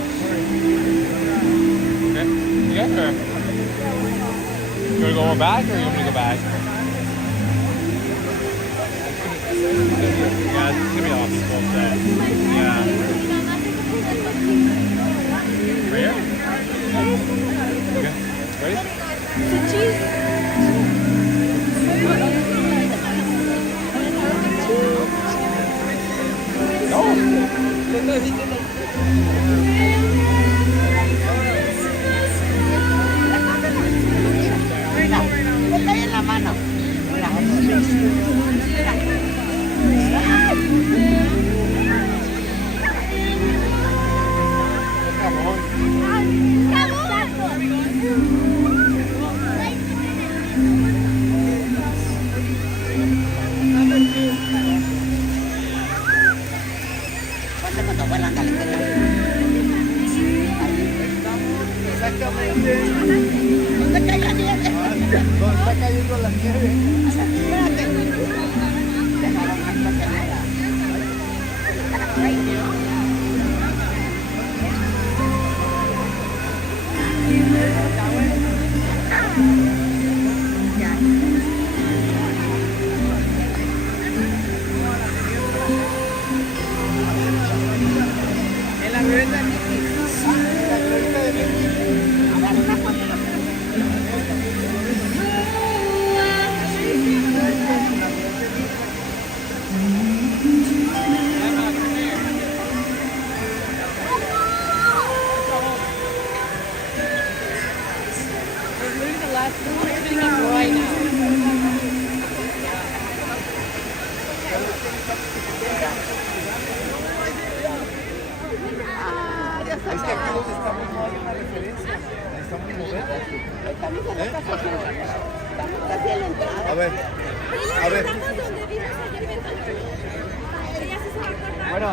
Okay. You good? Or? You want to go back or you want me to go back? Yeah, it's gonna be off school, so. Yeah. Right here? Okay. Ready? En la mano. Exactamente. ¿Dónde cae la nieve? ¿Dónde está cayendo la nieve? Espérate. Dejaron hasta que nada. En la glorieta de Mickey. La glorieta de Mickey. A ver, una foto. Es que aquí donde estamos no hay una referencia. Necesitamos mover. Estamos en la casa. Estamos casi en la entrada. A ver. Bueno.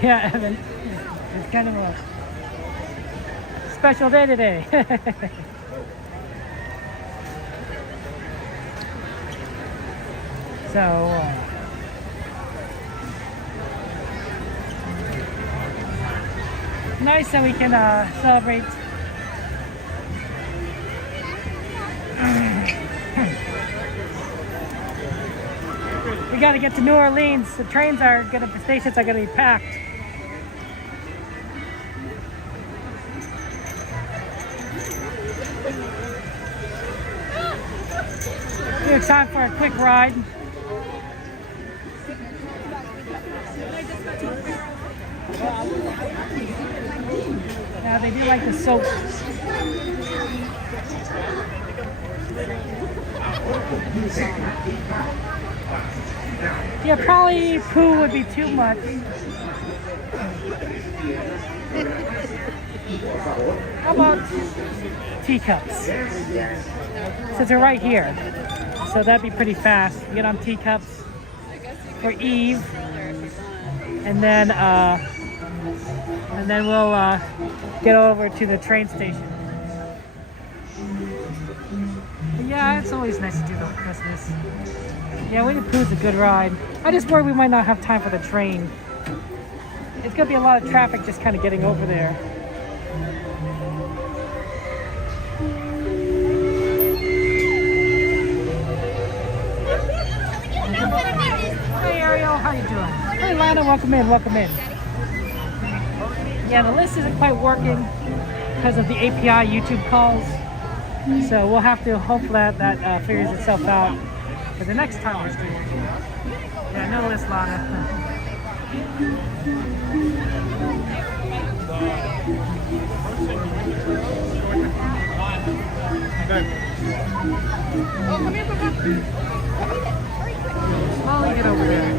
Yeah, Evan. It's kind of a special day today. So, nice that we can celebrate. We got to get to New Orleans. The trains are gonna, the stations are gonna be packed. We have time for a quick ride. Yeah, they do like the soap. Yeah, probably poo would be too much. How about teacups? Since they're right here, so that'd be pretty fast. Get on teacups for Eve, and then we'll get over to the train station. But yeah, it's always nice to do that for Christmas. Yeah, Winnie the Pooh's a good ride. I just worry we might not have time for the train. It's gonna be a lot of traffic just kind of getting over there. Hey Ariel, how you doing? Hey Lana, welcome in, welcome in. Yeah, the list isn't quite working because of the API YouTube calls. So we'll have to hope that figures itself out for the next time we're streaming. Yeah, no list, Lana. Oh, come here, Papa. Slowly get over there.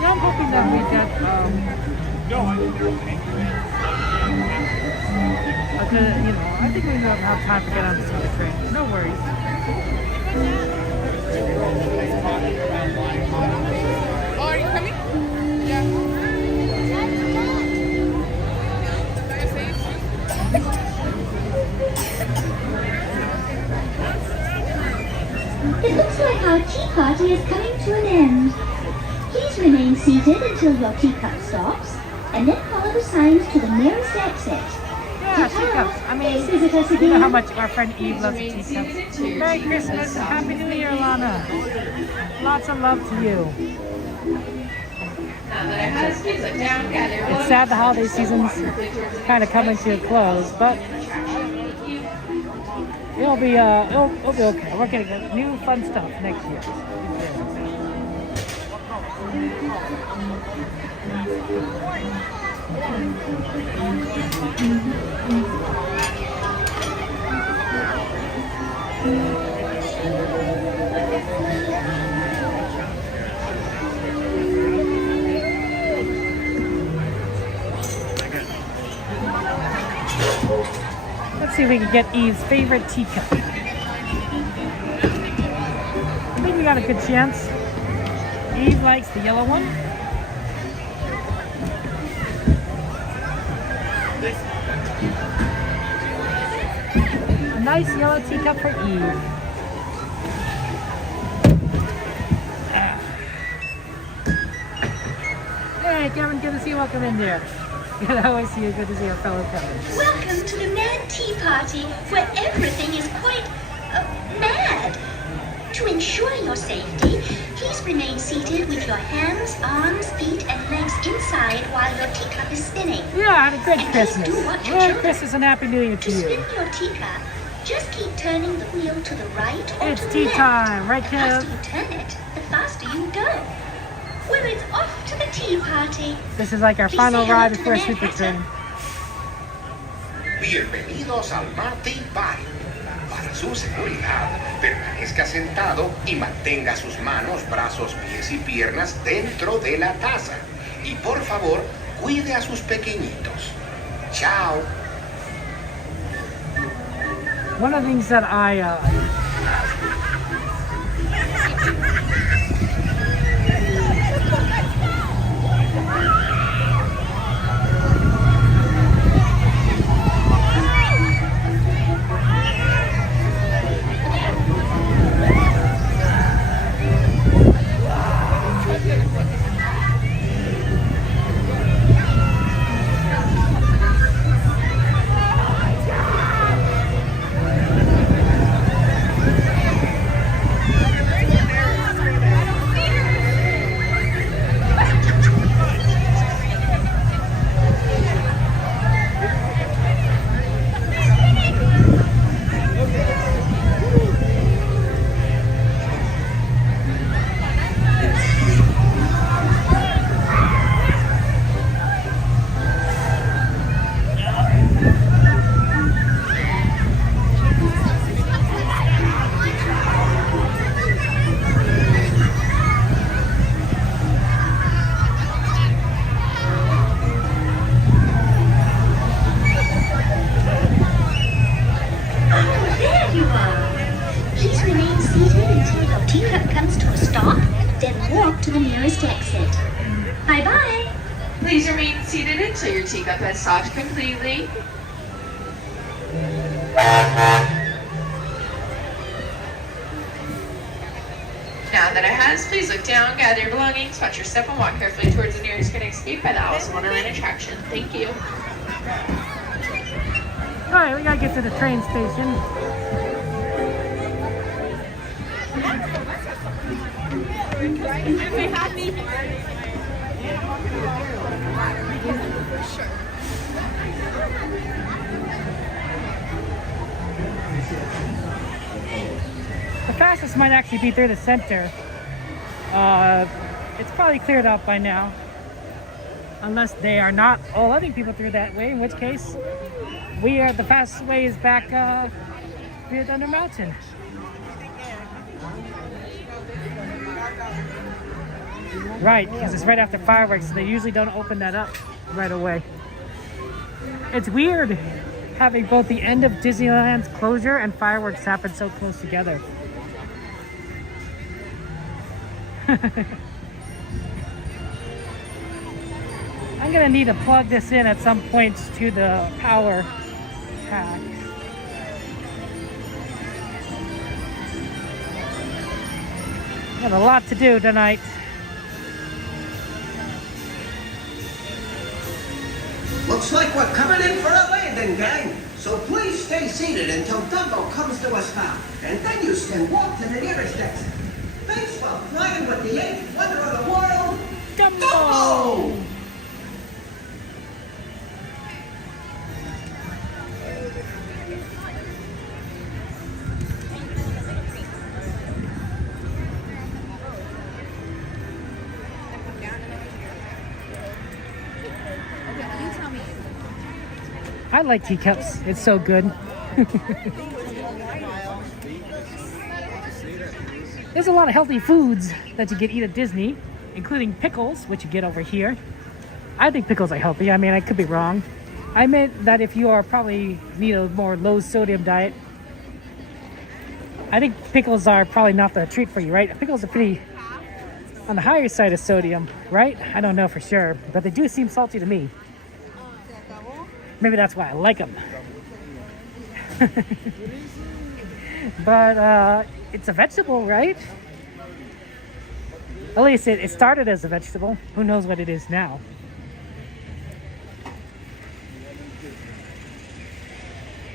Yeah, I'm hoping that we get have to, you know, I think we don't have time to get on the train. No worries. Oh, are you coming? Yeah. It looks like our tea party is coming to an end. Please remain seated until your teacup stops, and then follow the signs to the nearest exit. Yeah, teacups. I mean, Please visit us you know again. how much our friend Eve loves the teacups. Merry Christmas and Happy New Year, Lana. Lots of love to you. It's sad the holiday season's kind of coming to a close, but it'll be okay. We're gonna get new fun stuff next year. Let's see if we can get Eve's favorite teacup. I think we got a good chance. Eve likes the yellow one. A nice yellow teacup for Eve. Hey, Kevin, good to see you. Welcome in there. Good to always see you. Good to see our fellow Kevin. Welcome to the Mad Tea Party, where everything is quite mad. To ensure your safety, please remain seated with your hands, arms, feet, and legs inside while your teacup is spinning. Yeah, have a good And Christmas. please do watch your Merry children. Christmas and Happy New Year to To you. spin your teacup, just keep turning the wheel to the right or It's to the tea left. time, right, The faster Kev? you turn it, the faster you go. Well, it's off to the tea party. This is like our Please final say hello ride to before the Super Mad Train. Bienvenidos al Mar Tea Party. Para su seguridad, permanezca sentado y mantenga sus manos, brazos, pies y piernas dentro de la taza. Y por favor, cuide a sus pequeñitos. Chao. One of the things that I There you are. Please remain seated until your teacup comes to a stop, then walk to the nearest exit. Bye-bye. Please remain seated until your teacup has stopped completely. Now that it has, please look down, gather your belongings, watch your step, and walk carefully towards the nearest getting escape by the Alice in Wonderland attraction. Thank you. Alright, we gotta get to the train station. The fastest might actually be through the center. It's probably cleared out by now. Unless they are not all letting people through that way, in which case the fastest way is back via Thunder Mountain. Right, because it's right after fireworks, so they usually don't open that up right away. It's weird having both the end of Disneyland's closure and fireworks happen so close together. I'm gonna need to plug this in at some point to the power pack. Got a lot to do tonight. Looks like we're coming in for a landing, gang. So please stay seated until Dumbo comes to a stop. And then you can walk to the nearest exit. Thanks for flying with the eighth wonder of the world, Dumbo! I like teacups. It's so good. There's a lot of healthy foods that you can eat at Disney, including pickles, which you get over here. I think pickles are healthy. I mean, I could be wrong. I meant that if you are probably need a more low sodium diet, I think pickles are probably not the treat for you, right? Pickles are pretty on the higher side of sodium, right? I don't know for sure, but they do seem salty to me. Maybe that's why I like them. But it's a vegetable, right? At least it started as a vegetable. Who knows what it is now?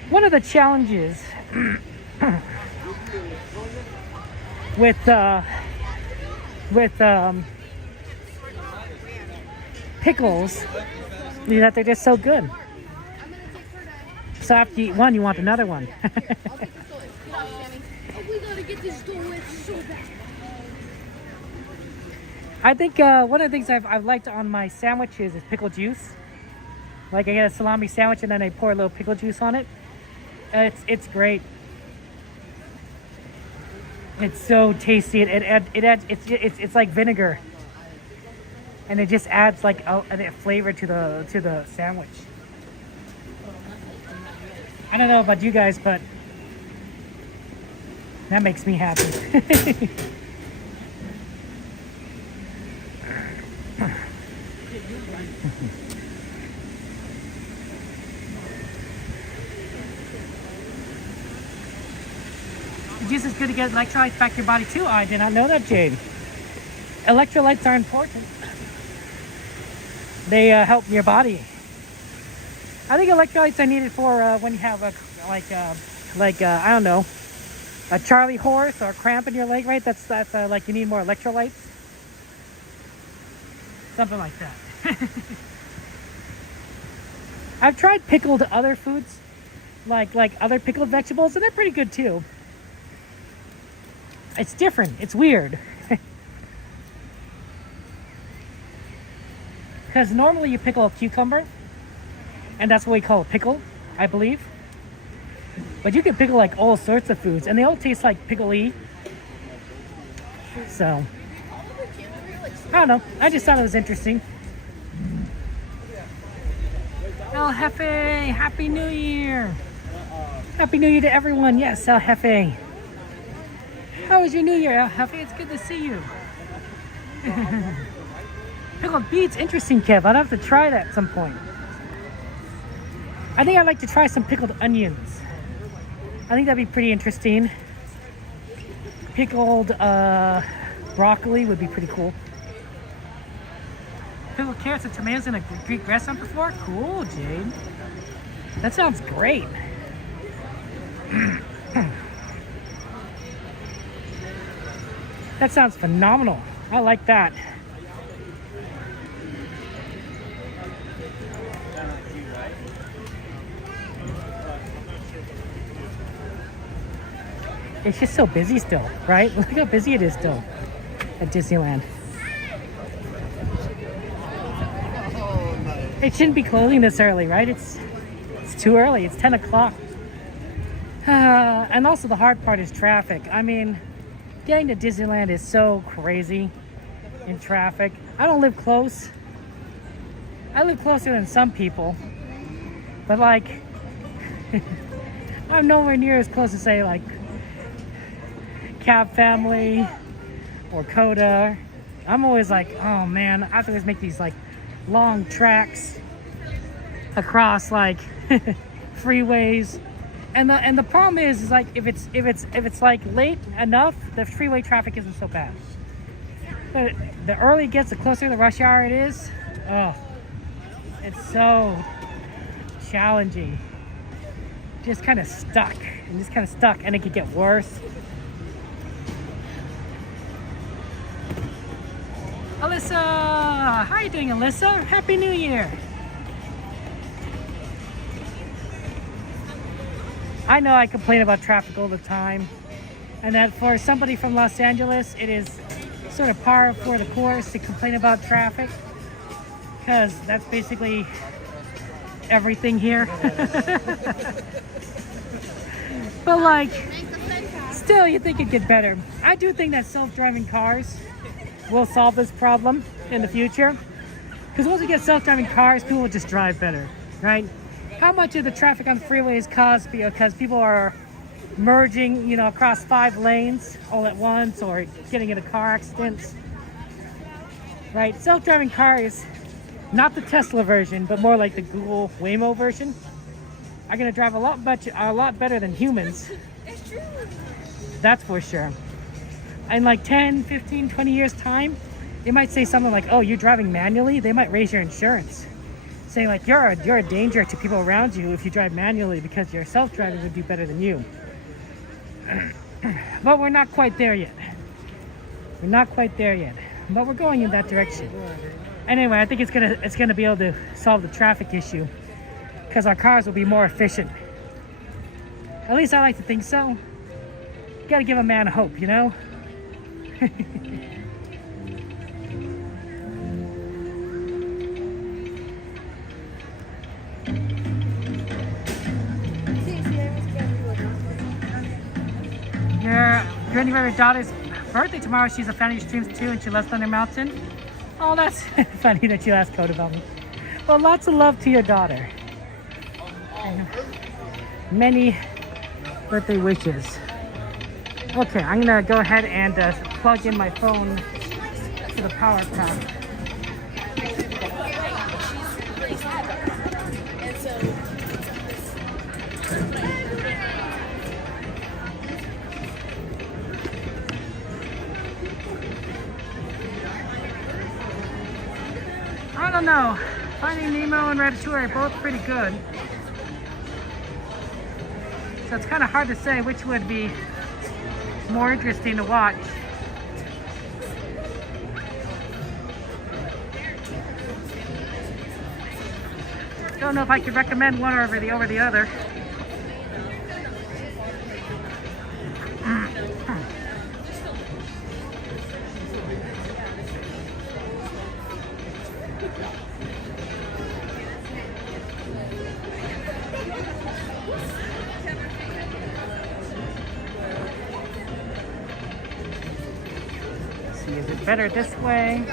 One of the challenges with pickles is that they're just so good. So after you eat one, you want another one. I think one of the things I've liked on my sandwiches is pickle juice. Like I get a salami sandwich and then I pour a little pickle juice on it. It's great. It's so tasty. It adds it's like vinegar, and it just adds like a flavor to the sandwich. I don't know about you guys, but that makes me happy. The juice is good to get electrolytes back to your body too. I did not know that, Jade. Electrolytes are important. They help your body. I think electrolytes are needed for when you have I don't know, a Charlie horse or a cramp in your leg, right? That's like you need more electrolytes. Something like that. I've tried pickled other foods, like other pickled vegetables, and they're pretty good too. It's different. It's weird. Because normally you pickle a cucumber, and that's what we call a pickle, I believe. But you can pickle like all sorts of foods, and they all taste like pickle-y. So, I don't know. I just thought it was interesting. El Jefe, Happy New Year. Happy New Year to everyone. Yes, El Jefe. How was your New Year, El Jefe? It's good to see you. Pickled beets, interesting, Kev. I'd have to try that at some point. I think I'd like to try some pickled onions. I think that'd be pretty interesting. Pickled broccoli would be pretty cool. Pickled carrots and tomatoes in a Greek restaurant before? Cool, Jade. That sounds great. That sounds phenomenal. I like that. It's just so busy still, right? Look how busy it is still at Disneyland. It shouldn't be closing this early, right? It's too early. It's 10 o'clock. And also the hard part is traffic. I mean, getting to Disneyland is so crazy in traffic. I don't live close. I live closer than some people. But like, I'm nowhere near as close to say like Cab Family or Coda. I'm always like, oh man, I have to always make these like long tracks across like freeways. And the problem is like if it's like late enough, the freeway traffic isn't so bad. But the earlier it gets, the closer the rush hour it is, oh, it's so challenging. Just kind of stuck, and it could get worse. Alyssa, how are you doing, Alyssa? Happy New Year. I know I complain about traffic all the time, and that for somebody from Los Angeles, it is sort of par for the course to complain about traffic, because that's basically everything here. But like, still, you think it'd get better. I do think that self-driving cars will solve this problem in the future, because once we get self-driving cars, people will just drive better, right? How much of the traffic on the freeway is caused because people are merging, you know, across 5 lanes all at once, or getting into car accidents, right? Self-driving cars, not the Tesla version, but more like the Google Waymo version, are gonna drive a lot better than humans. It's true. That's for sure. In like 10, 15, 20 years time, they might say something like, oh, you're driving manually? They might raise your insurance. Saying like, you're a danger to people around you if you drive manually, because your self-driving would do better than you. But we're not quite there yet. We're not quite there yet. But we're going in that direction. Anyway, I think it's gonna be able to solve the traffic issue, because our cars will be more efficient. At least I like to think so. You gotta give a man hope, you know? Your favorite daughter's birthday tomorrow. She's a fan of your streams too, and she loves Thunder Mountain. Oh, that's funny that you asked Code about me. Well, lots of love to your daughter. And many birthday wishes. Okay, I'm gonna go ahead and plug in my phone to the power pack. I don't know. Finding Nemo and Ratatouille are both pretty good. So it's kind of hard to say which would be more interesting to watch. Don't know if I could recommend one over the other. Is it better this way?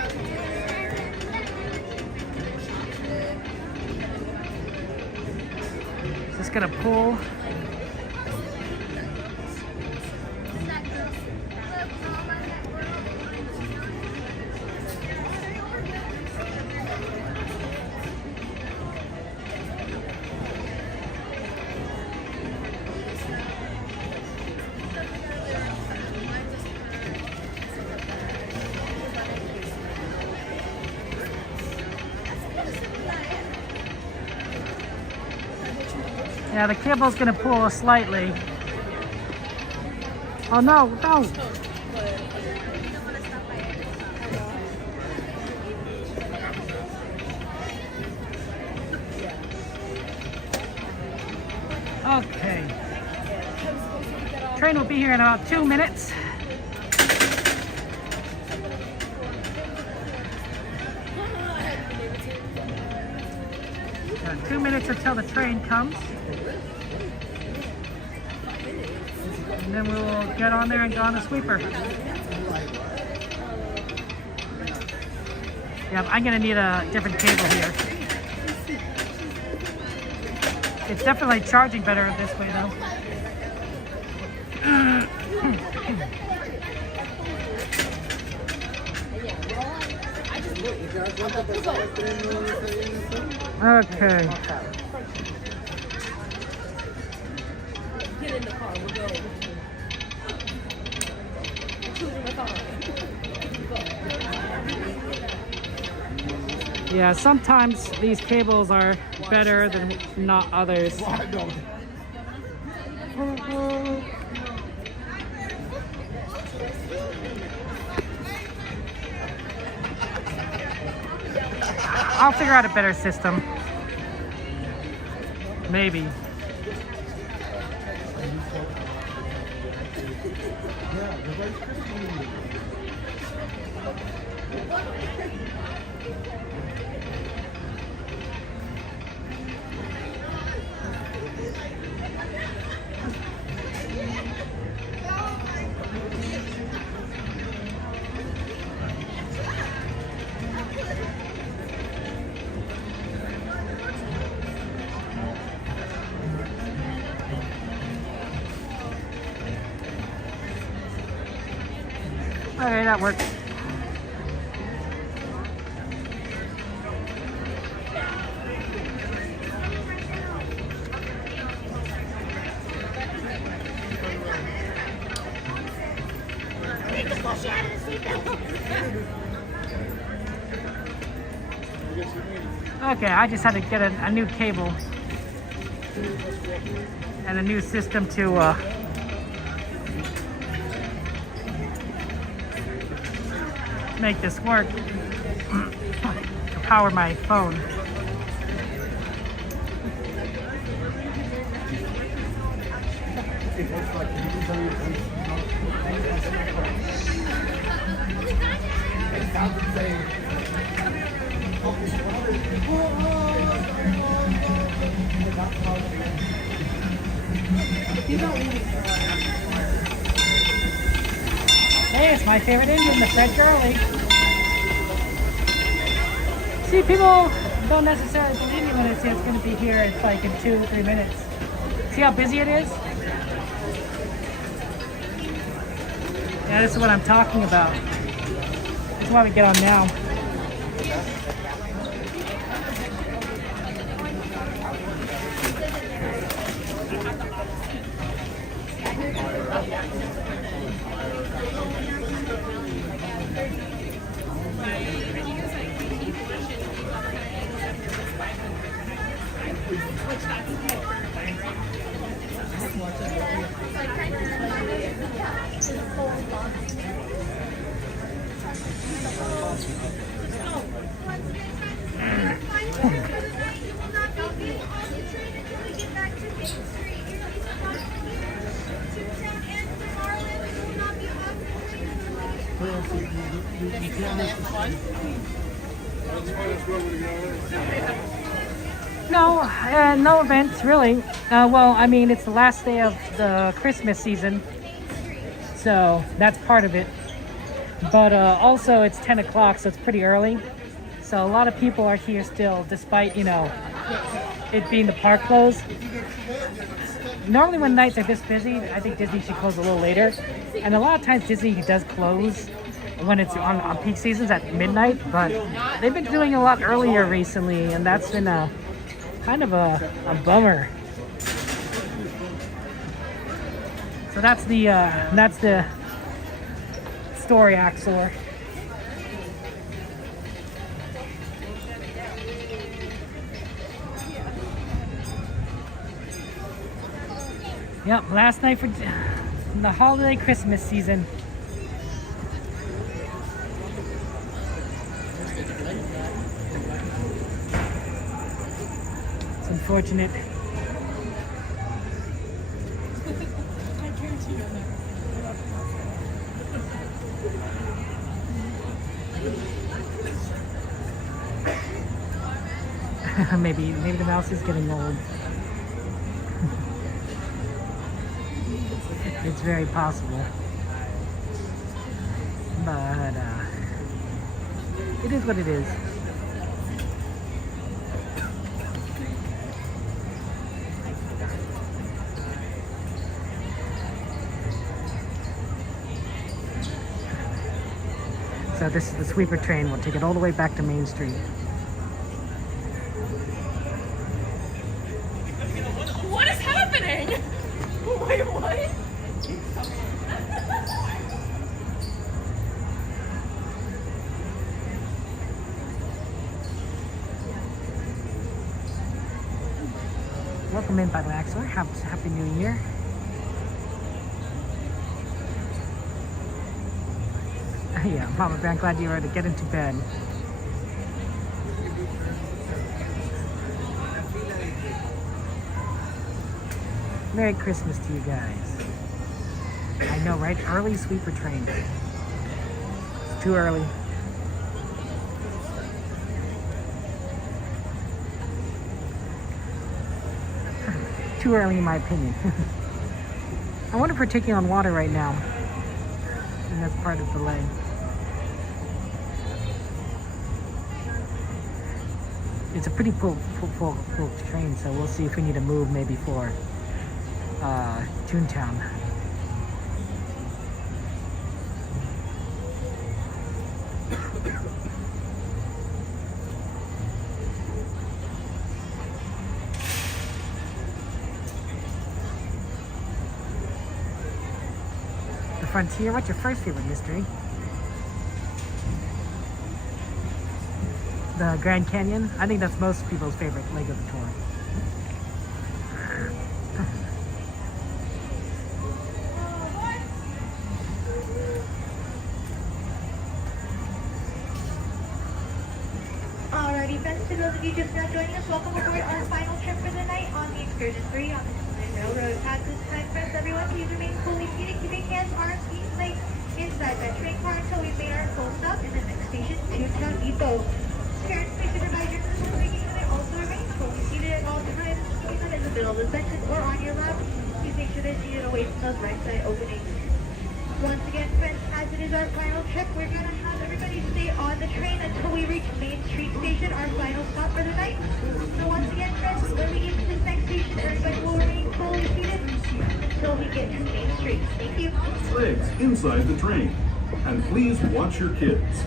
Is this gonna pull? Yeah, the cable's gonna pull slightly. Oh no, no! Okay. Train will be here in about 2 minutes. Got 2 minutes until the train comes. And then we will get on there and go on the sweeper. Yeah, I'm gonna need a different cable here. It's definitely charging better this way though. Okay. Get in the car, we're going. Including the car. Yeah, sometimes these cables are better than not others. I'll figure out a better system. Maybe. Okay, that works. Okay, I just had to get a new cable and a new system to make this work to power my phone. Hey, it's my favorite engine, the Fred Charlie. See, people don't necessarily believe me when I say it's going to be here. It's like in 2 or 3 minutes. See how busy it is? Yeah, this is what I'm talking about. This is why we get on now. No, no events really. Well, I mean, it's the last day of the Christmas season, so that's part of it. But also it's 10 o'clock, so it's pretty early. So a lot of people are here still, despite, you know, it being the park closed. Normally when nights are this busy, I think Disney should close a little later. And a lot of times Disney does close when it's on peak seasons at midnight, but they've been doing a lot earlier recently, and that's been a kind of a bummer. So that's the story, Axor. Yep, last night for the holiday Christmas season. It's unfortunate. maybe the mouse is getting old. It's very possible, but it is what it is. So this is the sweeper train. We'll take it all the way back to Main Street. What is happening? Wait, what? Welcome in, by the way, Axel. Happy New Year. Yeah, Mama Bear, I'm glad you were to get into bed. Merry Christmas to you guys. I know, right? Early sweeper train. It's too early. Too early in my opinion. I wonder if we're taking on water right now. And that's part of the delay. It's a pretty full train, so we'll see if we need to move maybe for Toontown. The Frontier, what's your first favorite mystery? The Grand Canyon? I think that's most people's favorite leg of the tour. Alrighty, friends, to those of you just now joining us, welcome aboard our final trip for the night on the Excursion 3 on the Disneyland Railroad. At this time, friends, everyone, please remain fully seated, keeping hands, arms, feet, and legs inside that train car until we've made our full stop in the next station, Toontown Depot. Parents, please supervise your children making sure they also remain fully seated at all times, keeping them in the middle of the section or on your lap. Please make sure they're seated away from those right side openings. Once again, friends, as it is our final trip, we're going to have everybody stay on the train until we reach Main Street Station, our final stop for the night. So once again, friends, when we get to this next station, everybody will remain fully seated until we get to Main Street. Thank you. Legs inside the train. And please watch your kids.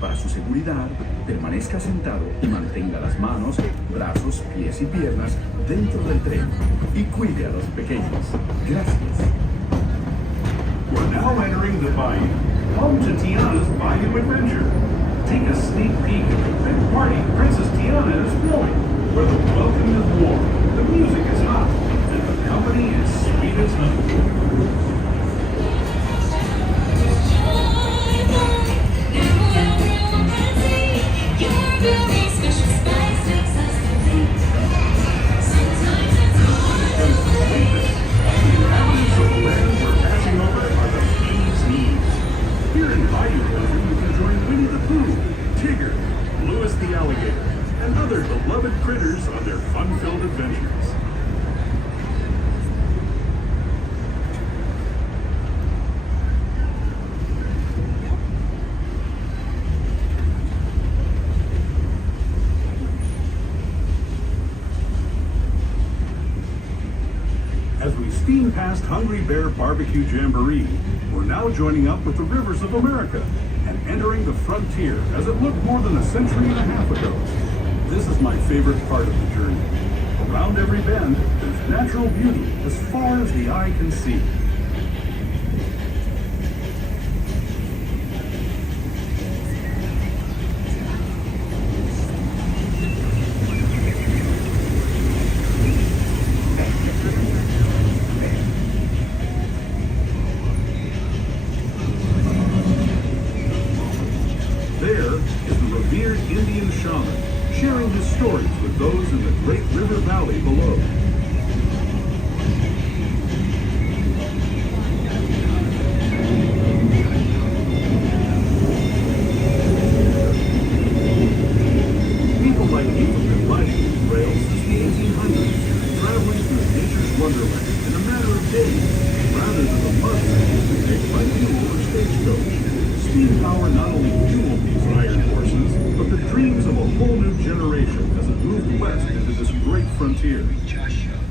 Para su seguridad, permanezca sentado y mantenga las manos, brazos, pies y piernas dentro del tren y cuide a los pequeños. Gracias. We're now entering the bayou, home to Tiana's Bayou Adventure. Take a sneak peek at the big party Princess Tiana is throwing, where the welcome is warm, the music is hot, and the company is sweet as honey. Here in Bayou Adventure, you can join Winnie the Pooh, Tigger, Louis the Alligator, and other beloved critters on their fun-filled adventures. As we steam past Hungry Bear Barbecue Jamboree, we're now joining up with the Rivers of America and entering the frontier as it looked more than a century and a half ago. This is my favorite part of the journey. Around every bend, there's natural beauty as far as the eye can see. There is the revered Indian shaman, sharing his stories with those in the great river valley below. People like you have been riding these trails since the 1800s, traveling through nature's wonderland in a matter of days, rather than the months it used to take by mule or stagecoach. Steam power not only fueled these iron horses, but the dreams of a whole new generation as it moved moved west into this great frontier.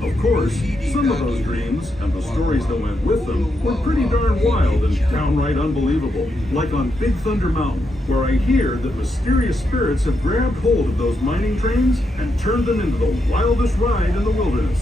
Of course, some of those dreams and the stories that went with them were pretty darn wild and downright unbelievable. Like on Big Thunder Mountain, where I hear that mysterious spirits have grabbed hold of those mining trains and turned them into the wildest ride in the wilderness.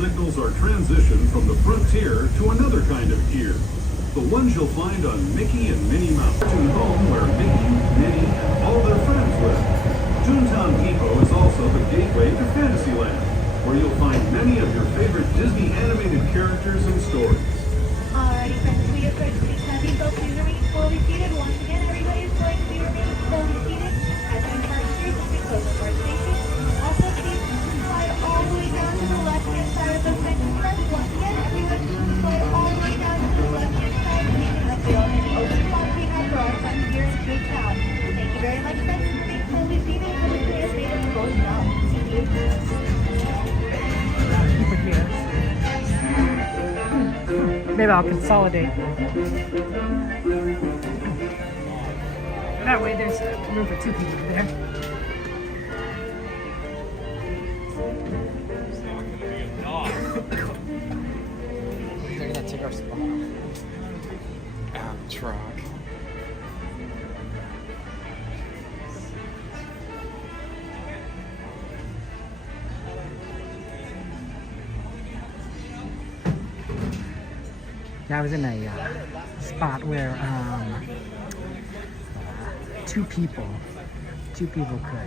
Signals our transition from the frontier to another kind of gear. The ones you'll find on Mickey and Minnie Mouse. To home where Mickey, Minnie, and all their friends live. Toontown Depot is also the gateway to Fantasyland, where you'll find many of your favorite Disney animated characters and stories. Alrighty friends, we approach the cabin, so please remain fully seated. Once again, everybody is going to be remaining fully seated as we part through the close of our station. Also, please slide all the way down to the left-hand side of the second press. Once again, everyone slide all the way down to the left-hand side, leaving us the already open spots we have for our friends here in Cape Town. Thank you very much, friends, for being fully seated for the clear state of closed now. Maybe I'll consolidate. That way there's room for two people there. They're gonna take our spot. Truck. I was in a spot where two people could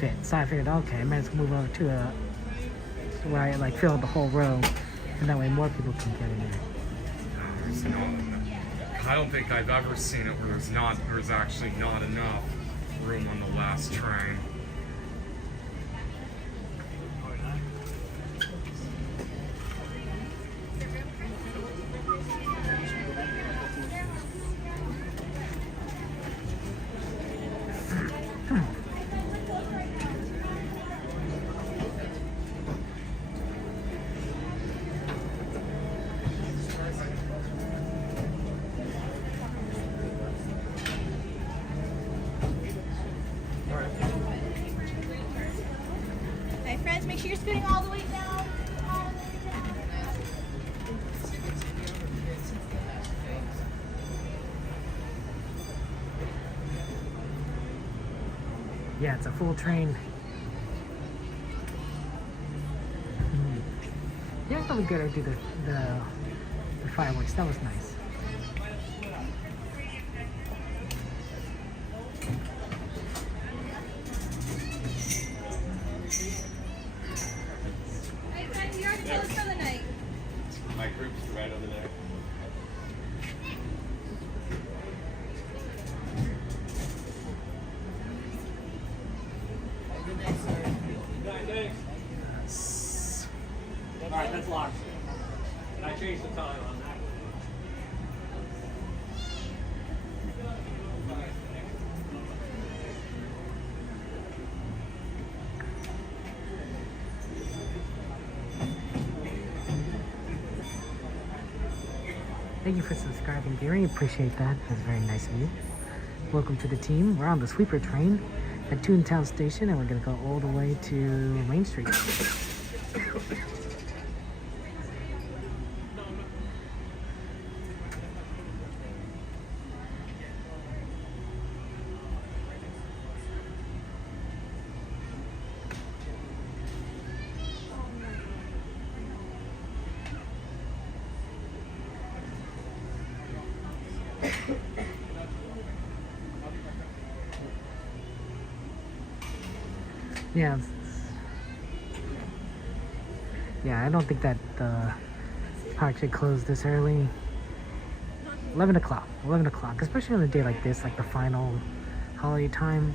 fit. So I figured, okay, I might as well move over to where I like filled the whole row, and that way more people can get in there. I don't think I've ever seen it where there's actually not enough room on the last train. Make sure you're scooting all the way down. Yeah, it's a full train. Yeah, that was good. I do the fireworks. That was nice. My group's right over there. Good night, sir. Good night, thanks. Alright, that's locked. And I changed the time on that. Thank you for subscribing, Gary. Appreciate that. That's very nice of you. Welcome to the team. We're on the sweeper train at Toontown Station, and we're going to go all the way to Main Street. Yeah. Yeah, I don't think that the park should close this early. 11 o'clock. 11 o'clock, especially on a day like this, like the final holiday time.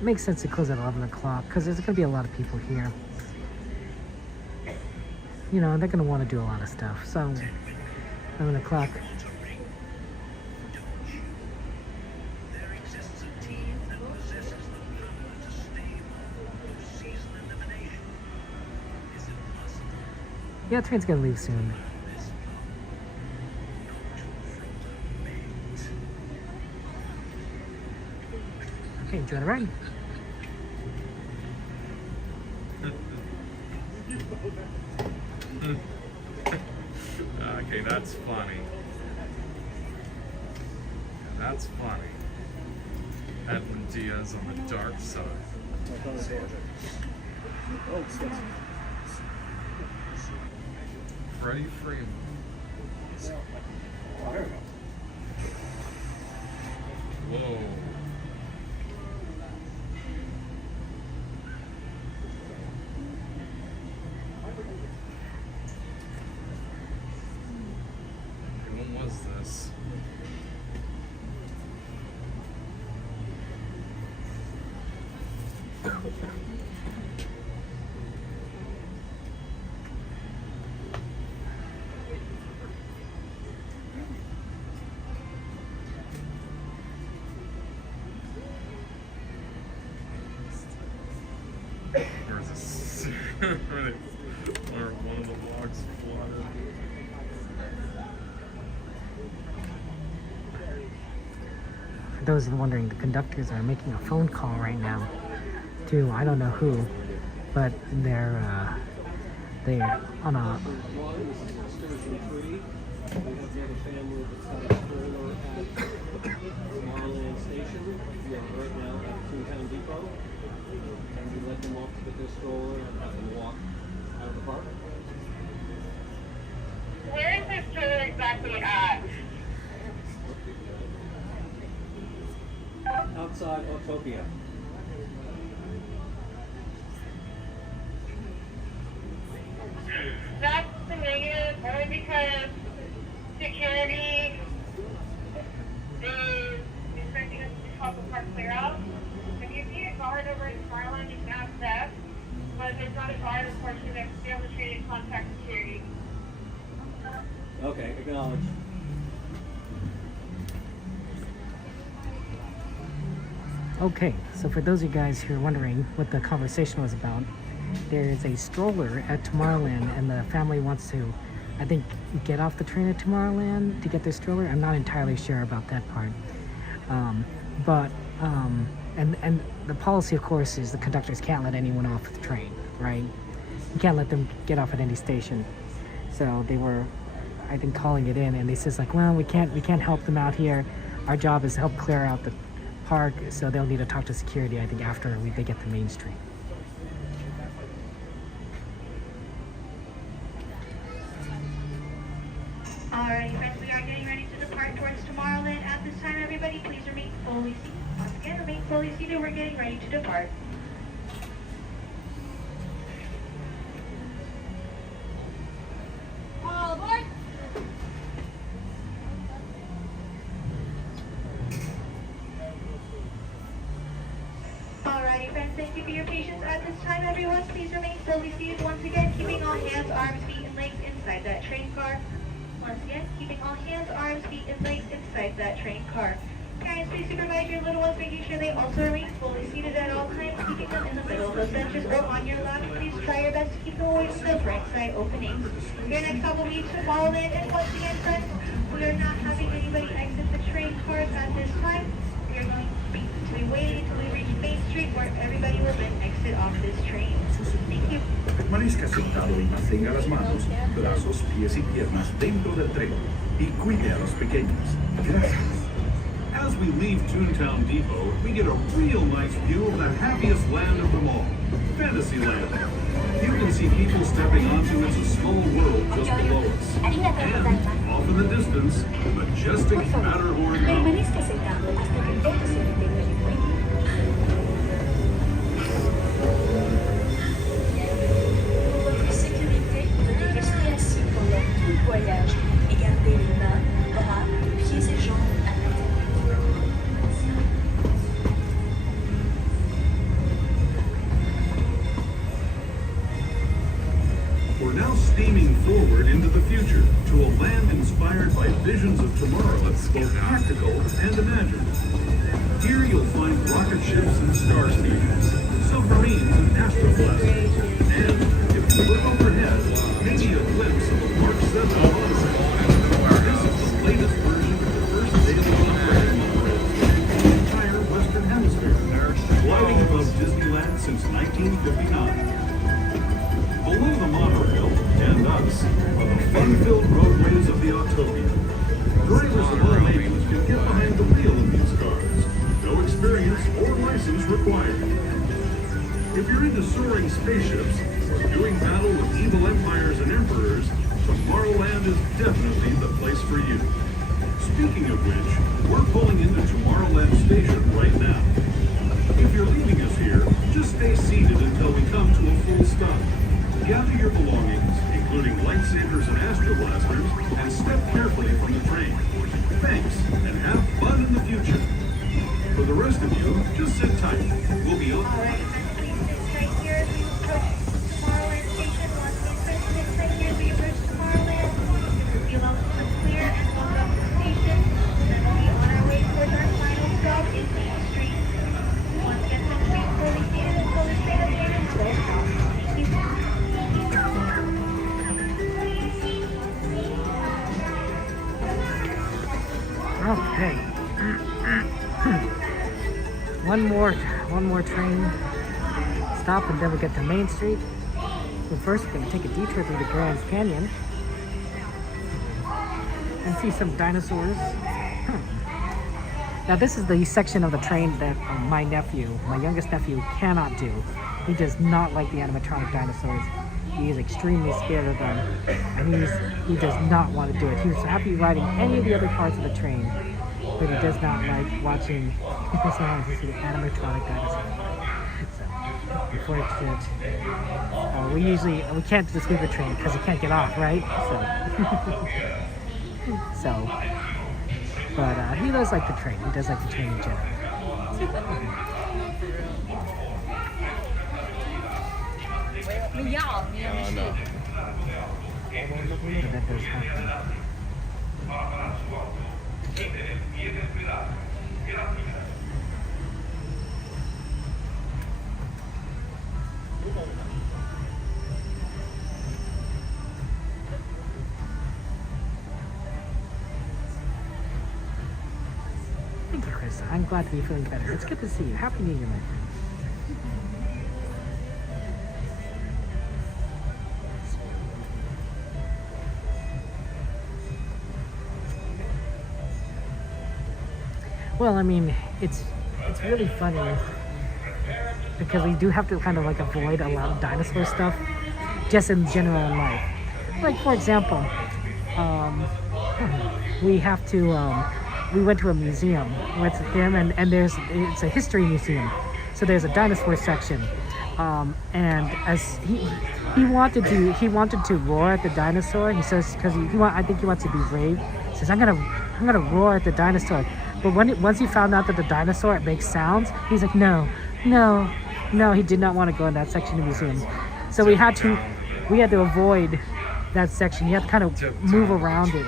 It makes sense to close at 11 o'clock because there's going to be a lot of people here. You know, they're going to want to do a lot of stuff. So, 11 o'clock. Yeah, the train's gonna leave soon. Okay, enjoy the ride. Okay, that's funny. That's funny. Edwin Diaz on the dark side. Freddie Freeman. Whoa. When was this? Where's this? Where one of the logs flooded. For those wondering, the conductors are making a phone call right now to I don't know who, but they're on a. Station. We are right now at Toontown Depot, and we let them off to get their stroller and have them walk out of the park. Where is this stroller exactly at? Outside Autopia. That's the negative, only because security is expecting us to help the park clear out. If you see a guard over in Tomorrowland, you can ask them. But if there's not a guard, unfortunately, they have to be able to contact security. Okay, acknowledge. Okay, so for those of you guys who are wondering what the conversation was about, there is a stroller at Tomorrowland, and the family wants to, I think, get off the train at Tomorrowland to get their stroller. I'm not entirely sure about that part. And the policy, of course, is the conductors can't let anyone off the train, right? You can't let them get off at any station. So they were, I think, calling it in, and they says like, well, we can't help them out here. Our job is to help clear out the park, so they'll need to talk to security, I think, after they get to Main Street. Alrighty, friends, we are getting ready to depart towards Tomorrowland. At this time, everybody, please remain fully seated. Once again, remain fully seated. We're getting ready to depart. All aboard! Alrighty, friends, thank you for your patience. At this time, everyone, please remain fully seated. Once again, keeping all hands, arms, feet, and legs inside that train car. Once again, keeping all hands, arms, feet, and legs inside that train car. Parents, please supervise your little ones, making sure they also remain fully seated at all times, keeping them in the middle of the benches or on your lap. Please try your best to keep them away from the right side openings. Your next stop will be Tomorrowland, and once again, friends, we are not having anybody exit the train cars at this time. We are going to be waiting until we reach Main Street, where everybody will then exit off this train. Thank you. Permanezca sentado y mantenga las manos, brazos, pies y piernas dentro del tren y cuide a los pequeños. Gracias. As we leave Toontown Depot, we get a real nice view of the happiest land of them all, Fantasyland. You can see people stepping onto It's a Small World just below us. And, off in the distance, the majestic Matterhorn Mountain. Permanezca sentado hasta que el bote se detenga en el puente. forward into the future to a land inspired by visions of tomorrow, both practical and imagined. Here you'll find rocket ships and star stations, submarines and astroblasters, and if you look overhead, maybe a glimpse of a Mark 7 monorail. This is the latest version of the first daily operating monorail in the entire Western Hemisphere, gliding above Disneyland since 1959. Below the monorail, and us, are the fun-filled roadways of the Autopia. Drivers of all ages can get behind the wheel of these cars. No experience or license required. If you're into soaring spaceships or doing battle with evil empires and emperors, Tomorrowland is definitely the place for you. Speaking of which, we're pulling into Tomorrowland Station right now. If you're leaving us here, just stay seated until we come to a full stop. Gather your belongings, including lightsabers and astroblasters, and step carefully from the train. Thanks, and have fun in the future. For the rest of you, just sit tight. We'll be on. Alright, right here as we approach Tomorrowland Station. Once the entrance is right here as we approach Tomorrowland. You'll also come clear and walk up to the station. Then we'll be on our way towards our final stop in Main Street. Once again, please remain fully seated until the train is near its full stop. Thank you. Okay. One more train stop, and then we get to Main Street. So first, we're gonna take a detour through the Grand Canyon and see some dinosaurs. Now, this is the section of the train that my youngest nephew, cannot do. He does not like the animatronic dinosaurs. He is extremely scared of them, and he does not want to do it. He's happy riding any of the other parts of the train, but he does not like watching the animatronic dinosaurs. So, unfortunate. We can't just leave the train because he can't get off, right? So, but he does like the train. He does like the train in general. That does happen. Thank you, Chris. I'm glad to be feeling better. It's good to see you. Happy New Year, my friend. Well, I mean, it's really funny because we do have to kind of like avoid a lot of dinosaur stuff just in general in life. Like, for example, we went to a museum with him, and it's a history museum, so there's a dinosaur section, and as he wanted to roar at the dinosaur. He says, because I think he wants to be brave. He says, I'm gonna roar at the dinosaur. But once he found out that the dinosaur makes sounds, he's like, no. He did not want to go in that section of the museum. So we had to avoid that section. You have to kind of move around it.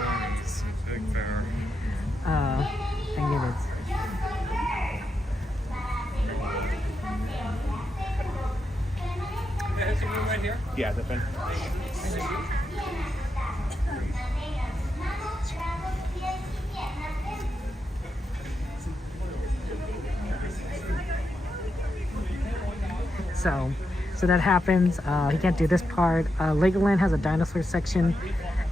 There's a room right here? Yeah, the bin. So that happens. He can't do this part. Legoland has a dinosaur section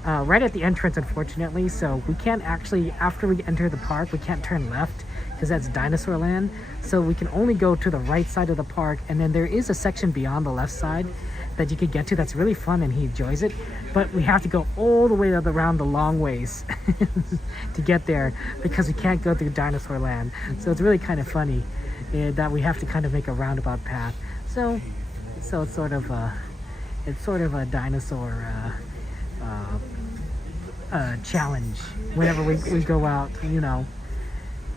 right at the entrance, unfortunately. So we can't actually, after we enter the park, we can't turn left because that's dinosaur land. So we can only go to the right side of the park, and then there is a section beyond the left side that you could get to that's really fun, and he enjoys it. But we have to go all the way around the long ways to get there because we can't go through dinosaur land. So it's really kind of funny that we have to kind of make a roundabout path. So it's sort of a dinosaur challenge whenever we go out. You know,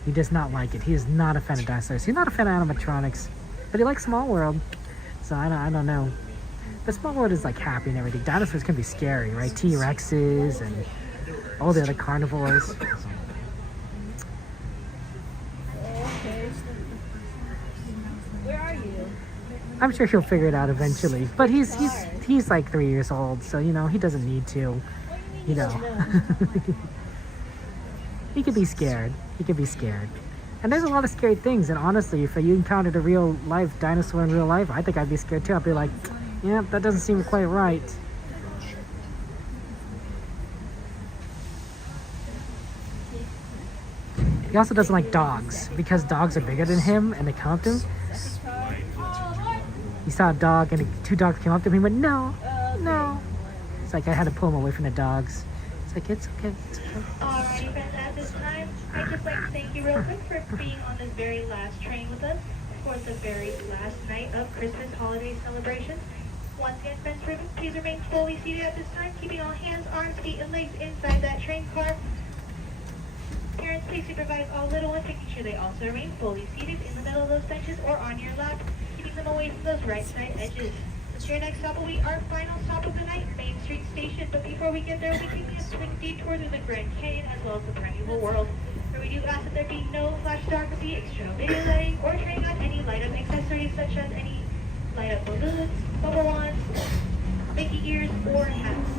he does not like it. He is not a fan of dinosaurs. He's not a fan of animatronics, but he likes Small World. So I don't know. the small world is like happy and everything. Dinosaurs can be scary, right? T-Rexes and all the other carnivores. Okay. Where are you? I'm sure he'll figure it out eventually. But he's like 3 years old, so you know he doesn't need to. You know, he could be scared. He could be scared. And there's a lot of scary things. And honestly, if you encountered a real life dinosaur in real life, I think I'd be scared too. I'd be like, yeah, that doesn't seem quite right. He also doesn't like dogs because dogs are bigger than him and they come up to him. He saw a dog and two dogs came up to him. He went, no, no. It's like I had to pull him away from the dogs. It's like, it's okay, it's okay. Alrighty, friends, at this time, I'd just like to thank you real quick for being on this very last train with us for the very last night of Christmas holiday celebrations. Once again, friends, please remain fully seated at this time, keeping all hands, arms, feet, and legs inside that train car. Parents, please supervise all little ones, making sure they also remain fully seated in the middle of those benches or on your lap, keeping them away from those right side edges. Your next stop will be our final stop of the night, Main Street Station. But before we get there, we'll be taking a swing detour through the Grand Canyon as well as the Primeval World, where we do ask that there be no flash photography, extra video lighting, or turning on any light-up accessories such as any light-up balloons, bubble wands, Mickey ears, or hats.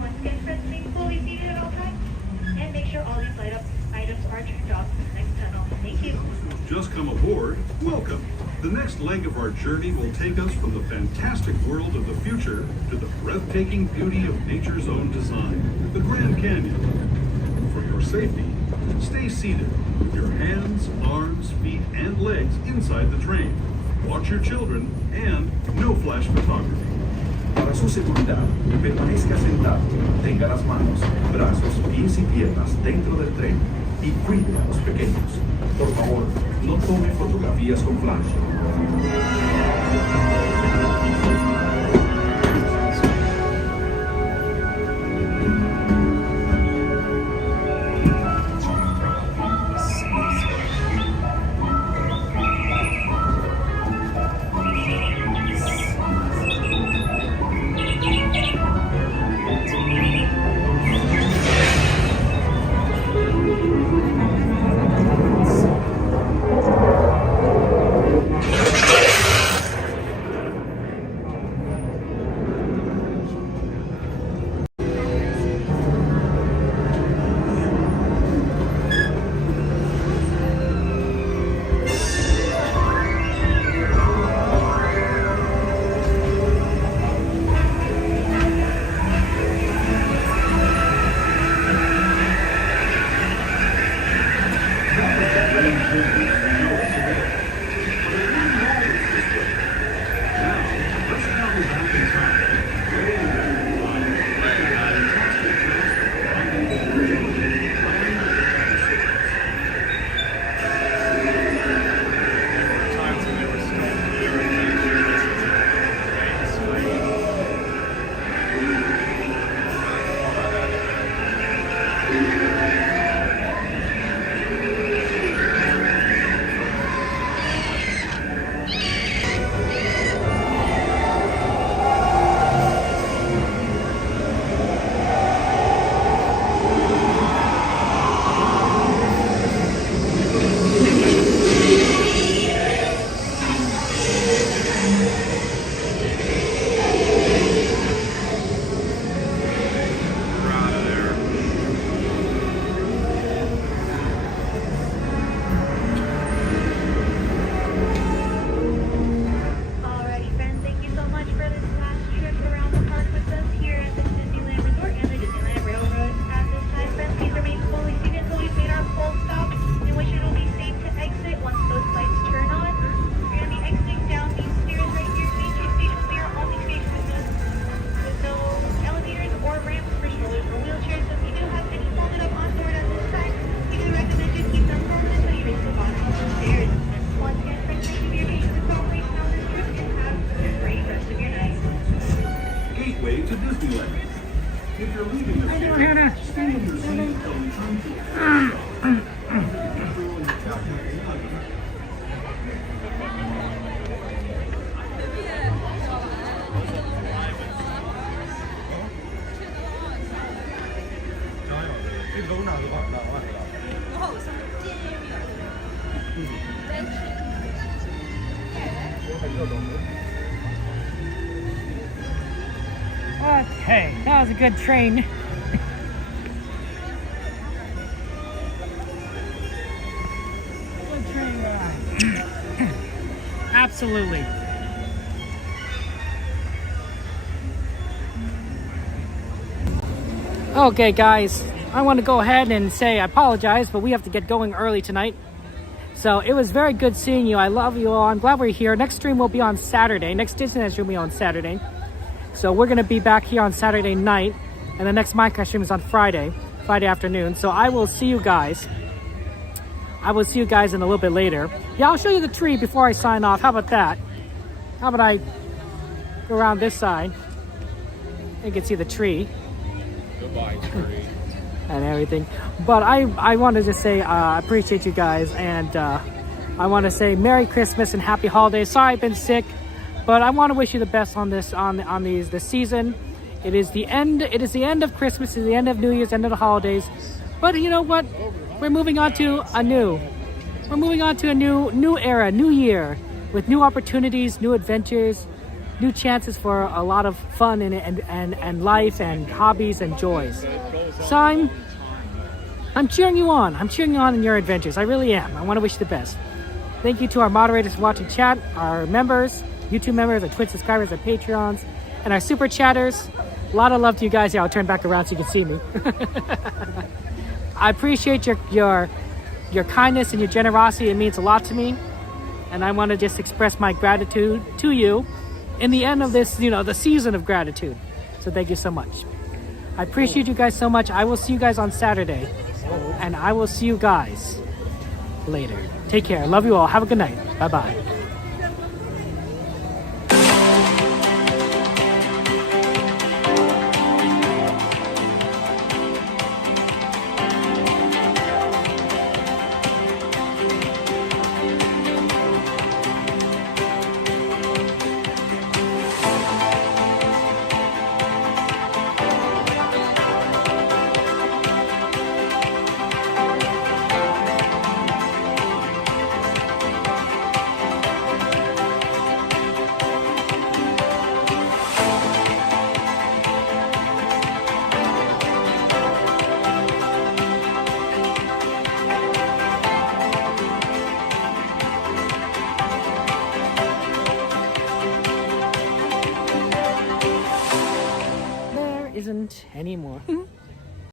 Once again, friends, remain fully seated at all times, and make sure all these light-up items are turned off in the next tunnel. Thank you. Just come aboard. Welcome. The next leg of our journey will take us from the fantastic world of the future to the breathtaking beauty of nature's own design, the Grand Canyon. For your safety, stay seated with your hands, arms, feet, and legs inside the train. Watch your children and no flash photography. Para su seguridad, permanezca sentado, tenga las manos, brazos, pies y piernas dentro del tren y cuide a los pequeños. Por favor, no tome fotografías con flash. Okay, that was a good train. Good train ride. Absolutely. Okay, guys, I want to go ahead and say I apologize, but we have to get going early tonight. So it was very good seeing you. I love you all. I'm glad we're here. Next stream will be on Saturday. Next Disneyland stream will be on Saturday. So we're going to be back here on Saturday night. And the next Minecraft stream is on Friday afternoon. So I will see you guys. I will see you guys in a little bit later. Yeah, I'll show you the tree before I sign off. How about that? How about I go around this side? You can see the tree. Goodbye, tree. And everything. But I want to just say I appreciate you guys, and I want to say Merry Christmas and Happy Holidays. Sorry I've been sick, but I want to wish you the best on this this season. It is the end of Christmas, it is the end of New Year's, end of the holidays. But you know what? We're moving on to a new era, new year, with new opportunities, new adventures, new chances for a lot of fun and life and hobbies and joys. So I'm cheering you on. I'm cheering you on in your adventures. I really am. I want to wish you the best. Thank you to our moderators watching chat, our members, YouTube members, our Twitch subscribers, our Patreons, and our Super Chatters. A lot of love to you guys. Yeah, I'll turn back around so you can see me. I appreciate your kindness and your generosity. It means a lot to me. And I want to just express my gratitude to you in the end of this, the season of gratitude. So thank you so much. I appreciate you guys so much. I will see you guys on Saturday. And I will see you guys later. Take care. Love you all. Have a good night. Bye-bye.